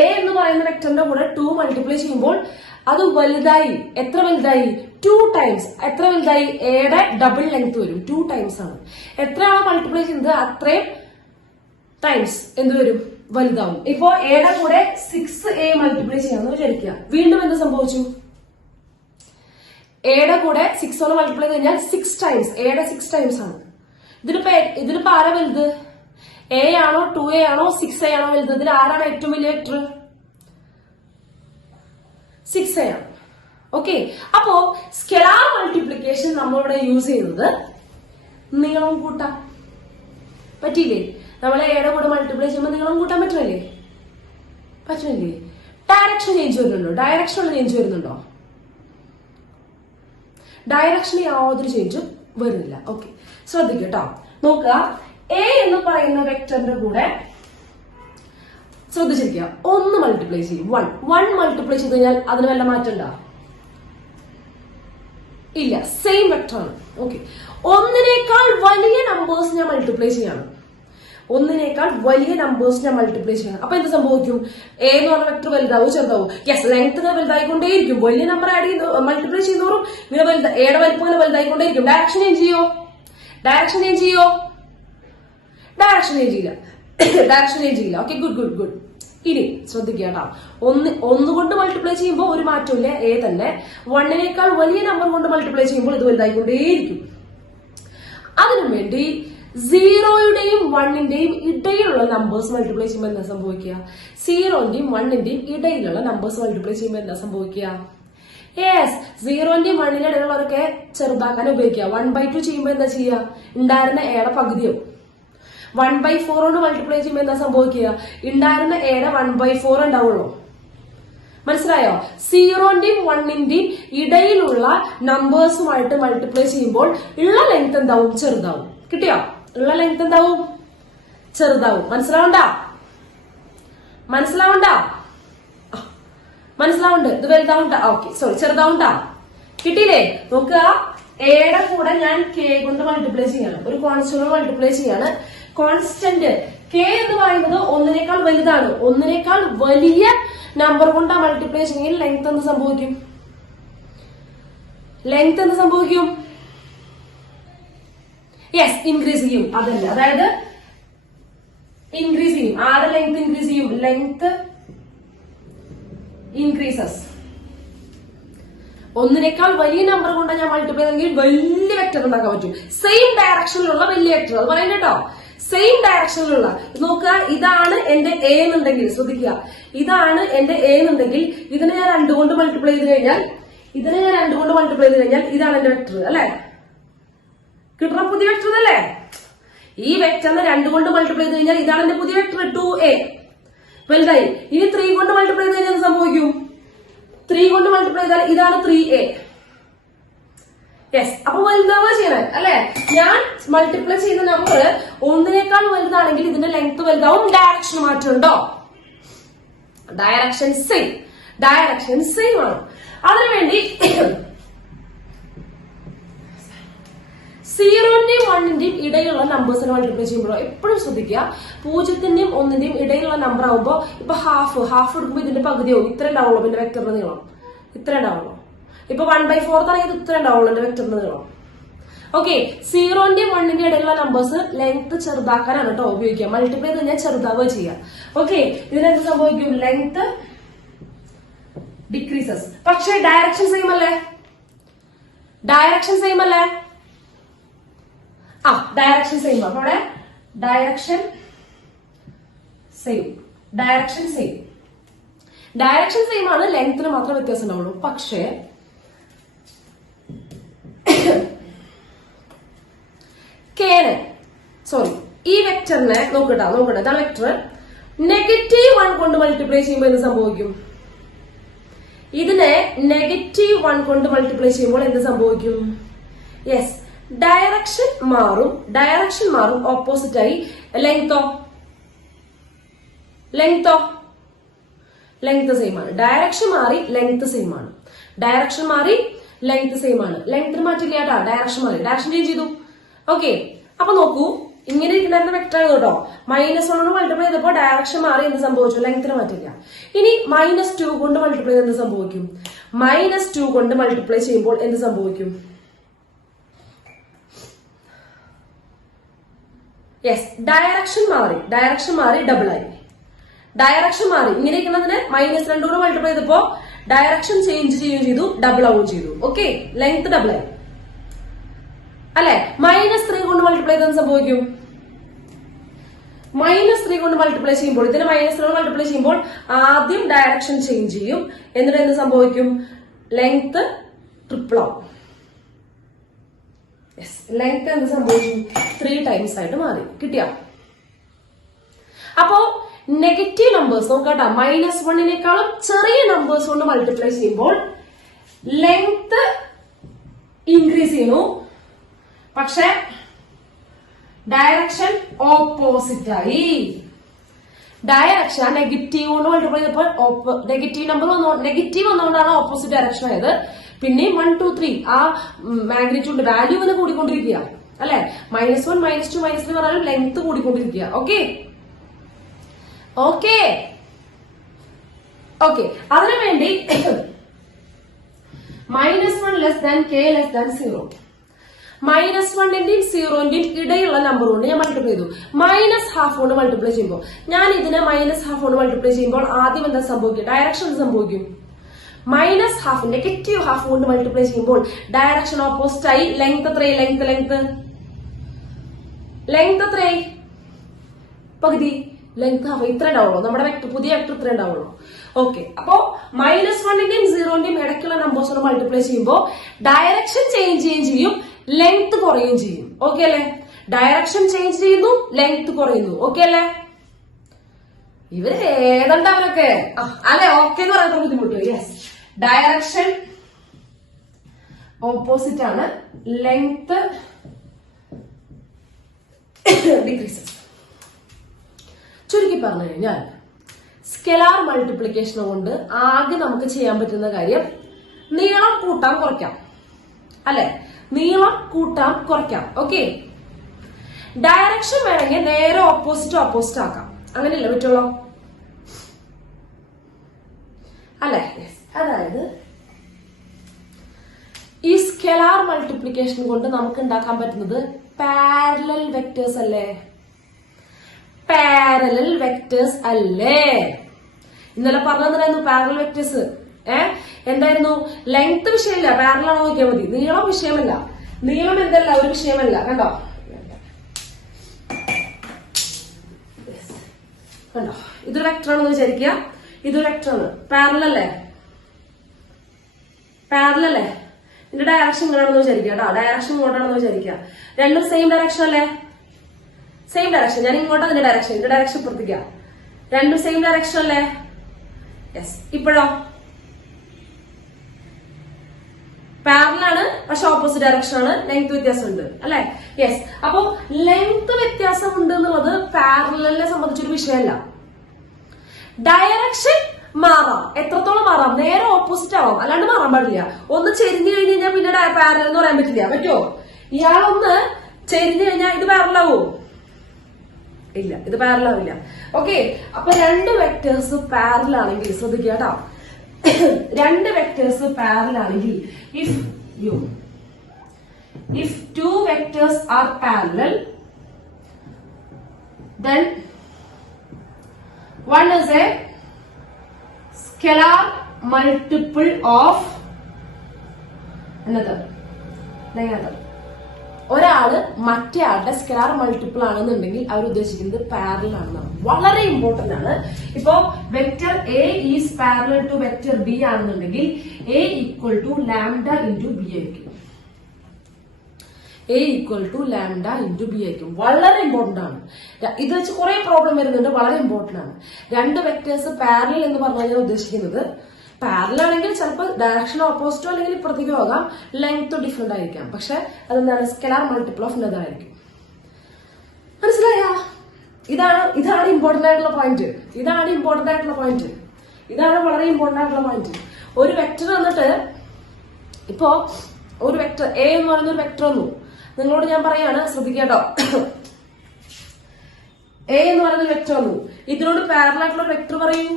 എ എന്ന് പറയുന്ന വെക്ടറിന്റെ കൂടെ 2 മൾട്ടിപ്ലൈ ചെയ്യുമ്പോൾ അത് വലുതായി. എത്ര വലുതായി, 2 ടൈംസ്. എത്ര വലുതായി, എയുടെ ഡബിൾ ലെങ്ത് വരും, 2 ടൈംസ് ആണ്. എത്രയാണോ മൾട്ടിപ്ലൈ ചെയ്യുന്നത് അത്രയും ടൈംസ് എന്ത് വരും, വലുതാവും. ഇപ്പോ എയുടെ കൂടെ 6A മൾട്ടിപ്ലൈ ചെയ്യാന്ന് വിചാരിക്കുക. വീണ്ടും എന്ത് സംഭവിച്ചു, എയുടെ കൂടെ 6 കൊണ്ട് മൾട്ടിപ്ലൈ കഴിഞ്ഞാൽ 6 ടൈംസ്, എയുടെ 6 ടൈംസ് ആണ്. ഇതിലിപ്പോ ആരാ വലുത്, എ ആണോ 2A ആണോ 6A ആണോ വലുത്? ഇതിൽ ആരാണ് ഏറ്റവും വലിയ വെക്ടർ, 6A ആണ്. ഓക്കെ, അപ്പോ സ്കെലാർ മൾട്ടിപ്ലിക്കേഷൻ നമ്മളിവിടെ യൂസ് ചെയ്യുന്നത് നീളം കൂട്ടാൻ പറ്റിയില്ലേ? നമ്മളെ എയുടെ കൂടെ മൾട്ടിപ്ലൈ ചെയ്യുമ്പോൾ നീളം കൂട്ടാൻ പറ്റുന്നില്ലേ? ഡയറക്ഷൻ ചേഞ്ച് വരുന്നുണ്ടോ? ഡയറക്ഷനിൽ ചേഞ്ച് വരുന്നുണ്ടോ? ഡയറക്ഷനിൽ യാതൊരു ചേഞ്ചും വരുന്നില്ല. ഓക്കെ, ശ്രദ്ധിക്കട്ടോ. നോക്കുക, എ എന്ന് പറയുന്ന വെക്ടറിന്റെ കൂടെ ശ്രദ്ധിച്ചിരിക്കുക, 1 മൾട്ടിപ്ലൈ ചെയ്യും. 1 മൾട്ടിപ്ലൈ ചെയ്ത് കഴിഞ്ഞാൽ അതിന് വല്ല മാറ്റം ഉണ്ടോ? ഇല്ല, സെയിം വെക്ടറാണ്. ഓക്കെ, ഒന്നിനേക്കാൾ വലിയ നമ്പേഴ്സ് ഞാൻ മൾട്ടിപ്ലൈ ചെയ്യണം. ഒന്നിനേക്കാൾ വലിയ നമ്പേഴ്സ് ഞാൻ മൾട്ടിപ്ലൈ ചെയ്യണം. അപ്പൊ എന്ത് സംഭവിക്കും? എ എന്ന് പറഞ്ഞ വെക്ടർ വലുതാവും ചെറുതാവും? Yes, length വലുതായിക്കൊണ്ടേയിരിക്കും. വലിയ നമ്പർ ആഡ് ചെയ്ത് മൾട്ടിപ്ലൈ ചെയ്യുന്നവരും ഇങ്ങനെ എയുടെ വലിപ്പം ഇങ്ങനെ വലുതായിക്കൊണ്ടേയിരിക്കും. ഡയറക്ഷൻ ചേഞ്ച് ചെയ്യോ? ഡയറക്ഷൻ ചേഞ്ച് ചെയ്യോ? ഡയറക്ഷൻ ചേഞ്ച് ചെയ്യില്ല. ഡയറക്ഷൻ ചേഞ്ച് ചെയ്യില്ല. Okay, good good good. ഇനി ശ്രദ്ധിക്കുക കേട്ടോ, ഒന്നുകൊണ്ട് മൾട്ടിപ്ലൈ ചെയ്യുമ്പോൾ ഒരു മാറ്റമില്ല, എ തന്നെ. 1നേക്കാൾ വലിയ നമ്പർ കൊണ്ട് മൾട്ടിപ്ലൈ ചെയ്യുമ്പോൾ ഇത് വലുതായിക്കൊണ്ടേയിരിക്കും. അതിനു വേണ്ടി 0യുടെയും 1ന്റെയും ഇടയിലുള്ള നമ്പേഴ്സ് മൾട്ടിപ്ലൈ ചെയ്യുമ്പോൾ എന്താ സംഭവിക്കുക? 0ന്റെയും 1ന്റെയും ഇടയിലുള്ള നമ്പേഴ്സ് മൾട്ടിപ്ലൈ ചെയ്യുമ്പോൾ എന്താ സംഭവിക്കുക? യെസ്, 0ന്റെയും 1ന്റെ ഇടയിലുള്ളവരൊക്കെ ചെറുതാക്കാൻ ഉപയോഗിക്കുക. 1/2 ചെയ്യുമ്പോൾ എന്താ ചെയ്യുക? ഉണ്ടായിരുന്ന എയുടെ പകുതിയോ. 1/4 കൊണ്ട് മൾട്ടിപ്ലൈ ചെയ്യുമ്പോൾ എന്താ സംഭവിക്കുക? ഉണ്ടായിരുന്ന എയുടെ 1/4 ഉണ്ടാവുള്ളൂ. മനസ്സിലായോ? 0ന്റെയും 1ന്റെയും ഇടയിലുള്ള നമ്പേഴ്സുമായിട്ട് മൾട്ടിപ്ലൈ ചെയ്യുമ്പോൾ ഉള്ള ലെങ്ത് എന്താവും? ചെറുതാവും. കിട്ടിയോ? ഉള്ള ലെങ്ത് എന്താവും? ചെറുതാവും. മനസ്സിലാവണ്ട? മനസ്സിലാവണ്ട? മനസ്സിലാവുണ്ട്? ഇത് വലുതാവണ്ട? Okay, sorry, ചെറുതാവണ്ട. കിട്ടിയില്ലേ? നോക്കുക, എയുടെ കൂടെ ഞാൻ കെ കൊണ്ട് മൾട്ടിപ്ലൈ ചെയ്യാണ്. ഒരു കോൺസ്റ്റന്റ് മൾട്ടിപ്ലൈ ചെയ്യാണ്. കോൺസ്റ്റന്റ് കെ എന്ന് പറയുന്നത് 1നേക്കാൾ വലുതാണ്. 1നേക്കാൾ വലിയ നമ്പർ കൊണ്ട് മൾട്ടിപ്ലൈ ചെയ്യെങ്കിൽ ലെങ്ത് എന്ത് സംഭവിക്കും? ലെങ്ത് എന്ത് സംഭവിക്കും? യെസ്, ഇൻക്രീസ് ചെയ്യും. അതല്ല, അതായത് ഇൻക്രീസ് ചെയ്യും. ആരുടെ ലെങ്ത് ഇൻക്രീസ് ചെയ്യും? Length increases. 1നേക്കാൾ വലിയ നമ്പർ കൊണ്ട് ഞാൻ മൾട്ടിപ്ലൈ ചെയ്തെങ്കിൽ വലിയ വെക്ടർ ഉണ്ടാക്കാൻ പറ്റും. സെയിം ഡയറക്ഷനിലുള്ള വലിയ വെക്ടർ. അത് പറയുന്നത് കേട്ടോ, സെയിം ഡയറക്ഷനിലുള്ള. നോക്കുക, ഇതാണ് എന്റെ എ എന്നുണ്ടെങ്കിൽ, ശ്രദ്ധിക്കുക, ഇതാണ് എന്റെ എ എന്നുണ്ടെങ്കിൽ ഇതിനെ ഞാൻ 2 കൊണ്ട് മൾട്ടിപ്ലൈ ചെയ്ത് കഴിഞ്ഞാൽ ഇതാണ് എന്റെ വെക്ടർ അല്ലെ? കിട്ടുന്ന പുതിയ വെക്ടർ അല്ലേ? ഈ വെക്ടറിനെ 2 കൊണ്ട് മൾട്ടിപ്ലൈ ചെയ്ത് കഴിഞ്ഞാൽ ഇതാണ് എന്റെ പുതിയ വെക്ടർ 2a. വലുതായി. ഇനി 3 കൊണ്ട് മൾട്ടിപ്ലൈ ചെയ്ത് കഴിഞ്ഞാൽ സംഭവിക്കും? 3 കൊണ്ട് മൾട്ടിപ്ലൈ ചെയ്താൽ ഇതാണ് 3a. യെസ്, അപ്പൊ വലുതാവുക ചെയ്യണം അല്ലെ? ഞാൻ മൾട്ടിപ്ലൈ ചെയ്യുന്ന നമ്പർ 1നേക്കാൾ വലുതാണെങ്കിൽ ഇതിന്റെ ലെങ്ത് വലുതാവും. ഡയറക്ഷൻ മാറ്റമുണ്ടോ? ഡയറക്ഷൻ സെയിം ആണ്. അതിനുവേണ്ടി 0ന്റെയും 1ന്റെയും ഇടയിലുള്ള നമ്പേഴ്സിനെ മൾട്ടിപ്ലൈ ചെയ്യുമ്പോഴോ എപ്പോഴും ശ്രദ്ധിക്കുക, 0ന്റെയും 1ന്റെയും ഇടയിലുള്ള നമ്പർ ആവുമ്പോ ഇപ്പൊ ഹാഫ് എടുക്കുമ്പോൾ ഇതിന്റെ പകുതിയാവും. ഇത്ര ഉണ്ടാവുള്ളൂ പിന്നെ വെക്ടറിന്റെ നീളം, ഇത്ര ഉണ്ടാവുള്ളൂ. ഇപ്പൊ 1/4 ആണെങ്കിൽ ഇത്ര ഉണ്ടാവുള്ളൂ എന്റെ വെക്ടറിന്റെ നീളം. ഓക്കെ, 0ന്റെയും 1ന്റെയും ഇടയിലുള്ള നമ്പേഴ്സ് ലെങ്ത് ചെറുതാക്കാനാണ് കേട്ടോ ഉപയോഗിക്കുക. മൾട്ടിപ്ലൈ ചെയ്ത് കഴിഞ്ഞാൽ ചെറുതാവുക ചെയ്യുക. ഓക്കെ, ഇതിനെന്ത് സംഭവിക്കും? Length decreases. പക്ഷേ ഡയറക്ഷൻ സെയിം അല്ലേ? ഡയറക്ഷൻ സെയിം അല്ലേ? Direction same. അപ്പൊ അവിടെ ഡയറക്ഷൻ സെയിം ആണ്. ലെങ്ത്തിന് മാത്രം വ്യത്യാസം ഉണ്ടാവുള്ളൂ. പക്ഷേ ഈ വെക്ടറിനെ നോക്കട്ടെ, ഇതാണ് വെക്ടർ. -1 കൊണ്ട് മൾട്ടിപ്ലൈ ചെയ്യുമ്പോൾ എന്ത് സംഭവിക്കും? ഇതിനെ -1 കൊണ്ട് മൾട്ടിപ്ലൈ ചെയ്യുമ്പോൾ എന്ത് സംഭവിക്കും? യെസ്, ഡയറക്ഷൻ മാറും. ഓപ്പോസിറ്റ് ആയി. ലെങ്തോ സെയിം ആണ്. ഡയറക്ഷൻ മാറി ലെങ്ത് സെയിം ആണ്. ലെങ്ത്തിന് മാറ്റില്ല കേട്ടോ. ഡയറക്ഷൻ ചേഞ്ച് ചെയ്തു. ഓക്കെ, അപ്പൊ നോക്കൂ, ഇങ്ങനെ ഇരിക്കുന്ന വെക്ടർ ആണ് കേട്ടോ. -1 കൊണ്ട് മൾട്ടിപ്ലൈ ചെയ്തപ്പോ ഡയറക്ഷൻ മാറി എന്ത് സംഭവിച്ചു? ലെങ്ത്തിന് മാറ്റില്ല. ഇനി -2 കൊണ്ട് മൾട്ടിപ്ലൈ ചെയ്ത് എന്ത് സംഭവിക്കും? -2 കൊണ്ട് മൾട്ടിപ്ലൈ ചെയ്യുമ്പോൾ എന്ത് സംഭവിക്കും? യെസ്, ഡയറക്ഷൻ മാറി ഡബിൾ ആയി. ഇങ്ങനെ ഇരിക്കുന്നതിന് -2 കൊണ്ട് മൾട്ടിപ്ലൈ ചെയ്തപ്പോ ഡയറക്ഷൻ ചേഞ്ച് ചെയ്യുകയും ചെയ്തു, ഡബിൾ ആവുകയും ചെയ്തു. ഓക്കെ, ലെങ്ത് ഡബിൾ ആയി അല്ലെ? -3 കൊണ്ട് മൾട്ടിപ്ലൈ ചെയ്ത് സംഭവിക്കും? -3 കൊണ്ട് മൾട്ടിപ്ലൈ ചെയ്യുമ്പോൾ ഇതിന് -3 കൊണ്ട് മൾട്ടിപ്ലൈ ചെയ്യുമ്പോൾ ആദ്യം ഡയറക്ഷൻ ചേഞ്ച് ചെയ്യും. എന്നിട്ട് എന്ത് സംഭവിക്കും? ലെങ്ത് ട്രിപ്പിൾ ആവും. ലെങ്ത് എന്ത് സംഭവിക്കും? 3 ടൈംസ് ആയിട്ട് മാറി. കിട്ടിയ? അപ്പോ നെഗറ്റീവ് നമ്പേഴ്സ് നോക്കട്ടെ, -1 ചെറിയ നമ്പേഴ്സ് കൊണ്ട് മൾട്ടിപ്ലൈ ചെയ്യുമ്പോൾ ലെങ്ത് ഇൻക്രീസ് ചെയ്യുന്നു, പക്ഷെ ഡയറക്ഷൻ ഓപ്പോസിറ്റ് ആയി. ഡയറക്ഷൻ നെഗറ്റീവ് കൊണ്ട് മൾട്ടിപ്ലൈ ചെയ്തപ്പോൾ നെഗറ്റീവ് നമ്പർ നെഗറ്റീവ് വന്നുകൊണ്ടാണ് ഓപ്പോസിറ്റ് ഡയറക്ഷൻ ആയത്. പിന്നെ 1, 2, 3 ആ മാഗ്നിറ്റ്യൂഡ് വാല്യൂ വന്ന് കൂടിക്കൊണ്ടിരിക്കുക അല്ലെ. -1, -2, -3 പറഞ്ഞാലും ലെങ്ത് കൂടിക്കൊണ്ടിരിക്കുക. ഓക്കെ ഓക്കെ ഓക്കെ അതിനുവേണ്ടി -1 less than k less than 0. -1ന്റെയും 0ന്റെയും ഇടയിലുള്ള നമ്പർ കൊണ്ട് ഞാൻ മൾട്ടിപ്ലൈ ചെയ്തു. -12 കൊണ്ട് മൾട്ടിപ്ലൈ ചെയ്യുമ്പോൾ ഞാൻ ഇതിനെ -12 കൊണ്ട് മൾട്ടിപ്ലൈ ചെയ്യുമ്പോൾ ആദ്യം എന്താ സംഭവിക്കുക? ഡയറക്ഷൻ സംഭവിക്കും. -12 നെഗറ്റീവ് ഹാഫ് കൊണ്ട് മൾട്ടിപ്ലൈ ചെയ്യുമ്പോൾ ഡയറക്ഷൻ ഓപ്പോസിറ്റ് ആയി. ലെങ്ത് എത്രയായി? ലെങ്ത് എത്രയായി? പകുതി. ലെങ്ത് ഹാഫ് ഇത്ര ഉണ്ടാവുള്ളൂ. നമ്മുടെ വെക്ടർ പുതിയ വെക്ടർ ഇത്ര ഉണ്ടാവുള്ളൂ. ഓക്കെ, അപ്പോ -1ന്റെയും 0ന്റെയും ഇടയ്ക്കുള്ള നമ്പേഴ്സ് മൾട്ടിപ്ലൈ ചെയ്യുമ്പോൾ ഡയറക്ഷൻ ചേഞ്ച് ചെയ്യുകയും ചെയ്യും, ലെങ്ത് കുറയുകയും ചെയ്യും. ഓക്കെ അല്ലെ? ഡയറക്ഷൻ ചേഞ്ച് ചെയ്യുന്നു, ലെങ്ത് കുറയുന്നു. ഓക്കെ അല്ലെ? ഇവര് ഏതാണ്ട് അവരൊക്കെ അല്ലെ? ഓക്കെ എന്ന് പറയുന്ന ബുദ്ധിമുട്ട്. യെസ്, ഡയറക്ഷൻ ഓപ്പോസിറ്റ് ആണ്, ലെങ്ത് ഡിക്രീസസ്. ചുരുക്കി പറഞ്ഞു കഴിഞ്ഞാൽ സ്കെലാർ മൾട്ടിപ്ലിക്കേഷൻ കൊണ്ട് ആകെ നമുക്ക് ചെയ്യാൻ പറ്റുന്ന കാര്യം നീളം കൂട്ടാം കുറയ്ക്കാം അല്ലെ? നീളം കൂട്ടാം കുറയ്ക്കാം. ഓക്കെ, ഡയറക്ഷൻ വേണമെങ്കിൽ നേരെ ഓപ്പോസിറ്റ് ആക്കാം. അങ്ങനെയല്ലേ പറ്റുള്ളൂ അല്ലെ? അതായത് ഈ സ്കെലാർ മൾട്ടിപ്ലിക്കേഷൻ കൊണ്ട് നമുക്ക് ഉണ്ടാക്കാൻ പറ്റുന്നത് പാരലൽ വെക്ടേഴ്സ് അല്ലേ? പാരലൽ വെക്ടേഴ്സ് അല്ലേ? ഇന്നലെ പറഞ്ഞതായിരുന്നു പാരലൽ വെക്ടേഴ്സ്. എന്തായിരുന്നു? ലെങ്ത് വിഷയമില്ല, പാരലൽ ആണോ നോക്കിയാൽ മതി. നീളം വിഷയമല്ല, നീളം എന്തല്ല ഒരു വിഷയമല്ല. കണ്ടോ കണ്ടോ, ഇതൊരു വെക്ടർ ആണെന്ന് വിചാരിക്കുക, ഇതൊരു വെക്ടർ ആണ്. പാരലൽ അല്ലേ? ഇതിന്റെ ഡയറക്ഷൻ ഇങ്ങനെയാണെന്ന് വിചാരിക്കുക കേട്ടോ. ഡയറക്ഷൻ ഇങ്ങോട്ടാണെന്ന് വിചാരിക്കുക. രണ്ടും സെയിം ഡയറക്ഷൻ അല്ലേ? Same direction. ഞാൻ ഇങ്ങോട്ടാ ഇതിന്റെ ഡയറക്ഷൻ, ഇതിന്റെ ഡയറക്ഷൻ ഇപ്പുറത്തേക്കാ. രണ്ടും സെയിം ഡയറക്ഷൻ അല്ലേ? യെസ്. ഇപ്പോഴോ പാരലാണ്, പക്ഷെ ഓപ്പോസിറ്റ് ഡയറക്ഷൻ ആണ്. ലെങ്ത് വ്യത്യാസമുണ്ട് അല്ലെ? യെസ്. അപ്പോ ലെങ്ത് വ്യത്യാസം ഉണ്ട് എന്നുള്ളത് പാരലിനെ സംബന്ധിച്ചൊരു വിഷയമല്ല. ഡയറക്ഷൻ മാറാം, എത്രത്തോളം മാറാം? നേരെ ഓപ്പോസിറ്റ് ആവാം, അല്ലാണ്ട് മാറാൻ പാടില്ല. ഒന്ന് ചെരിഞ്ഞു കഴിഞ്ഞ് കഴിഞ്ഞാൽ പിന്നെ പാരലൽ എന്ന് പറയാൻ പറ്റില്ല. പറ്റുമോ? ഇയാളൊന്ന് ചെരിഞ്ഞു കഴിഞ്ഞാൽ ഇത് പാരലാവോ? ഇല്ല, ഇത് പാരലാവില്ല. ഓക്കെ, അപ്പൊ രണ്ട് വെക്ടേഴ്സ് പാരലാണെങ്കിൽ ശ്രദ്ധിക്കുക കേട്ടോ. രണ്ട് vectors പാരലാണെങ്കിൽ if two vectors are parallel, then one is a scalar multiple of another. ഒരാള് മറ്റേ ആളുടെ സ്കെലാർ മൾട്ടിപ്പിൾ ആണെന്നുണ്ടെങ്കിൽ അവർ ഉദ്ദേശിക്കുന്നത് പാരലൽ ആണെന്നാണ്. വളരെ ഇമ്പോർട്ടന്റ് ആണ്. ഇപ്പോ vector A is parallel to vector B ആണെന്നുണ്ടെങ്കിൽ A equal to lambda into B ആയിരിക്കും. A equal to lambda into B ആയിരിക്കും. വളരെ ഇമ്പോർട്ടന്റ് ആണ്. ഇത് വെച്ച് കുറെ പ്രോബ്ലം വരുന്നുണ്ട്. വളരെ ഇമ്പോർട്ടന്റ് ആണ്. രണ്ട് വെക്ടേഴ്സ് പാരലൽ എന്ന് പറഞ്ഞു കഴിഞ്ഞാൽ ഉദ്ദേശിക്കുന്നത് പാരലൽ ആണെങ്കിൽ ചിലപ്പോൾ ഡയറക്ഷൻ ഓപ്പോസിറ്റോ അല്ലെങ്കിൽ ഇപ്പുറത്തേക്കോ ആകാം, ലെങ്ത് ഡിഫറെന്റ് ആയിരിക്കാം. പക്ഷെ അതെന്താണ്? സ്കെലാർ മൾട്ടിപ്പിൾ ഓഫ് അനദർ ആയിരിക്കും. മനസ്സിലായോ? ഇതാണ് ഇമ്പോർട്ടന്റ് ആയിട്ടുള്ള പോയിന്റ്. ഇതാണ് വളരെ ഇമ്പോർട്ടന്റ് ആയിട്ടുള്ള പോയിന്റ്. ഒരു വെക്ടർ വന്നിട്ട് ഇപ്പോ ഒരു വെക്ടർ എ എന്ന് പറയുന്ന ഒരു വെക്ടർ വന്നു. നിങ്ങളോട് ഞാൻ പറയാണ്, ശ്രദ്ധിക്കാട്ടോ. എ എന്ന് പറയുന്ന വെക്ടർ വന്നു. ഇതിനോട് പാരലൽ ആയിട്ടുള്ള വെക്ടർ പറയൂ.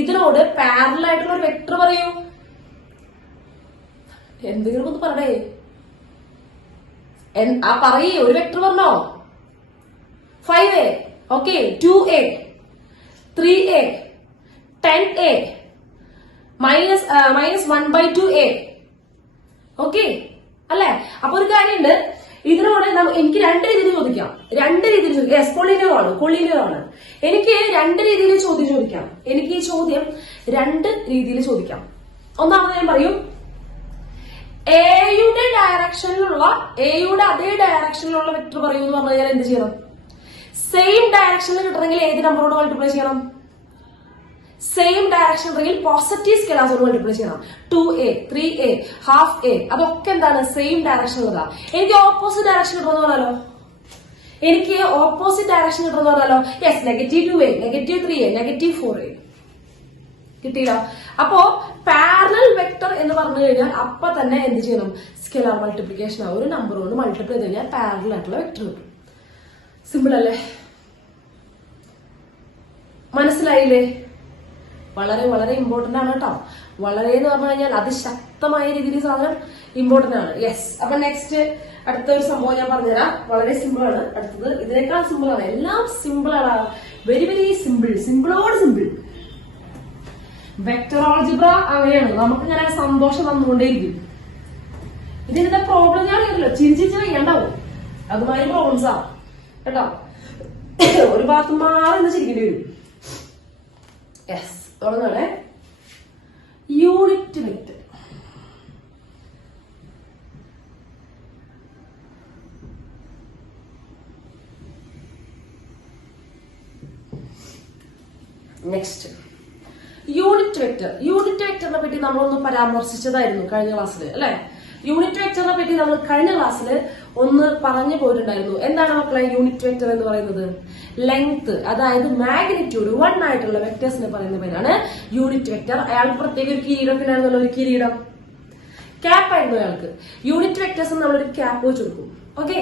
ഇതിനോട് പാരലൽ ആയിട്ടുള്ള ഒരു വെക്ടർ പറയൂ. എന്തെങ്കിലും ഒന്ന് പറയേ. പറയേ, ഒരു വെക്ടർ പറഞ്ഞോ. 5a, okay, 2a, 3a, 10a, -1/2a. Okay അല്ലെ? അപ്പൊ ഒരു കാര്യമുണ്ട്, ഇതിനോട് എനിക്ക് രണ്ട് രീതിയിൽ ചോദിക്കാം. യെസ്, കൊളീനിയർ ആണ്. എനിക്ക് രണ്ട് രീതിയിൽ ചോദിക്കാം. എനിക്ക് ഈ ചോദ്യം രണ്ട് രീതിയിൽ ചോദിക്കാം. ഒന്നാമത് ഞാൻ പറയും, എയുടെ അതേ ഡയറക്ഷനിലുള്ള വെക്ടർ പറയൂ എന്ന് പറഞ്ഞു കഴിഞ്ഞാൽ എന്ത് ചെയ്യണം? സെയിം ഡയറക്ഷനിൽ കിട്ടണമെങ്കിൽ ഏത് നമ്പറോട് മൾട്ടിപ്ലൈ ചെയ്യണം? സെയിം ഡയറക്ഷൻ ഉണ്ടെങ്കിൽ പോസിറ്റീവ് സ്കെലാർസ് മൾട്ടിപ്ലൈ ചെയ്യണം. 2a, 3a, ഹാഫ് a അതൊക്കെ എന്താണ്? സെയിം ഡയറക്ഷൻ ഉള്ളതാ. എനിക്ക് ഓപ്പോസിറ്റ് ഡയറക്ഷൻ കിട്ടുമെന്ന് പറഞ്ഞാലോ? എനിക്ക് ഓപ്പോസിറ്റ് ഡയറക്ഷൻ കിട്ടുമെന്ന് പറഞ്ഞാലോ? Yes, -2a, -3a, -4a. കിട്ടിയില്ല. അപ്പോ പാരലൽ വെക്ടർ എന്ന് പറഞ്ഞു കഴിഞ്ഞാൽ അപ്പൊ തന്നെ എന്ത് ചെയ്യണം? സ്കെലാർ മൾട്ടിപ്ലിക്കേഷൻ ആ ഒരു നമ്പർ കൊണ്ട് മൾട്ടിപ്ലൈ ചെയ്ത് കഴിഞ്ഞാൽ പാരലൽ ആയിട്ടുള്ള വെക്ടർ കിട്ടും. സിമ്പിൾ അല്ലേ? മനസ്സിലായില്ലേ? വളരെ വളരെ ഇമ്പോർട്ടന്റ് ആണ് കേട്ടോ. വളരെ എന്ന് പറഞ്ഞു കഴിഞ്ഞാൽ അതിശക്തമായ രീതിയിൽ സാധനം ഇമ്പോർട്ടന്റ് ആണ്. യെസ്. അപ്പൊ നെക്സ്റ്റ് അടുത്ത ഒരു സംഭവം ഞാൻ പറഞ്ഞുതരാം. വളരെ സിമ്പിൾ ആണ്. അടുത്തത് ഇതിനേക്കാൾ സിമ്പിൾ ആണ്. എല്ലാം സിമ്പിൾ ആണ്. Very very simple. സിമ്പിളോട് സിമ്പിൾ. വെക്ടർ ആൾജിബ്ര അങ്ങനെയാണ്. നമുക്ക് ഇങ്ങനെ സന്തോഷം വന്നുകൊണ്ടേയിരിക്കും. ഇതിന്റെ പ്രോബ്ലം ഞാൻ അറിയില്ലോ. ചിരിച്ചിച്ച് വയ്യാണ്ടാവും. അതുമാതിരി പ്രോബ്ലംസാ കേട്ടോ. ഒരു ഭാഗത്ത് മാറി ചിരിക്കേണ്ടി വരും. യെസ്. തുടങ്ങാണേ. Unit vector. Next unit vector. Unit വെക്ടറിനെ പറ്റി നമ്മളൊന്ന് പരാമർശിച്ചതായിരുന്നു കഴിഞ്ഞ ക്ലാസ്സിൽ അല്ലെ? യൂണിറ്റ് വെക്ടറിനെ പറ്റി നമ്മൾ കഴിഞ്ഞ ക്ലാസ്സിൽ ഒന്ന് പറഞ്ഞു പോയിട്ടുണ്ടായിരുന്നു. എന്താണ് മക്കളെ യൂണിറ്റ് വെക്ടർ എന്ന് പറയുന്നത്? ലെങ്ത്, അതായത് മാഗ്നിറ്റ്യൂഡ് 1 ആയിട്ടുള്ള വെക്ടേഴ്സിനെ പറയുന്ന പേരാണ് യൂണിറ്റ് വെക്ടർ. അയാൾക്ക് പ്രത്യേക ഒരു കിരീടത്തിനായിരുന്നല്ലോ, ഒരു കിരീടം, ക്യാപ്പ് ആയിരുന്നു അയാൾക്ക്. യൂണിറ്റ് വെക്ടേഴ്സ് നമ്മളൊരു ക്യാപ്പ് വെച്ച് കൊടുക്കും. Okay,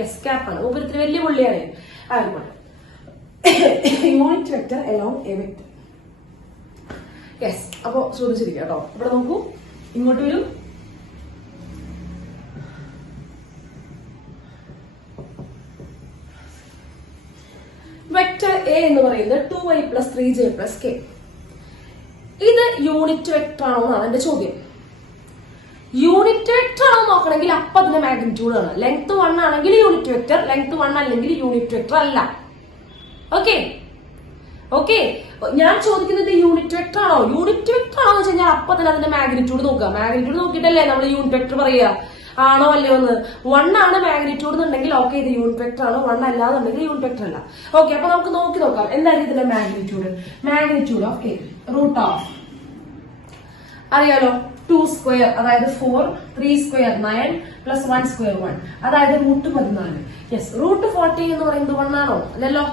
yes, ക്യാപ്പാണ്. ഉപരിത്തിന് വലിയ പുള്ളിയാണ്. ആയിക്കോട്ടെ. Unit vector along A vector. Yes. അപ്പോ ശ്രദ്ധിച്ചിരിക്കുക കേട്ടോ. ഇവിടെ നോക്കൂ, ഇങ്ങോട്ട് വരും. വെക്ടർ എ എന്ന് പറയുന്നത് 2y + 3j + k. ഇത് യൂണിറ്റ് വെക്ടർ ആണോ എന്നാണ് എന്റെ ചോദ്യം. യൂണിറ്റ് വെക്ടർ ആണോ നോക്കണമെങ്കിൽ അപ്പൊ അതിന്റെ മാഗ്നിറ്റ്യൂഡ് ആണ്. ലെങ്ത് 1 ആണെങ്കിൽ യൂണിറ്റ് വെക്ടർ, ലെങ്ത് 1 അല്ലെങ്കിൽ യൂണിറ്റ് വെക്ടർ അല്ല. Okay okay. ഞാൻ ചോദിക്കുന്നത് യൂണിറ്റ് വെക്ടർ ആണോ? യൂണിറ്റ് വെക്ടർ ആണോ എന്ന് വെച്ച് കഴിഞ്ഞാൽ അപ്പൊ തന്നെ അതിന്റെ മാഗ്നിറ്റ്യൂഡ് നോക്കുക. മാഗ്നിറ്റ്യൂഡ് നോക്കിയിട്ടല്ലേ നമ്മൾ യൂണിറ്റ് വെക്ടർ പറയുക. ആണോ അല്ലയോ എന്ന്. 1 ആണ് മാഗ്നിറ്റ്യൂഡ് എന്നുണ്ടെങ്കിൽ ഓക്കെ, ഇത് യൂണിറ്റ് വെക്ടർ ആണ്. 1 അല്ലാന്നുണ്ടെങ്കിൽ യൂണിറ്റ് വെക്ടർ അല്ല. ഓക്കെ, അപ്പൊ നമുക്ക് നോക്കാം എന്തായിരിക്കും ഇതിന്റെ magnitude. Magnitude of A root of, അറിയാലോ, 2² അതായത് 4, 3² 9 + 1² 1 അതായത് √14. യെസ്. √14 എന്ന് പറയുന്നത് 1 ആണോ? അല്ലല്ലോ.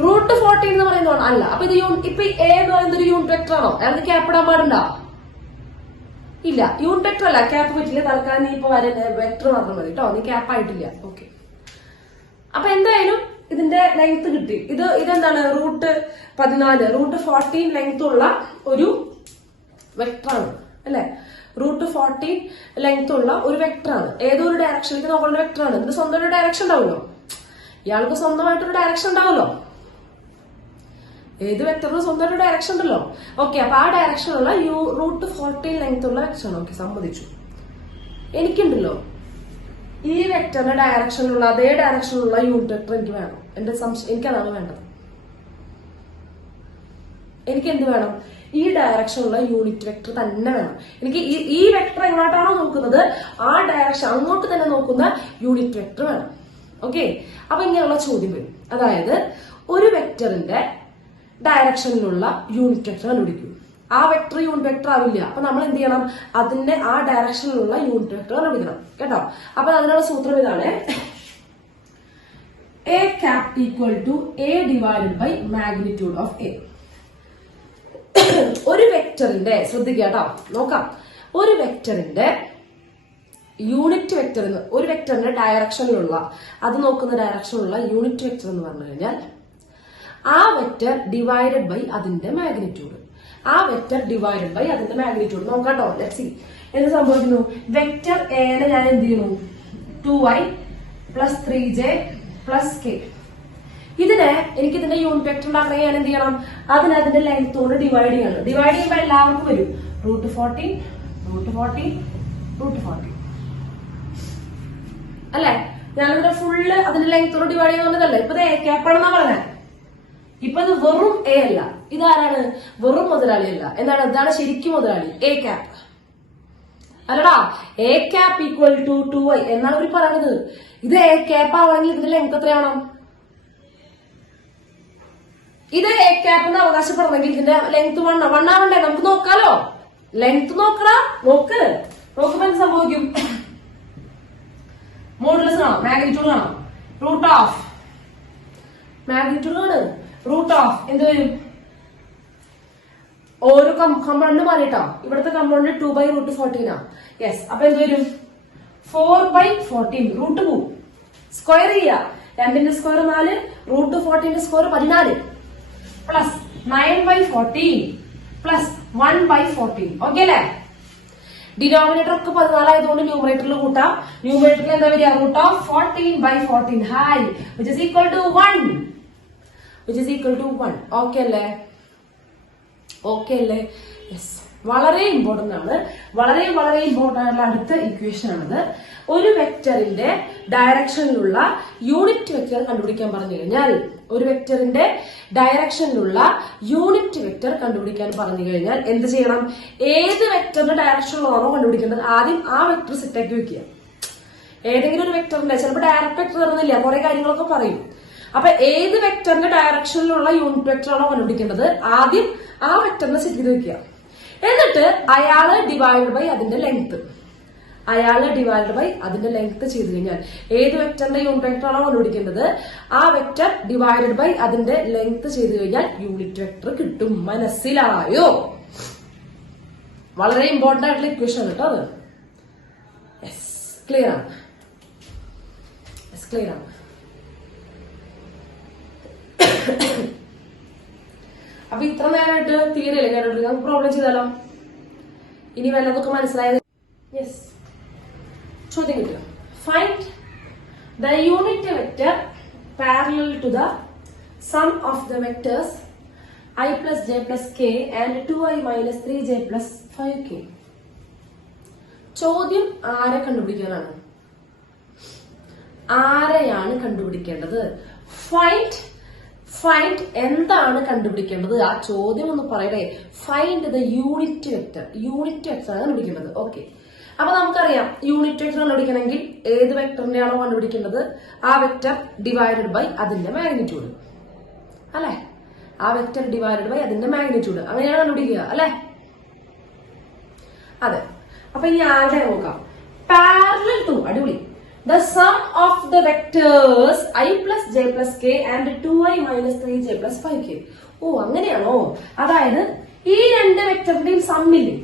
√14 എന്ന് പറയുന്നത് 1 അല്ല. അപ്പൊ ഇത് ഇപ്പൊ എ എന്ന് പറയുന്നത് ഒരു യൂണിറ്റ് വെക്ടർ ആണോ? അയാൾക്ക് ക്യാപ്പ് ഇടാൻ പാടുണ്ടോ? ഇല്ല, യൂണിറ്റ് വെക്ടർ അല്ല. ക്യാപ്പ് പറ്റില്ല. തൽക്കാലം നീ ഇപ്പൊ വെക്ടർ മാത്രം മതി കേട്ടോ. നീ ക്യാപ്പ് ആയിട്ടില്ല. ഓക്കെ. അപ്പൊ എന്തായാലും ഇതിന്റെ ലെങ്ത് കിട്ടി. ഇതെന്താണ്? √14, √14 ലെങ്ത് ഉള്ള ഒരു വെക്ടറാണ് അല്ലെ? √14 ലെങ്ത് ഉള്ള ഒരു വെക്ടറാണ്. ഏതോ ഒരു ഡയറക്ഷനിലേക്ക് നോക്കേണ്ട വെക്ടറാണ്. ഇതിന് സ്വന്തം ഒരു ഡയറക്ഷൻ ഉണ്ടാവുമല്ലോ. ഇയാൾക്ക് സ്വന്തമായിട്ടൊരു ഡയറക്ഷൻ ഉണ്ടാവുമല്ലോ. ഏത് വെക്ടറിന് സ്വന്തം ഒരു ഡയറക്ഷൻ ഉണ്ടല്ലോ. ഓക്കെ, അപ്പൊ ആ ഡയറക്ഷനുള്ള √14 ലെങ്ത് ഉള്ള വെക്ടറാണ്. ഓക്കെ, സമ്മതിച്ചു. എനിക്കുണ്ടല്ലോ ഈ വെക്ടറിന്റെ ഡയറക്ഷനിലുള്ള അതേ ഡയറക്ഷനിലുള്ള യൂണിറ്റ് വെക്ടർ എനിക്ക് വേണം. എന്റെ സംശയം, എനിക്കതാണ് വേണ്ടത്. എനിക്ക് എന്ത് വേണം? ഈ ഡയറക്ഷനുള്ള യൂണിറ്റ് വെക്ടർ തന്നെ വേണം. എനിക്ക് ഈ വെക്ടർ എങ്ങോട്ടാണോ നോക്കുന്നത് ആ ഡയറക്ഷൻ അങ്ങോട്ട് തന്നെ നോക്കുന്ന യൂണിറ്റ് വെക്ടർ വേണം. ഓക്കെ, അപ്പൊ ഇങ്ങനെയുള്ള ചോദ്യം വരും. അതായത് ഒരു വെക്ടറിന്റെ ഡയറക്ഷനിലുള്ള യൂണിറ്റ് വെക്ടർ കണ്ടുപിടിക്കും. ആ വെക്ടർ യൂണിറ്റ് വെക്ടർ ആവില്ല. അപ്പൊ നമ്മൾ എന്ത് ചെയ്യണം? അതിന്റെ ആ ഡയറക്ഷനിലുള്ള യൂണിറ്റ് വെക്ടർ കണ്ടുപിടിക്കണം കേട്ടോ. അപ്പൊ അതിനുള്ള സൂത്രം ഇതാണ്: A cap = A / magnitude of A. ഒരു വെക്ടറിന്റെ, ശ്രദ്ധിക്കുക കേട്ടോ, നോക്കാം. ഒരു വെക്ടറിന്റെ യൂണിറ്റ് വെക്ടർ, ഒരു വെക്ടറിന്റെ ഡയറക്ഷനിലുള്ള, അത് നോക്കുന്ന ഡയറക്ഷനിലുള്ള യൂണിറ്റ് വെക്ടർ എന്ന് പറഞ്ഞു കഴിഞ്ഞാൽ ആ വെക്ടർ ഡിവൈഡഡ് ബൈ അതിന്റെ മാഗ്നിറ്റ്യൂഡ്. ആ വെക്ടർ ഡിവൈഡഡ് ബൈ അതിന്റെ മാഗ്നിറ്റ്യൂഡ്. നോക്കാട്ടോ. ലെറ്റ്സ് സീ എന്ത് സംഭവിക്കുന്നു. വെക്ടർ എനെ ഞാൻ എന്ത് ചെയ്യുന്നു? 2y + 3j + k. ഇതിനെ എനിക്ക് ഇതിന്റെ യൂണിറ്റ് വെക്ടർ ഉണ്ടാക്കണമെങ്കിൽ ഞാൻ എന്ത് ചെയ്യണം? അതിന്റെ ലെങ്ത്തോട് ഡിവൈഡ് ചെയ്യണം. ഡിവൈഡ് ചെയ്യുമ്പോൾ എല്ലാവർക്കും വരും √14 √14 അല്ലെ? ഞാനിവിടെ ഫുള്ള് അതിന്റെ ലെങ്ത്തോട് ഡിവൈഡ് ചെയ്യുന്നതല്ലേ. ഇപ്പൊ എ ക്യാപ്പാണെന്നാ പറഞ്ഞത്. ഇപ്പൊ ഇത് വെറും എ അല്ല. ഇതാരാണ്? വെറും മുതലാളിയല്ല. എന്താണ്? ഇതാണ് ശരിക്കും മുതലാളി. എ ക്യാപ്പ് അല്ലടാ. എ ക്യാപ്പ് = 2y എന്നാണ് അവർ പറയുന്നത്. ഇത് എ ക്യാപ്പ് ആവണമെങ്കിൽ ഇതിന്റെ ലെങ്ത് എത്രയാവണം? ഇത് എ ക്യാപ്പ് എന്ന് അവകാശപ്പെടണമെങ്കിൽ ഇതിന്റെ ലെങ്ത് 1 ആവണ്ടേ? നമുക്ക് നോക്കാലോ. ലെങ്ത് നോക്കണം. നോക്കുമ്പോ എന്ത് സംഭവിക്കും? മോഡുലസ് കാണാം, മാഗ്നിറ്റ്യൂഡ് കാണാം. റൂട്ട് ഓഫ് മാഗ്നിറ്റ്യൂഡ് ആണ്. റൂട്ട് ഓഫ് എന്ത് വരും? ഓരോ കമ്പൗണ്ട് മാറിയിട്ടോ. ഇവിടുത്തെ കമ്പൗണ്ട് 2/√14 യെസ്. അപ്പൊ എന്ത് വരും? 4/14. റൂട്ട് പോവും. സ്ക്വയർ ചെയ്യുക. 2ന്റെ സ്ക്വയർ 4, √14ന്റെ സ്ക്വയർ 14 പ്ലസ് 9/14 പ്ലസ് 1/14. ഓക്കെ അല്ലേ? ഡിനോമിനേറ്റർ ഒക്കെ 14 ആയതുകൊണ്ട് ന്യൂമറേറ്ററിൽ കൂട്ടാം. ന്യൂമറേറ്ററിൽ എന്താ വരിക? റൂട്ട് ഓഫ് 14/14 ഹൈ which is equal to 1. Okay അല്ലേ? ഓക്കെ അല്ലേ? യെസ്. വളരെ ഇമ്പോർട്ടന്റ് ആണ്. വളരെ വളരെ ഇമ്പോർട്ടന്റ് ആയിട്ടുള്ള അടുത്ത ഇക്വേഷൻ ആണിത്. ഒരു വെക്ടറിന്റെ ഡയറക്ഷനിലുള്ള യൂണിറ്റ് വെക്ടർ കണ്ടുപിടിക്കാൻ പറഞ്ഞു കഴിഞ്ഞാൽ, ഒരു വെക്ടറിന്റെ ഡയറക്ഷനിലുള്ള യൂണിറ്റ് വെക്ടർ കണ്ടുപിടിക്കാൻ പറഞ്ഞു കഴിഞ്ഞാൽ എന്ത് ചെയ്യണം? ഏത് വെക്ടറിന്റെ ഡയറക്ഷനിലാണോ കണ്ടുപിടിക്കേണ്ടത് ആദ്യം ആ വെക്ടർ സെറ്റാക്കി വെക്കുക. ഏതെങ്കിലും ഒരു വെക്ടറിന്റെ, ചിലപ്പോൾ ഡയറക്റ്റ് വെക്ടർ തരുന്നില്ല, കുറെ കാര്യങ്ങളൊക്കെ പറയും. അപ്പൊ ഏത് വെക്ടറിന്റെ ഡയറക്ഷനിലുള്ള യൂണിറ്റ് വെക്ടർ ആണോ കണ്ടുപിടിക്കേണ്ടത് ആദ്യം ആ വെക്ടറിനെ സെറ്റ് ചെയ്ത് വെക്കുക. എന്നിട്ട് അയാള് ഡിവൈഡ് ബൈ അതിന്റെ ലെങ്ത് ചെയ്ത് കഴിഞ്ഞാൽ ഏത് വെക്ടറിന്റെ യൂണിറ്റ് വെക്ടർ ആണോ കണ്ടുപിടിക്കേണ്ടത് ആ വെക്ടർ ഡിവൈഡഡ് ബൈ അതിന്റെ ലെങ്ത് ചെയ്ത് കഴിഞ്ഞാൽ യൂണിറ്റ് വെക്ടർ കിട്ടും. മനസ്സിലായോ? വളരെ ഇമ്പോർട്ടന്റ് ആയിട്ടുള്ള ഇക്വേഷൻ ആണ് കേട്ടോ അത്. യെസ്. ക്ലിയർ ആണ്? ക്ലിയർ ആണ്. അപ്പൊ ഇത്ര നേരമായിട്ട് തിയറി അല്ലേ കേട്ടോ? നമുക്ക് പ്രോബ്ലം ചെയ്താലോ? ഇനി വല്ലതൊക്കെ മനസ്സിലായത്? യെസ്. ചോദ്യം കിട്ടുക. Find the unit vector parallel to the sum of the vectors I plus j plus k and 2i minus 3j plus 5k. ചോദ്യം ആരെ കണ്ടുപിടിക്കാനാണ്? ആരെയാണ് കണ്ടുപിടിക്കേണ്ടത്? ഫൈൻഡ് എന്താണ് കണ്ടുപിടിക്കേണ്ടത്? ആ ചോദ്യം ഒന്ന് പറയട്ടെ. ഫൈൻഡ് ദ യൂണിറ്റ് വെക്ടർ ആണ് കണ്ടുപിടിക്കേണ്ടത്. ഓക്കെ. അപ്പൊ നമുക്കറിയാം യൂണിറ്റ് വെക്ടർ കണ്ടുപിടിക്കണമെങ്കിൽ ഏത് വെക്ടറിന്റെ ആണോ കണ്ടുപിടിക്കേണ്ടത് ആ വെക്ടർ ഡിവൈഡഡ് ബൈ അതിന്റെ മാഗ്നിറ്റ്യൂഡ് അല്ലെ? ആ വെക്ടർ ഡിവൈഡഡ് ബൈ അതിന്റെ മാഗ്നിറ്റ്യൂഡ് അങ്ങനെയാണ് കണ്ടുപിടിക്കുക അല്ലെ? അതെ. അപ്പൊ ഇനി ആരുടെ നോക്കാം? Parallel to. അടിപൊളി. The sum of the vectors I plus j plus k and 2i minus 3j plus 5k. ഓ അങ്ങനെയാണോ? അതായത് ഈ രണ്ട് വെക്ടറിന്റെയും സമ്മില്ലേ,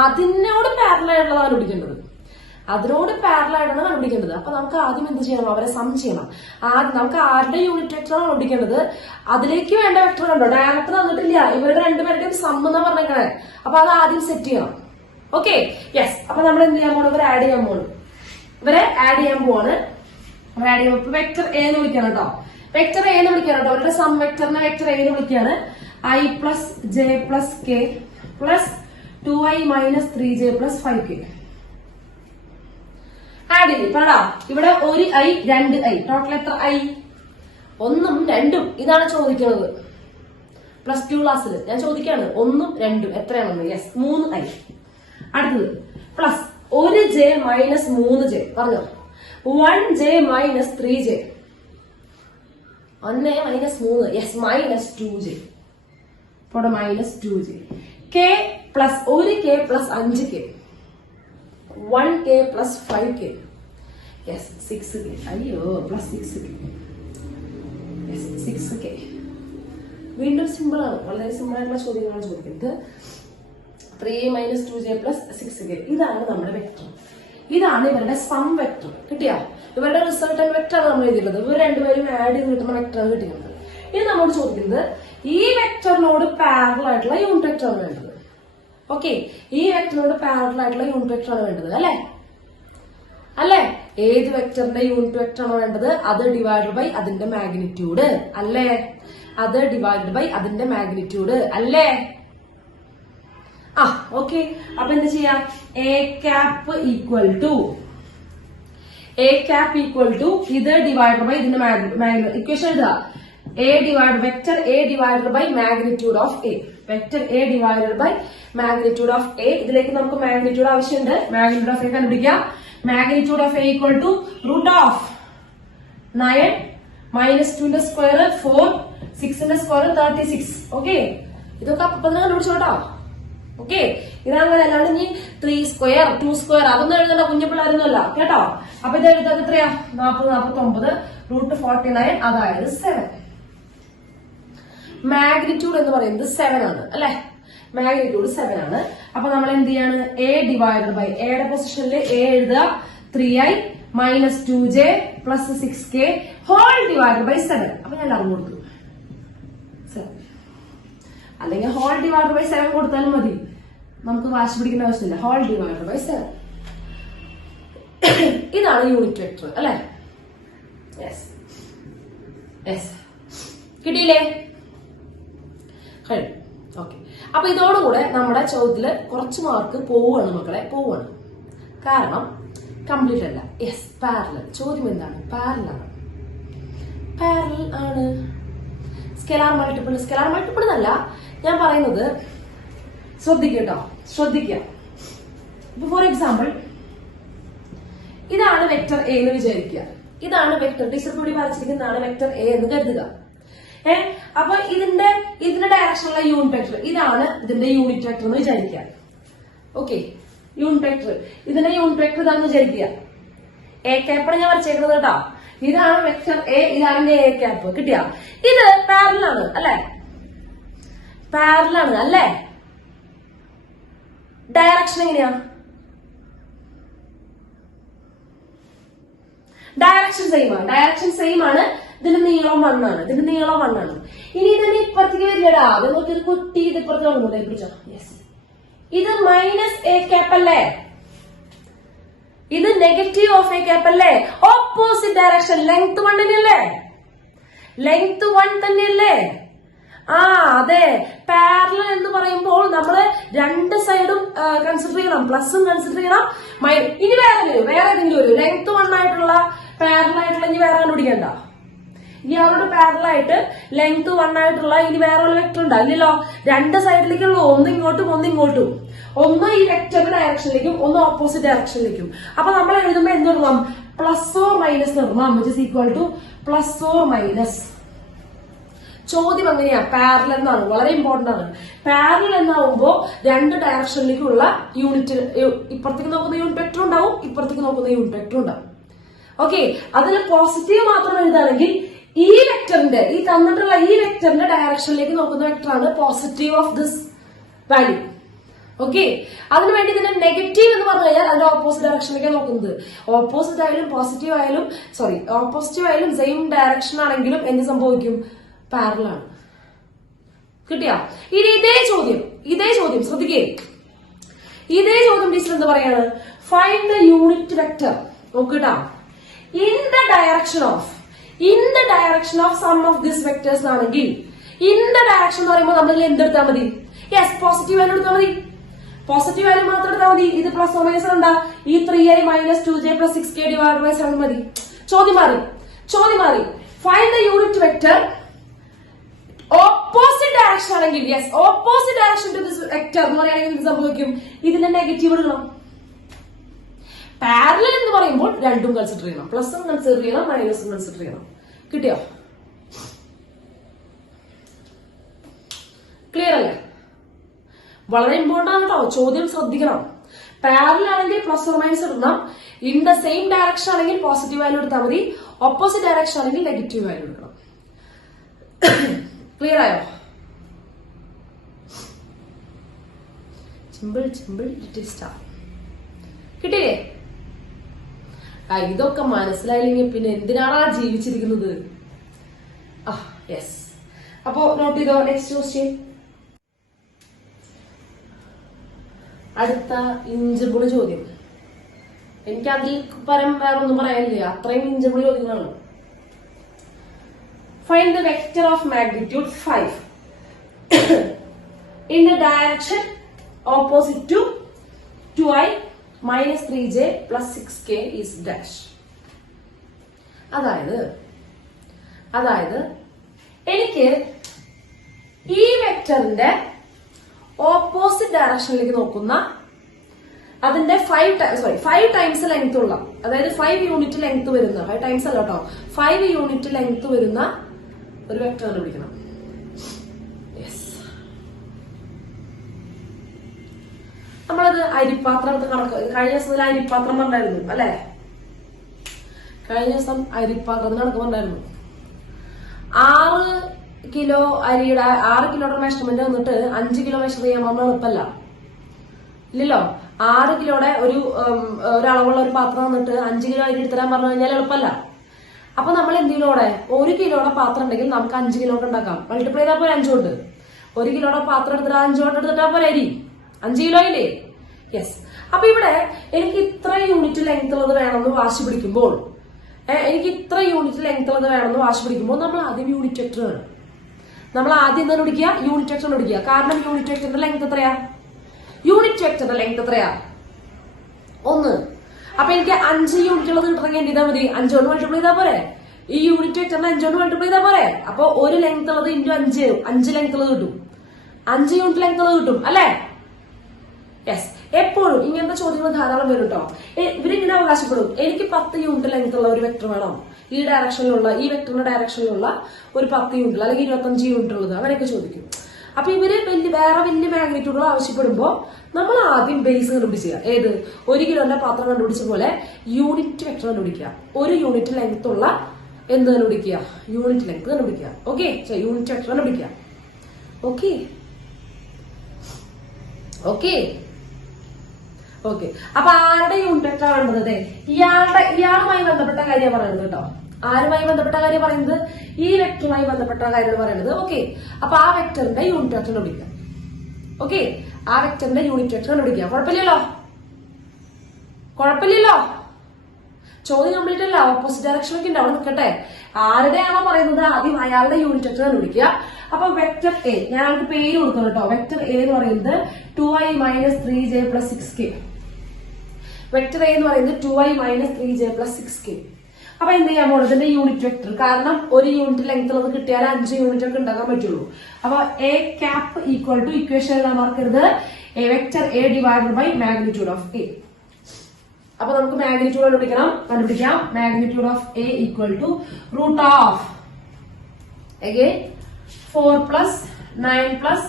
അതിനോട് പാരലൽ ആയിട്ടുള്ളതാണ് കണ്ടുപിടിക്കേണ്ടത്. അപ്പൊ നമുക്ക് ആദ്യം എന്ത് ചെയ്യണം? അവരെ സം ചെയ്യണം. നമുക്ക് ആരുടെ യൂണിറ്റ് വെക്ടർ ആണ് കണ്ടുപിടിക്കേണ്ടത് അതിലേക്ക് വേണ്ട വെക്ടർ കണ്ടോ? ഡയറക്റ്റ് തന്നിട്ടില്ല. ഇവരുടെ രണ്ടുപേരുടെയും സം എന്ന് പറഞ്ഞേക്കണേ. അപ്പൊ അത് ആദ്യം സെറ്റ് ചെയ്യണം. ഓക്കെ. യെസ്. അപ്പൊ നമ്മൾ എന്ത് ചെയ്യാൻ പോകണം? ഇവരെ ആഡ് ചെയ്യാൻ പോവാണ്. വെക്ടർ എ എന്ന് വിളിക്കണം കേട്ടോ. അവരുടെ സം വെക്ടറിനെ വെക്ടർ എ എന്ന് വിളിക്കുകയാണ്. I plus j plus k plus 2i minus 3j plus 5k. Add ചെയ്യും. പാടാ. ഇവിടെ ഒരു ഐ, രണ്ട് ഐ, ടോട്ടൽ എത്ര ഐ? 1ഉം 2ഉം. ഇതാണ് ചോദിക്കുന്നത്. +2 ക്ലാസ്സിൽ ഞാൻ ചോദിക്കാണ് 1ഉം 2ഉം എത്രയാണെന്ന്. യെസ്. 3i. അടുത്തത് പ്ലസ് 1j മൈനസ് 3j. പറഞ്ഞോ? 1j minus 3j. 1 minus 3. Yes. Minus 2j. ഇവിടെ minus 2j. k plus 1k plus 5k. 1k plus 5k. Yes. 6k. അയ്യോ പ്ലസ് 6k. യെസ്. 6k. വീണ്ടും സിമ്പിൾ ആണ്. വളരെ സിമ്പിൾ ആയിട്ടുള്ള ചോദ്യങ്ങളാണ് ചോദിക്കുന്നത്. 3 മൈനസ് 2j പ്ലസ് 6k. ഇതാണ് നമ്മുടെ വെക്ടർ. ഇതാണ് ഇവരുടെ സം വെക്ടർ. കിട്ടിയാ? ഇവരുടെ റിസൾട്ടന്റ് വെക്ടർ ആണ് നമ്മൾ എഴുതിയിട്ടുള്ളത്. ഇവർ രണ്ടുപേരും ആഡ് ചെയ്ത് കിട്ടുന്ന വെക്ടറാണ് കിട്ടിയത്. ഇനി നമ്മോട് ചോദിക്കുന്നത് ഈ വെക്ടറിനോട് പാരലൽ ആയിട്ടുള്ള യൂണിറ്റ് വെക്ടർ ആണ് വേണ്ടത്. ഓക്കെ. ഈ വെക്ടറിനോട് പാരലൽ ആയിട്ടുള്ള യൂണിറ്റ് വെക്ടർ ആണ് വേണ്ടത് അല്ലേ? ഏത് വെക്ടറിന്റെ യൂണിറ്റ് വെക്ടർ ആണ് വേണ്ടത്? അത് ഡിവൈഡ് ബൈ അതിന്റെ മാഗ്നിറ്റ്യൂഡ് അല്ലേ? അല്ലേ? ഓക്കെ. അപ്പൊ എന്ത് ചെയ്യാം? എ ക്യാപ്പ് ഈക്വൽ ടു ഇത് ഡിവൈഡ് ബൈ ഇതിന്റെ ഇക്വേഷൻ എഴുതുക. Vector A divided by magnitude of A. ഇതിലേക്ക് നമുക്ക് മാഗ്നിറ്റ്യൂഡ് ആവശ്യമുണ്ട്. മാഗ്നിറ്റ്യൂഡ് ഓഫ് എ കണ്ടുപിടിക്കാം. Magnitude of A equal to root of 9 -2ന്റെ സ്ക്വയർ 4, 6ന്റെ സ്ക്വയർ 36. ഓക്കെ, ഇതൊക്കെ അപ്പൊ തന്നെ കണ്ടുപിടിച്ചോട്ടോ. ഓക്കെ, ഇതങ്ങനെ അല്ലാണ്ട് ഇനി 3 സ്ക്വയർ 2 സ്ക്വയർ അതൊന്നും എഴുതണ്ട, കുഞ്ഞു പിള്ളേരൊന്നുമല്ല കേട്ടോ. അപ്പൊ ഇത് എഴുതാൻ എത്രയാ? 40, 49 √49, അതായത് 7. മാഗ്നിറ്റ്യൂഡ് എന്ന് പറയുന്നത് 7 ആണ് അല്ലെ. മാഗ്നിറ്റ്യൂഡ് 7 ആണ്. അപ്പൊ നമ്മൾ എന്ത് ചെയ്യാണ്? a ഡിവൈഡഡ് ബൈ എയുടെ പൊസിഷനിൽ a എഴുതുക, 3i -2j + 6k whole divided by 7. അപ്പൊ ഞാൻ അത് കൊടുത്തു 7, അല്ലെങ്കിൽ ഹോൾ ഡിവൈഡഡ് ബൈ 7 കൊടുത്താലും മതി, നമുക്ക് വാശി പിടിക്കേണ്ട ആവശ്യമില്ല. ഹോൾ ഡിവൈഡഡ് ബൈ 7 ഇതാണ് യൂണിറ്റ് വെക്ടർ അല്ലെ. യെസ് യെസ്, കിട്ടിയില്ലേ? കഴിഞ്ഞു. ഓക്കെ, അപ്പൊ ഇതോടുകൂടെ നമ്മുടെ ചോദ്യത്തില് കുറച്ച് മാർക്ക് പോവുകയാണ് മക്കളെ, പോവുകയാണ്. കാരണം കംപ്ലീറ്റ് അല്ല. Yes, parallel. ചോദ്യം എന്താണ്? പാരലൽ ആണ്. പാരലൽ ആണ്. Scalar multiple. സ്കെലാർ മൾട്ടിപ്പിൾ എന്നല്ല ഞാൻ പറയുന്നത്, ശ്രദ്ധിക്കട്ടോ, ശ്രദ്ധിക്കുക. ഇപ്പൊ ഫോർ എക്സാമ്പിൾ ഇതാണ് വെക്ടർ എ എന്ന് വിചാരിക്കുക. ഇതാണ് വെക്ടർ, ടീച്ചർ കൂടി വരച്ചിരിക്കുന്നതാണ് വെക്ടർ എ എന്ന് കരുതുക. അപ്പൊ ഇതിന്റെ ഡയറക്ഷനുള്ള യൂണിറ്റ് വെക്ടർ ഇതാണ്, ഇതിന്റെ യൂണിറ്റ് വെക്ടർ എന്ന് വിചാരിക്കുക. ഓക്കെ, യൂണിറ്റ് വെക്ടർ, ഇതിന്റെ യൂണിറ്റ് വെക്ടർ ഇതാണെന്ന് വിചാരിക്കുക. എ ക്യാപ്പാണ് ഞാൻ വരച്ചേക്കുന്നത് കേട്ടോ. ഇതാണ് വെക്ടർ എ, ഇതാണ് എ ക്യാപ്പ്. കിട്ടിയ? ഇത് പാരലൽ ആണ് അല്ലെ? പാരലൽ ആണ് അല്ലെ? ഡയറക്ഷൻ എങ്ങനെയാ? ഡയറക്ഷൻ സെയിം ആണ്. ഡയറക്ഷൻ സെയിം ആണ്. ഇതിന്റെ നീളം 1 ആണ്. ഇതിന്റെ നീളം 1 ആണ്. ഇനി ഇതിന്റെ ഇപ്പുറത്തേക്ക് വരില്ലടാ, അത് നോക്കിയൊരു കുട്ടി ഇത് ഇപ്പുറത്ത് വന്നു പിടിച്ചോ. യെസ്, ഇത് -a ക്യാപ്പ് അല്ലേ? ഇത് നെഗറ്റീവ് ഓഫ് എ ക്യാപ്പ് അല്ലേ? Opposite direction. ലെങ്ത് 1 തന്നെയല്ലേ? ലെങ്ത് 1 തന്നെയല്ലേ? അതെ. പാരലൽ എന്ന് പറയുമ്പോൾ നമ്മള് രണ്ട് സൈഡും കൺസിഡർ ചെയ്യണം, പ്ലസും കൺസിഡർ ചെയ്യണം. ഇനി വേറെ ഏതെങ്കിലും ഒരു ലെങ്ത് 1 ആയിട്ടുള്ള പാരലൽ ആയിട്ടുള്ള ഇനി വേറെ കണ്ടുപിടിക്കണ്ട. ഇനി അവരുടെ പാരലൽ ആയിട്ട് ലെങ്ത് 1 ആയിട്ടുള്ള ഇനി വേറെ ഒരു വെക്ടർ ഉണ്ടാവില്ലല്ലോ. രണ്ട് സൈഡിലേക്കുള്ള, ഒന്ന് ഇങ്ങോട്ടും ഒന്ന് ഇങ്ങോട്ടും, ഒന്ന് ഈ വെക്ടറിന്റെ ഡയറക്ഷനിലേക്കും ഒന്ന് ഓപ്പോസിറ്റ് ഡയറക്ഷനിലേക്കും. അപ്പൊ നമ്മൾ എഴുതുമ്പോ എന്ത് ഇടണം? പ്ലസ് ഓർ മൈനസ് ഇടണം, which is equal two plus or minus. ചോദ്യം എങ്ങനെയാ? പാരലൽ എന്നാണ്, വളരെ ഇമ്പോർട്ടന്റ് ആണ്. പാരലൽ എന്നാവുമ്പോ രണ്ട് ഡയറക്ഷനിലേക്കുള്ള യൂണിറ്റ്, ഇപ്പുറത്തേക്ക് നോക്കുന്ന യൂണിറ്റ് വെക്ടർ ഉണ്ടാവും, ഇപ്പുറത്തേക്ക് നോക്കുന്ന യൂണിറ്റ് വെക്ടർ ഉണ്ടാവും. ഓക്കെ, അതിന് പോസിറ്റീവ് മാത്രം എഴുതാണെങ്കിൽ ഈ വെക്ടറിന്റെ, ഈ തന്നിട്ടുള്ള ഈ വെക്ടറിന്റെ ഡയറക്ഷനിലേക്ക് നോക്കുന്ന വെക്ടറാണ് positive of this value. Okay, അതിനുവേണ്ടി ഇതിന്റെ നെഗറ്റീവ് എന്ന് പറഞ്ഞു കഴിഞ്ഞാൽ അതിന്റെ ഓപ്പോസിറ്റ് ഡയറക്ഷനിലേക്ക് നോക്കുന്നത്. ഓപ്പോസിറ്റ് ആയാലും പോസിറ്റീവ് ആയാലും ഓപ്പോസിറ്റീവ് ആയാലും സെയിം ഡയറക്ഷൻ ആണെങ്കിലും എന്ത് സംഭവിക്കും? പാരലൽ ആണ്. കിട്ടിയ? ഇനി ഇതേ ചോദ്യം ശ്രദ്ധിക്കേ. ഇതേ ചോദ്യം ടീച്ചർ എന്താ പറയാണ്? Find the unit vector. നോക്കിട്ടാ, in the direction of sum of this vectors ആണെങ്കിൽ, ഇൻ ദ ഡയറക്ഷൻ എന്ന് പറയുമ്പോൾ നമ്മൾ എന്തെടുത്താൽ മതി? യെസ്, പോസിറ്റീവ് വാല്യൂ എടുത്താൽ മതി. പോസിറ്റീവ് വാല്യൂ മാത്രം എടുത്താൽ മതി. ഇത് പ്ലസ് ഓർ മൈനസ് ഉണ്ടാ, ഈ 3i -2j + 6k divide by 7 മതി. ചോദ്യം മാറി. Find the unit vector opposite direction ആണെങ്കിൽ, yes, opposite direction to this vector എന്ന് പറയുകയാണെങ്കിൽ എന്ത് സംഭവിക്കും? ഇതിന്റെ നെഗറ്റീവ് ഇടണം. പാരലൽ എന്ന് പറയുമ്പോൾ രണ്ടും കൺസിഡർ ചെയ്യണം, പ്ലസും കൺസിഡർ ചെയ്യണം, മൈനസും കൺസിഡർ ചെയ്യണം. കിട്ടിയോ? ക്ലിയർ അല്ലേ? വളരെ ഇമ്പോർട്ടന്റ് ആണ് കേട്ടോ, ചോദ്യം ശ്രദ്ധിക്കണം. പാരലൽ ആണെങ്കിൽ പ്ലസ് ഓർ മൈനസ് ഇടണം. ഇൻ ദ സെയിം ഡയറക്ഷൻ ആണെങ്കിൽ പോസിറ്റീവ് വാല്യൂ എടുത്താൽ മതി, ഓപ്പോസിറ്റ് ഡയറക്ഷൻ ആണെങ്കിൽ നെഗറ്റീവ് വാല്യൂ എടുക്കണം. ക്ലിയർ ആയോ? Simple little star. കിട്ടിയില്ലേ? ഇതൊക്കെ മനസ്സിലായില്ലെങ്കിൽ പിന്നെ എന്തിനാണാ ജീവിച്ചിരിക്കുന്നത്? യെസ്. അപ്പോ നോട്ട് ചെയ്തോ. Next question. അടുത്ത ഇഞ്ചബിൾ ചോദ്യം. എനിക്ക് അതിൽ പരം വേറൊന്നും പറയാനില്ല, അത്രയും ഇഞ്ചബിൾ ചോദ്യങ്ങളാണ്. Find the vector of magnitude 5 in the direction opposite to 2i -3j + 6k is dash. അതായത് എനിക്ക് ഈ വെക്ടറിന്റെ ഓപ്പോസിറ്റ് ഡയറക്ഷനിലേക്ക് നോക്കുന്ന, അതിന്റെ 5 ടൈംസ് ലെങ്ത് ഉള്ള അതായത് 5 യൂണിറ്റ് ലെങ്ത് വരുന്ന 5 ടൈംസ് അല്ല കേട്ടോ 5 യൂണിറ്റ് ലെങ്ത് വരുന്ന ഒരു വെക്ടർ കണ്ടുപിടിക്കണം. നമ്മളത് അരിപ്പാത്രം കഴിഞ്ഞ ദിവസത്തിൽ അരിപ്പാത്രം പറഞ്ഞായിരുന്നു അല്ലെ? കഴിഞ്ഞ ദിവസം അരിപ്പാത്രത്തിന് കണക്കുണ്ടായിരുന്നു. 6 കിലോ അരിയുടെ 6 കിലോയുടെ മെഷർമെന്റ് വന്നിട്ട് 5 കിലോ മെഷർ ചെയ്യാൻ പറഞ്ഞാൽ എളുപ്പമല്ല ഇല്ലല്ലോ. 6 കിലോയുടെ ഒരളവുള്ള ഒരു പാത്രം വന്നിട്ട് 5 കിലോ അരി എടുത്തരാൻ പറഞ്ഞു കഴിഞ്ഞാൽ എളുപ്പമല്ല. അപ്പൊ നമ്മൾ എന്തെങ്കിലോടെ 1 കിലോയുടെ പാത്രം ഉണ്ടെങ്കിൽ നമുക്ക് 5 കിലോ ഉണ്ടാക്കാം. മൾട്ടിപ്ലൈ ചെയ്താൽ പോലെ 5 കൊണ്ട് 1 കിലോയുടെ പാത്രം എടുത്തിട്ട് 5 കൊണ്ട് എടുത്തിട്ടാ പോലെ അരി 5 കിലോ ഇല്ലേ? യെസ്. അപ്പൊ ഇവിടെ എനിക്ക് ഇത്ര യൂണിറ്റ് ലെങ്ത് ഉള്ളത് വേണമെന്ന് വാശി പിടിക്കുമ്പോൾ എനിക്ക് ഇത്ര യൂണിറ്റ് ലെങ്ത് ഉള്ളത് വേണമെന്ന് വാശി പിടിക്കുമ്പോൾ നമ്മൾ ആദ്യം യൂണിറ്റ് വെക്ടർ വേണം. നമ്മൾ ആദ്യം എന്താ പിടിക്കുക? യൂണിറ്റ് വെക്ടർ പിടിക്കുക. കാരണം യൂണിറ്റ് വെക്ടറിന്റെ ലെങ്ത് എത്രയാ? യൂണിറ്റ് വെക്ടറിന്റെ ലെങ്ത് എത്രയാ? 1. അപ്പൊ എനിക്ക് 5 യൂണിറ്റ് ഉള്ളത് കിട്ടണമെങ്കിൽ എന്ത് ചെയ്താൽ മതി? 5 കൊണ്ട് മൾട്ടിപ്ലൈ ചെയ്താൽ പോരെ? ഈ യൂണിറ്റ് വെക്ടറിന് 5 കൊണ്ട് മൾട്ടിപ്ലൈ ചെയ്താൽ പോരെ? അപ്പൊ ഒരു ലെങ്ത് ഉള്ളത് ഇൻറ്റു 5 ലെങ്ത് ഉള്ളത് കിട്ടും. 5 യൂണിറ്റ് ലെങ്ത് ഉള്ളത് കിട്ടും അല്ലെ? യെസ്. എപ്പോഴും ഇങ്ങനത്തെ ചോദ്യങ്ങൾ ധാരാളം വരും കേട്ടോ. ഇവരിങ്ങനെ അവകാശപ്പെടും എനിക്ക് 10 യൂണിറ്റ് ലെങ്ത് ഉള്ള ഒരു വെക്ടർ വേണം, ഈ ഡയറക്ഷനിലുള്ള ഈ വെക്ടറിന്റെ ഡയറക്ഷനിലുള്ള ഒരു 10 യൂണിറ്റ് അല്ലെങ്കിൽ 25 യൂണിറ്റ് ഉള്ളത് അങ്ങനെയൊക്കെ ചോദിക്കും. അപ്പൊ ഇവര് വേറെ വലിയ മാഗ്നിറ്റ്യൂഡുകൾ ആവശ്യപ്പെടുമ്പോ നമ്മൾ ആദ്യം ബേസ് കണ്ടുപിടിക്കുക. ഏത്? 1 കിലോന്റെ പാത്രം കണ്ടുപിടിച്ച പോലെ യൂണിറ്റ് വെക്ടർ കണ്ടുപിടിക്കുക. 1 യൂണിറ്റ് ലെങ്ത് ഉള്ള എന്ത് കണ്ടുപിടിക്കുക? യൂണിറ്റ് ലെങ്ത് കണ്ടുപിടിക്കുക. ഓക്കെ, യൂണിറ്റ് വെക്ടർ കണ്ടുപിടിക്കുക. Okay okay okay. അപ്പൊ ആരുടെ യൂണിറ്റ് വെക്ടർ വേണ്ടത്? ഇയാളുമായി ബന്ധപ്പെട്ട കാര്യം പറയുന്നത് കേട്ടോ. ആരുമായി ബന്ധപ്പെട്ട കാര്യം പറയുന്നത്? ഈ വെക്ടറുമായി ബന്ധപ്പെട്ട കാര്യം പറയുന്നത്. ഓക്കെ, അപ്പൊ ആ വെക്ടറിന്റെ യൂണിറ്റ് വെക്ടർ കണ്ടുപിടിക്കാം. ഓക്കെ, ആ വെക്ടറിന്റെ യൂണിറ്റ് വെക്ടർ കണ്ടുപിടിക്കാം. കുഴപ്പമില്ലല്ലോ? ചോദ്യം കംപ്ലീറ്റ് അല്ല, ഓപ്പോസിറ്റ് ഡയറക്ഷനൊക്കെ ഉണ്ട്, അവിടെ നിൽക്കട്ടെ. ആരുടെയാണോ പറയുന്നത് ആദ്യം അയാളുടെ യൂണിറ്റ് വെക്ടർ കണ്ടുപിടിക്കുക. അപ്പൊ വെക്ടർ എ, ഞാൻ അവർക്ക് പേര് കൊടുക്കണം കേട്ടോ. വെക്ടർ എ എന്ന് പറയുന്നത് 2i - 3j + 6k. Vector A എന്ന് പറയുന്നത് 2i - 3j + 6k. അപ്പൊ എന്ത് ചെയ്യാൻ പോകുന്നത്? ഇതിന്റെ യൂണിറ്റ് വെക്ടർ, കാരണം ഒരു യൂണിറ്റ് ലെങ്ത് ഉള്ളത് കിട്ടിയാൽ 5 യൂണിറ്റ് ഒക്കെ ഉണ്ടാക്കാൻ പറ്റുള്ളൂ. അപ്പൊ a cap = ഇക്വേഷൻ എഴുതാൻ മറക്കരുത്, vector A divided by magnitude of A. അപ്പൊ നമുക്ക് മാഗ്നിറ്റ്യൂഡ് കണ്ടുപിടിക്കാം. Magnitude of A = √4 + 9 +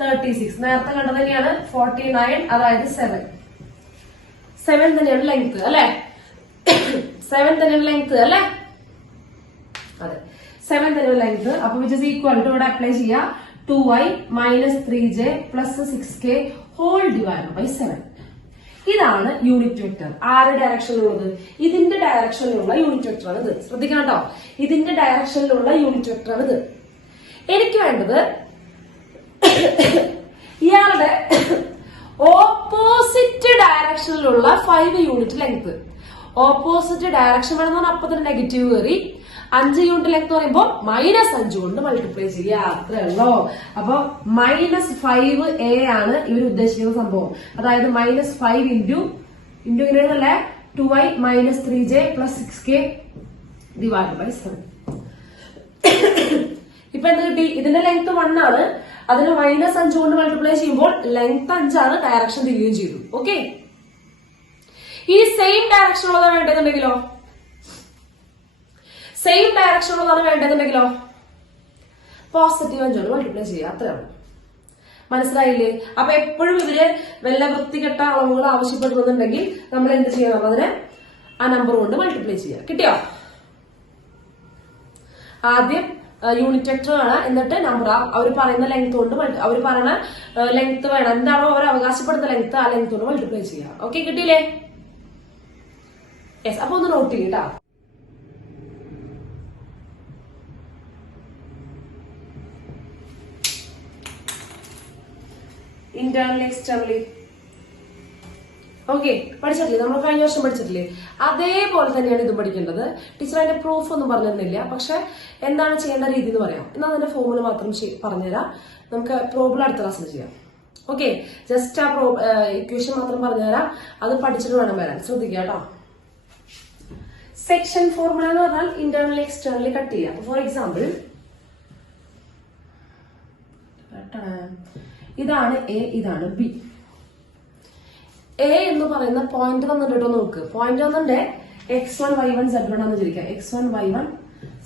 36. നേരത്തെ കണ്ടത് തന്നെയാണ് 49, അതായത് 7 തന്നെയാണ് ലെങ്ത് അല്ലെ? 7 തന്നെയാണ് ലെങ്ത് അല്ലെ? അതെ, 7 തന്നെയാണ് ലെങ്ത്. അപ്പൊ വിച്ച് ഇസ് ഈക്വൽ ടു ഇവിടെ അപ്ലൈ ചെയ്യാം 2i - 3j + 6k whole divide by 7. ഇതാണ് യൂണിറ്റ് വെക്ടർ. ആരുടെ ഡയറക്ഷനിലുള്ളത്? ഇതിന്റെ ഡയറക്ഷനിലുള്ള യൂണിറ്റ് വെക്ടർ ആണ് ഇത്. ശ്രദ്ധിക്കണം കേട്ടോ, ഇതിന്റെ ഡയറക്ഷനിലുള്ള യൂണിറ്റ് വെക്ടർ ആണ് ഇത്. എനിക്ക് വേണ്ടത് ഇയാളുടെ ഓപ്പോസിറ്റ് ഡയറക്ഷനിലുള്ള 5 യൂണിറ്റ് ലെങ്ത്. ഓപ്പോസിറ്റ് ഡയറക്ഷൻ വേണമെന്ന് പറഞ്ഞാൽ അപ്പൊ തന്നെ നെഗറ്റീവ് കയറി. 5 യൂണിറ്റ് ലെങ്ത് പറയുമ്പോൾ -5 കൊണ്ട് മൾട്ടിപ്ലൈ ചെയ്യുക, അത്രേ ഉള്ളൂ. അപ്പൊ -5a ആണ് ഇവർ ഉദ്ദേശിക്കുന്ന സംഭവം. അതായത് -5 ഇൻറ്റു ഇങ്ങനെയല്ലേ 2i - 3j + 6k divide by 7. ഇപ്പൊ എന്ത് കിട്ടി? ഇതിന്റെ ലെങ്ത് 1 ആണ്, അതിന് -5 കൊണ്ട് മൾട്ടിപ്ലൈ ചെയ്യുമ്പോൾ ലെങ്ത് 5 ആണ്, ഡയറക്ഷൻ തിരിയുകയും ചെയ്തു. ഓക്കെ, ഈ സെയിം ഡയറക്ഷൻ ഉള്ളതാണ് വേണ്ടതെന്നുണ്ടെങ്കിലോ പോസിറ്റീവ് 5 കൊണ്ട് മൾട്ടിപ്ലൈ ചെയ്യുക, അത്രയാണ്. മനസ്സിലായില്ലേ? അപ്പൊ എപ്പോഴും ഇവര് വല്ല വൃത്തികെട്ട അളവുകൾ ആവശ്യപ്പെടുന്നുണ്ടെങ്കിൽ നമ്മൾ എന്ത് ചെയ്യണം? അതിനെ ആ നമ്പർ കൊണ്ട് മൾട്ടിപ്ലൈ ചെയ്യുക. കിട്ടിയോ? ആദ്യം യൂണിറ്റ് വെക്ടർ വേണം, എന്നിട്ട് നമ്പർ അവർ പറയുന്ന ലെങ്ത് കൊണ്ട് അവർ പറയുന്ന ലെങ്ത് വേണം, എന്താണോ അവർ അവകാശപ്പെടുന്ന ലെങ്ത്, ആ ലെങ്ത് കൊണ്ട് മൾട്ടിപ്ലൈ ചെയ്യുക. ഓക്കെ, കിട്ടിയില്ലേ? യെസ്. അപ്പൊ ഒന്ന് നോട്ട് ചെയ്യട്ടാ. ഇന്റേണലി എക്സ്റ്റേണലി ഓക്കെ പഠിച്ചിട്ടില്ലേ? നമ്മൾ കഴിഞ്ഞ വർഷം പഠിച്ചിട്ടില്ലേ? അതേപോലെ തന്നെയാണ് ഇതും പഠിക്കേണ്ടത്. ടീച്ചർ അതിന്റെ പ്രൂഫ് ഒന്നും പറഞ്ഞിരുന്നില്ല, പക്ഷെ എന്താണ് ചെയ്യേണ്ട രീതി എന്ന് പറയാം. എന്നാൽ അതിന്റെ ഫോർമുല മാത്രം പറഞ്ഞുതരാം. നമുക്ക് പ്രോബ്ലം അടുത്ത ക്ലാസ്സിൽ ചെയ്യാം. ഓക്കെ, ജസ്റ്റ് ആ ഇക്വേഷൻ മാത്രം പറഞ്ഞുതരാം. അത് പഠിച്ചിട്ട് വേണം വരാൻ. ശ്രദ്ധിക്കുക കേട്ടോ. സെക്ഷൻ ഫോർമുല എന്ന് പറഞ്ഞാൽ ഇന്റേണലി എക്സ്റ്റേണലി കട്ട് ചെയ്യാം. ഫോർ എക്സാമ്പിൾ, ഇതാണ് എ, ഇതാണ് ബി. എ എന്ന് പറയുന്ന പോയിന്റ് തന്നിട്ടോ, നോക്ക്. പോയിന്റ് തന്നിട്ട് x1 y1 z1 ആണെന്ന് വിചാരിക്കാം. x1 y1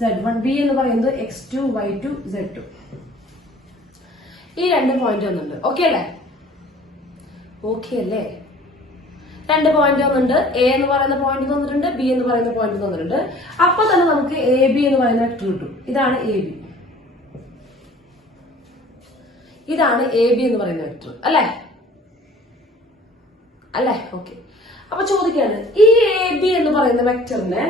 z1, b എന്ന് പറയുന്നത് x2 y2 z2. ഈ 2 പോയിന്റ് വന്നിട്ടുണ്ട്. ഓക്കെ അല്ലേ? ഓക്കെ അല്ലേ? 2 പോയിന്റ് വന്നിട്ടുണ്ട്. എ എന്ന് പറയുന്ന പോയിന്റ് തന്നിട്ടുണ്ട്, ബി എന്ന് പറയുന്ന പോയിന്റ് തന്നിട്ടുണ്ട്. അപ്പൊ തന്നെ നമുക്ക് എ ബി എന്ന് പറയുന്ന വെക്ടർ കിട്ടും. ഇതാണ് എ ബി, ഇതാണ് എ ബി എന്ന് പറയുന്ന വെക്ടർ അല്ലേ? അല്ലേ? ഓക്കെ. അപ്പൊ ചോദിക്കാണ്, ഈ എ ബി എന്ന് പറയുന്ന വെക്ടറിനെ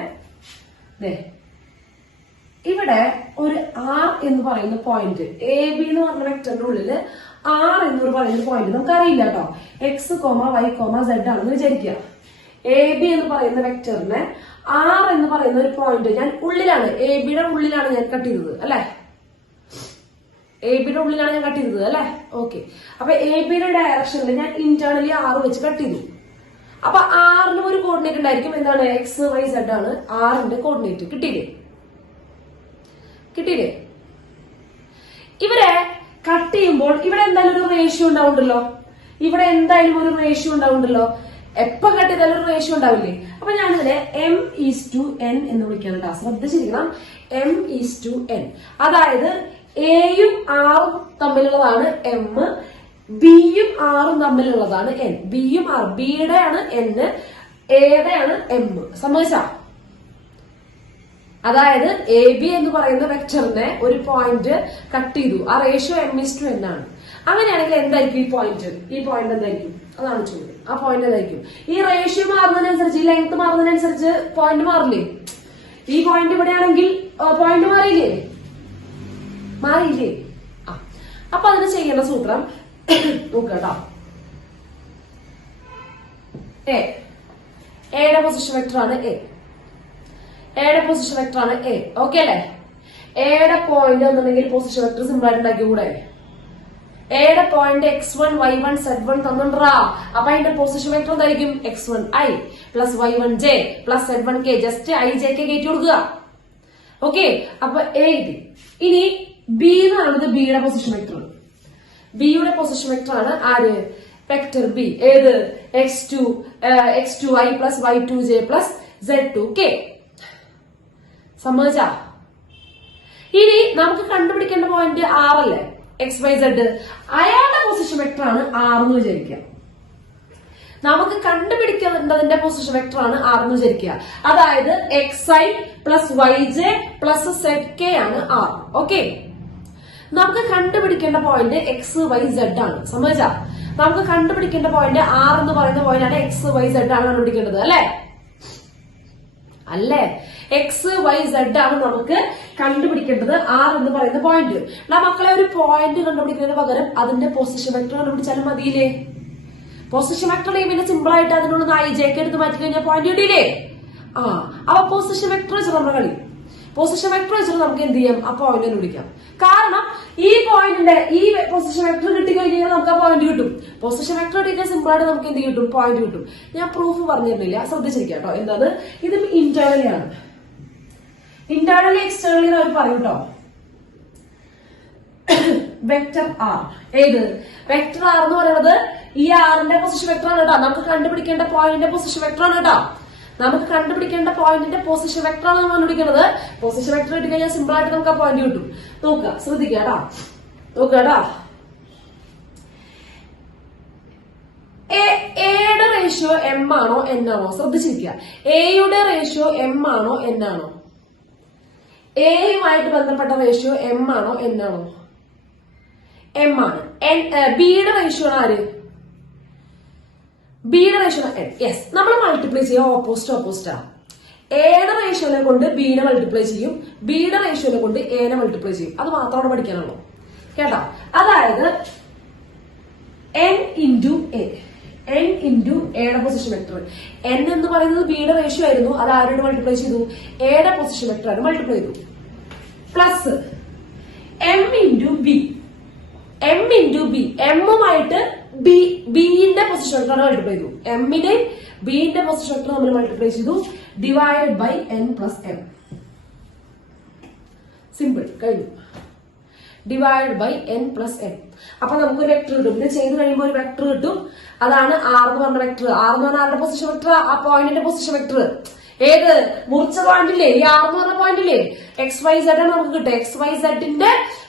ഇവിടെ ഒരു ആർ എന്ന് പറയുന്ന പോയിന്റ്, എ ബി എന്ന് പറഞ്ഞ വെക്ടറിന്റെ ഉള്ളില് ആർ എന്ന് പറയുന്ന പോയിന്റ് നമുക്ക് അറിയില്ല കേട്ടോ. X comma Y comma Z ആണെന്ന് വിചാരിക്കുക. എ ബി എന്ന് പറയുന്ന വെക്ടറിനെ ആർ എന്ന് പറയുന്ന ഒരു പോയിന്റ് ഞാൻ ഉള്ളിലാണ്, എ ബിയുടെ ഉള്ളിലാണ് ഞാൻ കട്ട് ചെയ്തത് അല്ലെ? എ ബിയുടെ ഉള്ളിലാണ് ഞാൻ കട്ട് ചെയ്തത് അല്ലെ? ഓക്കെ. അപ്പൊ എ ബിയുടെ ഡയറക്ഷനിൽ ഞാൻ ഇന്റേണലി ആർ വെച്ച് കട്ട് ചെയ്തു. അപ്പൊ ആറിനും ഒരു കോർഡിനേറ്റ് ഉണ്ടായിരിക്കും. എന്താണ്? എക്സ് വൈ സെഡ് ആണ് ആറിന്റെ കോർഡിനേറ്റ്. കിട്ടിയില്ലേ? കിട്ടിയില്ലേ? ഇവരെ കട്ട് ചെയ്യുമ്പോൾ ഇവിടെ എന്തായാലും ഒരു റേഷ്യോ ഉണ്ടാവുണ്ടല്ലോ. ഇവിടെ എന്തായാലും ഒരു റേഷ്യോ ഉണ്ടാവുണ്ടല്ലോ. എപ്പോ കട്ട് ചെയ്താലും ഒരു റേഷ്യോ ഉണ്ടാവില്ലേ? അപ്പൊ ഞാനിതിനെ m:n എന്ന് വിളിക്കാൻ കേട്ടോ. ശ്രദ്ധിച്ചിരിക്കണം. m:n. അതായത് എയും ആറും തമ്മിലുള്ളതാണ് എം, ബിയും ആറും തമ്മിലുള്ളതാണ് എൻ. ബിയും ആർ, ബിയുടെ ആണ് എൻ, എയുടെ ആണ് എം. സമ്മതിച്ചാ? അതായത് എ ബി എന്ന് പറയുന്ന വെക്ടറിനെ ഒരു പോയിന്റ് കട്ട് ചെയ്തു. ആ റേഷ്യോ m:n ആണ്. അങ്ങനെയാണെങ്കിൽ എന്തായിരിക്കും ഈ പോയിന്റ്? ഈ പോയിന്റ് എന്തായിരിക്കും? അതാണ് ചോദ്യം. ആ പോയിന്റ് എന്തായിരിക്കും? ഈ റേഷ്യോ മാറുന്നതിനനുസരിച്ച്, ഈ ലെങ്ത് മാറുന്നതിനനുസരിച്ച് പോയിന്റ് മാറില്ലേ? ഈ പോയിന്റ് ഇവിടെയാണെങ്കിൽ പോയിന്റ് മാറിയില്ലേ? മാറിയില്ലേ? അപ്പൊ അതിന് ചെയ്യേണ്ട സൂത്രം നോക്കട്ടോ. എയുടെ പൊസിഷൻ വെക്ടർ ആണ് എ. എയുടെ പൊസിഷൻ വെക്ടർ ആണ് എ. ഓക്കെ അല്ലെ? എയുടെ പോയിന്റ് എന്നുണ്ടെങ്കിൽ പൊസിഷൻ വെക്ടർ സിമ്പിൾ ആയിട്ട് ഉണ്ടാക്കി കൂടെ? എയുടെ പോയിന്റ് x1 y1 z1 തന്നിട്ടാ. അപ്പൊ അതിന്റെ പൊസിഷൻ വെക്ടർ എന്തായിരിക്കും? x1i plus y1j plus z1k. Just i j k കയറ്റി കൊടുക്കുക. ഓക്കെ. അപ്പൊ എ ഇത്. ഇനി ബി എന്നുള്ളത് ബിയുടെ പൊസിഷൻ വെക്ടർ. ബിയുടെ പൊസിഷൻ വെക്ടർ ആണ് ആര്? Vector B. ഏത്? x2i plus y2j plus z2k. സമ്മതിച്ചാ? ഇനി നമുക്ക് കണ്ടുപിടിക്കേണ്ട പോയിന്റ് ആർ അല്ലേ? X Y Z. അയാളുടെ പൊസിഷൻ വെക്ടർ ആണ് ആർ എന്ന് വിചാരിക്കുക. നമുക്ക് കണ്ടുപിടിക്കേണ്ടതിന്റെ പൊസിഷൻ വെക്ടർ ആണ് ആർ എന്ന് വിചാരിക്കുക. അതായത് xi plus yj plus zk ആണ് ആർ. ഓക്കെ. നമുക്ക് കണ്ടുപിടിക്കേണ്ട പോയിന്റ് എക്സ് വൈ സെഡ് ആണ്. സമ്മതിച്ചാ? നമുക്ക് കണ്ടുപിടിക്കേണ്ട പോയിന്റ് ആർ എന്ന് പറയുന്ന പോയിന്റ് ആണ് എക്സ് വൈ സെഡ് ആണ് കണ്ടുപിടിക്കേണ്ടത് അല്ലെ? അല്ലേ? എക്സ് വൈ സെഡ് ആണ് നമുക്ക് കണ്ടുപിടിക്കേണ്ടത് ആർ എന്ന് പറയുന്ന പോയിന്റ്. മക്കളെ, ഒരു പോയിന്റ് കണ്ടുപിടിക്കുന്നതിന് പകരം അതിന്റെ പൊസിഷൻ വെക്ടർ കണ്ടുപിടിച്ചാലും മതിയില്ലേ? പൊസിഷൻ വെക്ടർ പിന്നെ സിമ്പിൾ ആയിട്ട് അതിനോട് ഐ ജെ ഒക്കെ എടുത്ത് മാറ്റി കഴിഞ്ഞാൽ പോയിന്റ് കിട്ടിയില്ലേ? അപ്പൊ പൊസിഷൻ വെക്ടർ വെച്ചിട്ട് നമ്മുടെ കളി. പൊസിഷൻ വെക്ടർ വെച്ചിട്ട് നമുക്ക് എന്ത് ചെയ്യാം? ആ പോയിന്റ് കണ്ടുപിടിക്കാം. കാരണം ഈ പോയിന്റിന്റെ ഈ പൊസിഷൻ വെക്ടർ കിട്ടിക്കഴിഞ്ഞാൽ നമുക്ക് ആ പോയിന്റ് കിട്ടും. പൊസിഷൻ വെക്ടർ കിട്ടിയാൽ സിമ്പിൾ ആയിട്ട് നമുക്ക് എന്ത് കിട്ടും? പോയിന്റ് കിട്ടും. ഞാൻ പ്രൂഫ് പറഞ്ഞിരുന്നില്ല, ശ്രദ്ധിച്ചിരിക്കാം കേട്ടോ. എന്താണ്? ഇത് ഇന്റേണലി ആണ്. ഇന്റേണലി എക്സ്റ്റേണലി അവർ പറയും കേട്ടോ. Vector R. ഏത്? വെക്ടർ ആർ എന്ന് പറയുന്നത് ഈ ആറിന്റെ പൊസിഷൻ വെക്ടർ ആണ് കേട്ടോ. നമുക്ക് കണ്ടുപിടിക്കേണ്ട പോയിന്റിന്റെ പൊസിഷൻ വെക്ടർ ആണ് കേട്ടോ. നമുക്ക് കണ്ടുപിടിക്കേണ്ട പോയിന്റിന്റെ പൊസിഷൻ വെക്ടർ ആണ് നമ്മൾ കണ്ടുപിടിക്കുന്നത്. പൊസിഷൻ വെക്ടർ കിട്ടി കഴിഞ്ഞാൽ സിമ്പിൾ ആയിട്ട് നമുക്ക് ആ പോയിന്റ് കിട്ടും. നോക്കുക, ശ്രദ്ധിക്കുക കേട്ടോ. നോക്കുക കേട്ടോ. എയുടെ റേഷ്യോ എം ആണോ എൻ ആണോ? ശ്രദ്ധിച്ചിരിക്കുക. എയുടെ റേഷ്യോ എം ആണോ എൻ ആണോ? എയുമായിട്ട് ബന്ധപ്പെട്ട റേഷ്യോ എം ആണോ എൻ ആണോ? എം ആണ്. ബിയുടെ റേഷ്യോ ആണ് ആര്? ബിയുടെ റേഷ്യോ എൻ. യെസ്. നമ്മൾ മൾട്ടിപ്ലൈ ചെയ്യാം ഓപ്പോസിറ്റാ. എയുടെ റേഷ്യോനെ കൊണ്ട് ബിനെ മൾട്ടിപ്ലൈ ചെയ്യും, ബിയുടെ റേഷ്യോനെ കൊണ്ട് എനെ മൾട്ടിപ്ലൈ ചെയ്യും. അത് മാത്രം അവിടെ പഠിക്കാനുള്ളൂ കേട്ടോ. അതായത് N into A. N into എയുടെ പൊസിഷൻ വെക്ടർ. എൻ എന്ന് പറയുന്നത് ബിയുടെ റേഷ്യോ ആയിരുന്നു. അത് ആരോട് മൾട്ടിപ്ലൈ ചെയ്തു? എയുടെ പൊസിഷൻ വെക്ടർ ആണ് മൾട്ടിപ്ലൈ ചെയ്തു. Plus M into B. M into B. എമ്മുമായിട്ട് ബിന്റെ പൊസിഷൻ വെക്ടർ മൾട്ടിപ്ലൈ ചെയ്തു. എമ്മിനെ ബിന്റെ പൊസിഷൻ വെക്ടർ നമ്മൾ മൾട്ടിപ്ലൈ ചെയ്തു. Divided by N plus M. Simple. കഴിഞ്ഞു. Divide by N plus N. അപ്പൊ നമുക്ക് വെക്ടർ കിട്ടും. ഇത് ചെയ്ത് കഴിയുമ്പോൾ ഒരു വെക്ടർ കിട്ടും. അതാണ് ആർ എന്ന് പറഞ്ഞ വെക്ടർ. ആർ എന്ന് പറഞ്ഞ ആരുടെ പൊസിഷൻ വെക്ടർ? ആ പോയിന്റിന്റെ പൊസിഷൻ വെക്ടർ. ഏത് മുറിച്ച പോയിന്റില്ലേ, ഈ ആർ എന്ന് പറഞ്ഞ പോയിന്റില്ലേ, XYZ ആണ് നമുക്ക് കിട്ടുക. XYZ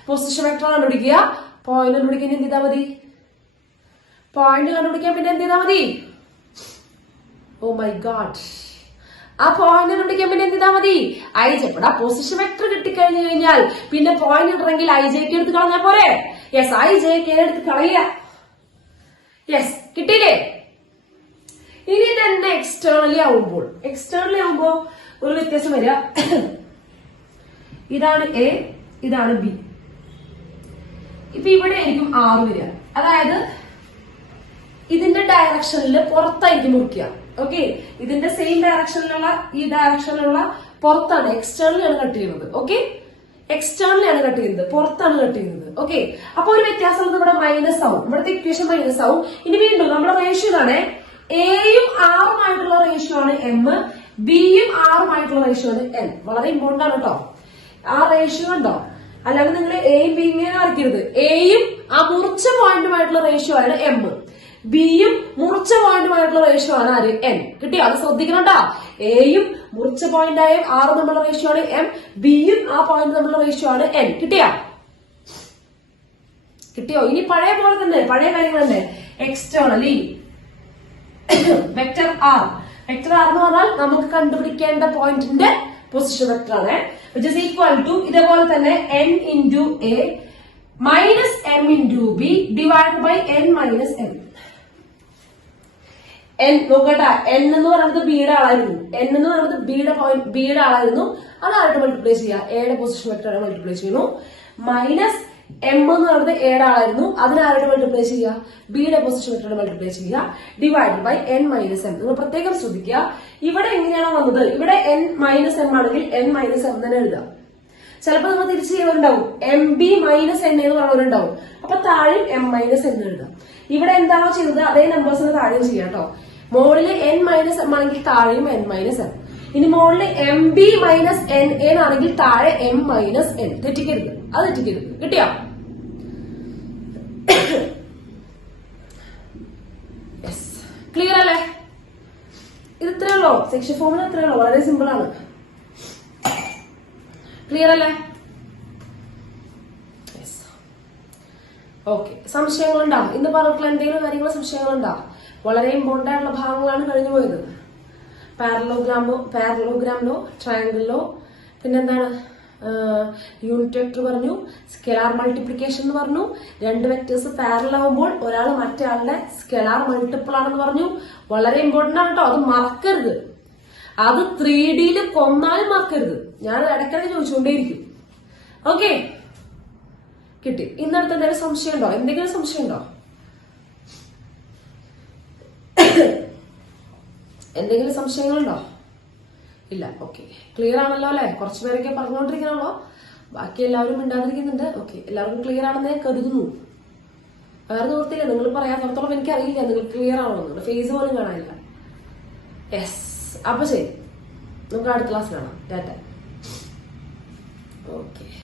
പൊസിഷൻ വെക്ടർ കണ്ടുപിടിക്കുക. പോയിന്റ് കണ്ടുപിടിക്കാൻ എന്ത് ചെയ്താൽ മതി? പോയിന്റ് കണ്ടുപിടിക്കാൻ പിന്നെ എന്ത് ചെയ്താൽ മതി? ഓ മൈ ഗാഡ്, ആ പോയിന്റ് കണ്ടുപിടിക്കാൻ പിന്നെ എന്ത് ചെയ്താൽ മതി? IJ. ഇവിടെ പൊസിഷൻ വെക്ടർ കിട്ടിക്കഴിഞ്ഞു കഴിഞ്ഞാൽ പിന്നെ പോയിന്റ് ഇടണമെങ്കിൽ IJK എടുത്ത് കളഞ്ഞാൽ പോരെ? യെസ്, IJK എടുത്ത് കളയുക. യെസ്, കിട്ടിയില്ലേ? ഇനി തന്നെ എക്സ്റ്റേണലി ആവുമ്പോ ഒരു വ്യത്യാസം വരിക. ഇതാണ് A, ഇതാണ് B. ഇപ്പൊ ഇവിടെ ആയിരിക്കും R വരിക. അതായത് ഇതിന്റെ ഡയറക്ഷനിൽ പുറത്തായിരിക്കും മുറിക്കുക. ഓക്കെ, ഇതിന്റെ സെയിം ഡയറക്ഷനിലുള്ള ഈ ഡയറക്ഷനിലുള്ള പുറത്താണ്, എക്സ്റ്റേണലി ആണ് കട്ട് ചെയ്യുന്നത്. ഓക്കെ, എക്സ്റ്റേണലി ആണ് കട്ട് ചെയ്യുന്നത്, പുറത്താണ് കട്ട് ചെയ്യുന്നത്. ഓക്കെ, അപ്പൊ ഒരു വ്യത്യാസം ഇവിടെ മൈനസ് ആവും, ഇവിടുത്തെ ഇക്വേഷൻ മൈനസ് ആവും. ഇനി വീണ്ടും നമ്മുടെ റേഷ്യോ ആണ് എയും ആറുമായിട്ടുള്ള റേഷ്യോ ആണ് M, ബിയും ആറുമായിട്ടുള്ള റേഷ്യോ ആണ് N. വളരെ ഇമ്പോർട്ടന്റ് ആണ് കേട്ടോ ആ റേഷ്യോ ഉണ്ടോ. അല്ലാതെ നിങ്ങൾ എയും ബിയും ഇങ്ങനെ ആർക്കരുത്. എയും ആ മുറിച്ച പോയിന്റുമായിട്ടുള്ള റേഷ്യോ ആണ് M, ബിയും മുറിച്ച പോയിന്റുമായിട്ടുള്ള റേഷ്യോ ആണ് ആര്? N. കിട്ടിയോ? അത് ശ്രദ്ധിക്കണട്ടാ. എയും മുറിച്ച പോയിന്റായ ആറ് തമ്മിലുള്ള റേഷ്യോ ആണ് M, ബിയും ആ പോയിന്റ് തമ്മിലുള്ള റേഷ്യോ ആണ് N. കിട്ടിയോ? ഇനി പഴയ പോലെ തന്നെ, പഴയ കാര്യങ്ങൾ തന്നെ. Externally vector R. Vector R എന്ന് പറഞ്ഞാൽ നമുക്ക് കണ്ടുപിടിക്കേണ്ട പോയിന്റിന്റെ പൊസിഷൻ വെക്ടർ ആണ്. വിച്ച് ഇസ് ഈക്വൽ ടു ഇതേപോലെ തന്നെ N into A minus M into B divided by N minus M. N നോക്കട്ടെ, N എന്ന് പറയുന്നത് ബിയുടെ ആളായിരുന്നു. N എന്ന് പറയുന്നത് ബിയുടെ ആളായിരുന്നു. അതായിട്ട് മൾട്ടിപ്ലൈ ചെയ്യുക. എയുടെ പൊസിഷൻ വെക്ടർ മൾട്ടിപ്ലൈ ചെയ്യുന്നു. മൈനസ് M എന്ന് പറയുന്നത് എയുടെ ആളായിരുന്നു. അതിനായിട്ട് മൾട്ടിപ്ലൈ ചെയ്യുക. ബിയുടെ പൊസിഷൻ വെക്ടർ മൾട്ടിപ്ലൈ ചെയ്യുക. Divide by N minus M. നിങ്ങൾ പ്രത്യേകം ശ്രദ്ധിക്കുക. ഇവിടെ എങ്ങനെയാണോ വന്നത്, ഇവിടെ N മൈനസ് M ആണെങ്കിൽ N മൈനസ് M തന്നെ എഴുതാം. ചിലപ്പോൾ നിങ്ങൾ തിരിച്ച് ചെയ്യുന്നവരുണ്ടാവും, MB മൈനസ് N എന്ന് പറയുന്നവരുണ്ടാവും. അപ്പൊ താഴെയും M മൈനസ് N എഴുതാം. ഇവിടെ എന്താണോ ചെയ്തത് അതേ നമ്പേഴ്സിന് താഴെയും ചെയ്യാം കേട്ടോ. മോളില് N മൈനസ് M ആണെങ്കിൽ താഴെയും N മൈനസ് M. ഇനി മോളില് MB മൈനസ് NA ആണെങ്കിൽ താഴെ M മൈനസ് N. തെറ്റിക്കരുത്, അത് തെറ്റിക്കരുത്. കിട്ടിയോ? യെസ്, ക്ലിയർ അല്ലേ? ഇത് ഇത്രയുള്ളോ? സെക്ഷൻ ഫോമിൽ ഇത്രയുള്ളോ? വളരെ സിമ്പിൾ ആണ്. ക്ലിയർ അല്ലേ? ഓക്കെ, സംശയങ്ങളുണ്ടോ? ഇന്ന് പറഞ്ഞിട്ടുള്ള എന്തെങ്കിലും കാര്യങ്ങൾ സംശയങ്ങളുണ്ടോ? വളരെ ഇമ്പോർട്ടന്റ് ആയിട്ടുള്ള ഭാഗങ്ങളാണ് കഴിഞ്ഞു പോയത്. പാരലോഗ്രാമിലോ ട്രയാങ്കിളിലോ പിന്നെന്താണ് യൂണിറ്റ് വെക്ടർ പറഞ്ഞു, സ്കെലാർ മൾട്ടിപ്ലിക്കേഷൻ എന്ന് പറഞ്ഞു, രണ്ട് വെക്ടേഴ്സ് പാരലൽ ആവുമ്പോൾ ഒരാൾ മറ്റേ ആളുടെ സ്കെലാർ മൾട്ടിപ്പിൾ ആണെന്ന് പറഞ്ഞു. വളരെ ഇമ്പോർട്ടന്റ് ആണ് കേട്ടോ, അത് മറക്കരുത്. അത് 3D കൊന്നാലും മറക്കരുത്. ഞാൻ ഇടയ്ക്കിടയ്ക്ക് ചോദിച്ചുകൊണ്ടേയിരിക്കും. ഓക്കെ, കിട്ടി. ഇന്നടുത്ത് എന്തെങ്കിലും സംശയം ഉണ്ടോ? എന്തെങ്കിലും സംശയം ഉണ്ടോ? എന്തെങ്കിലും സംശയങ്ങളുണ്ടോ? ഇല്ല. ഓക്കെ, ക്ലിയർ ആണല്ലോ അല്ലെ? കുറച്ചുപേരൊക്കെ പറഞ്ഞുകൊണ്ടിരിക്കണല്ലോ, ബാക്കി എല്ലാവരും മിണ്ടാതിരിക്കുന്നുണ്ട്. ഓക്കെ, എല്ലാവർക്കും ക്ലിയർ ആണെന്ന് ഞാൻ കരുതുന്നു. വേറെ നിവർത്തില്ല, നിങ്ങൾ പറയാത്തടത്തോളം എനിക്കറിയില്ല നിങ്ങൾ ക്ലിയർ ആണോ. നിങ്ങളുടെ ഫേസ് പോലും കാണാനില്ല. യെസ്, അപ്പൊ ശരി, നമുക്ക് അടുത്ത ക്ലാസ് കാണാം. ടാറ്റ. ഓക്കെ.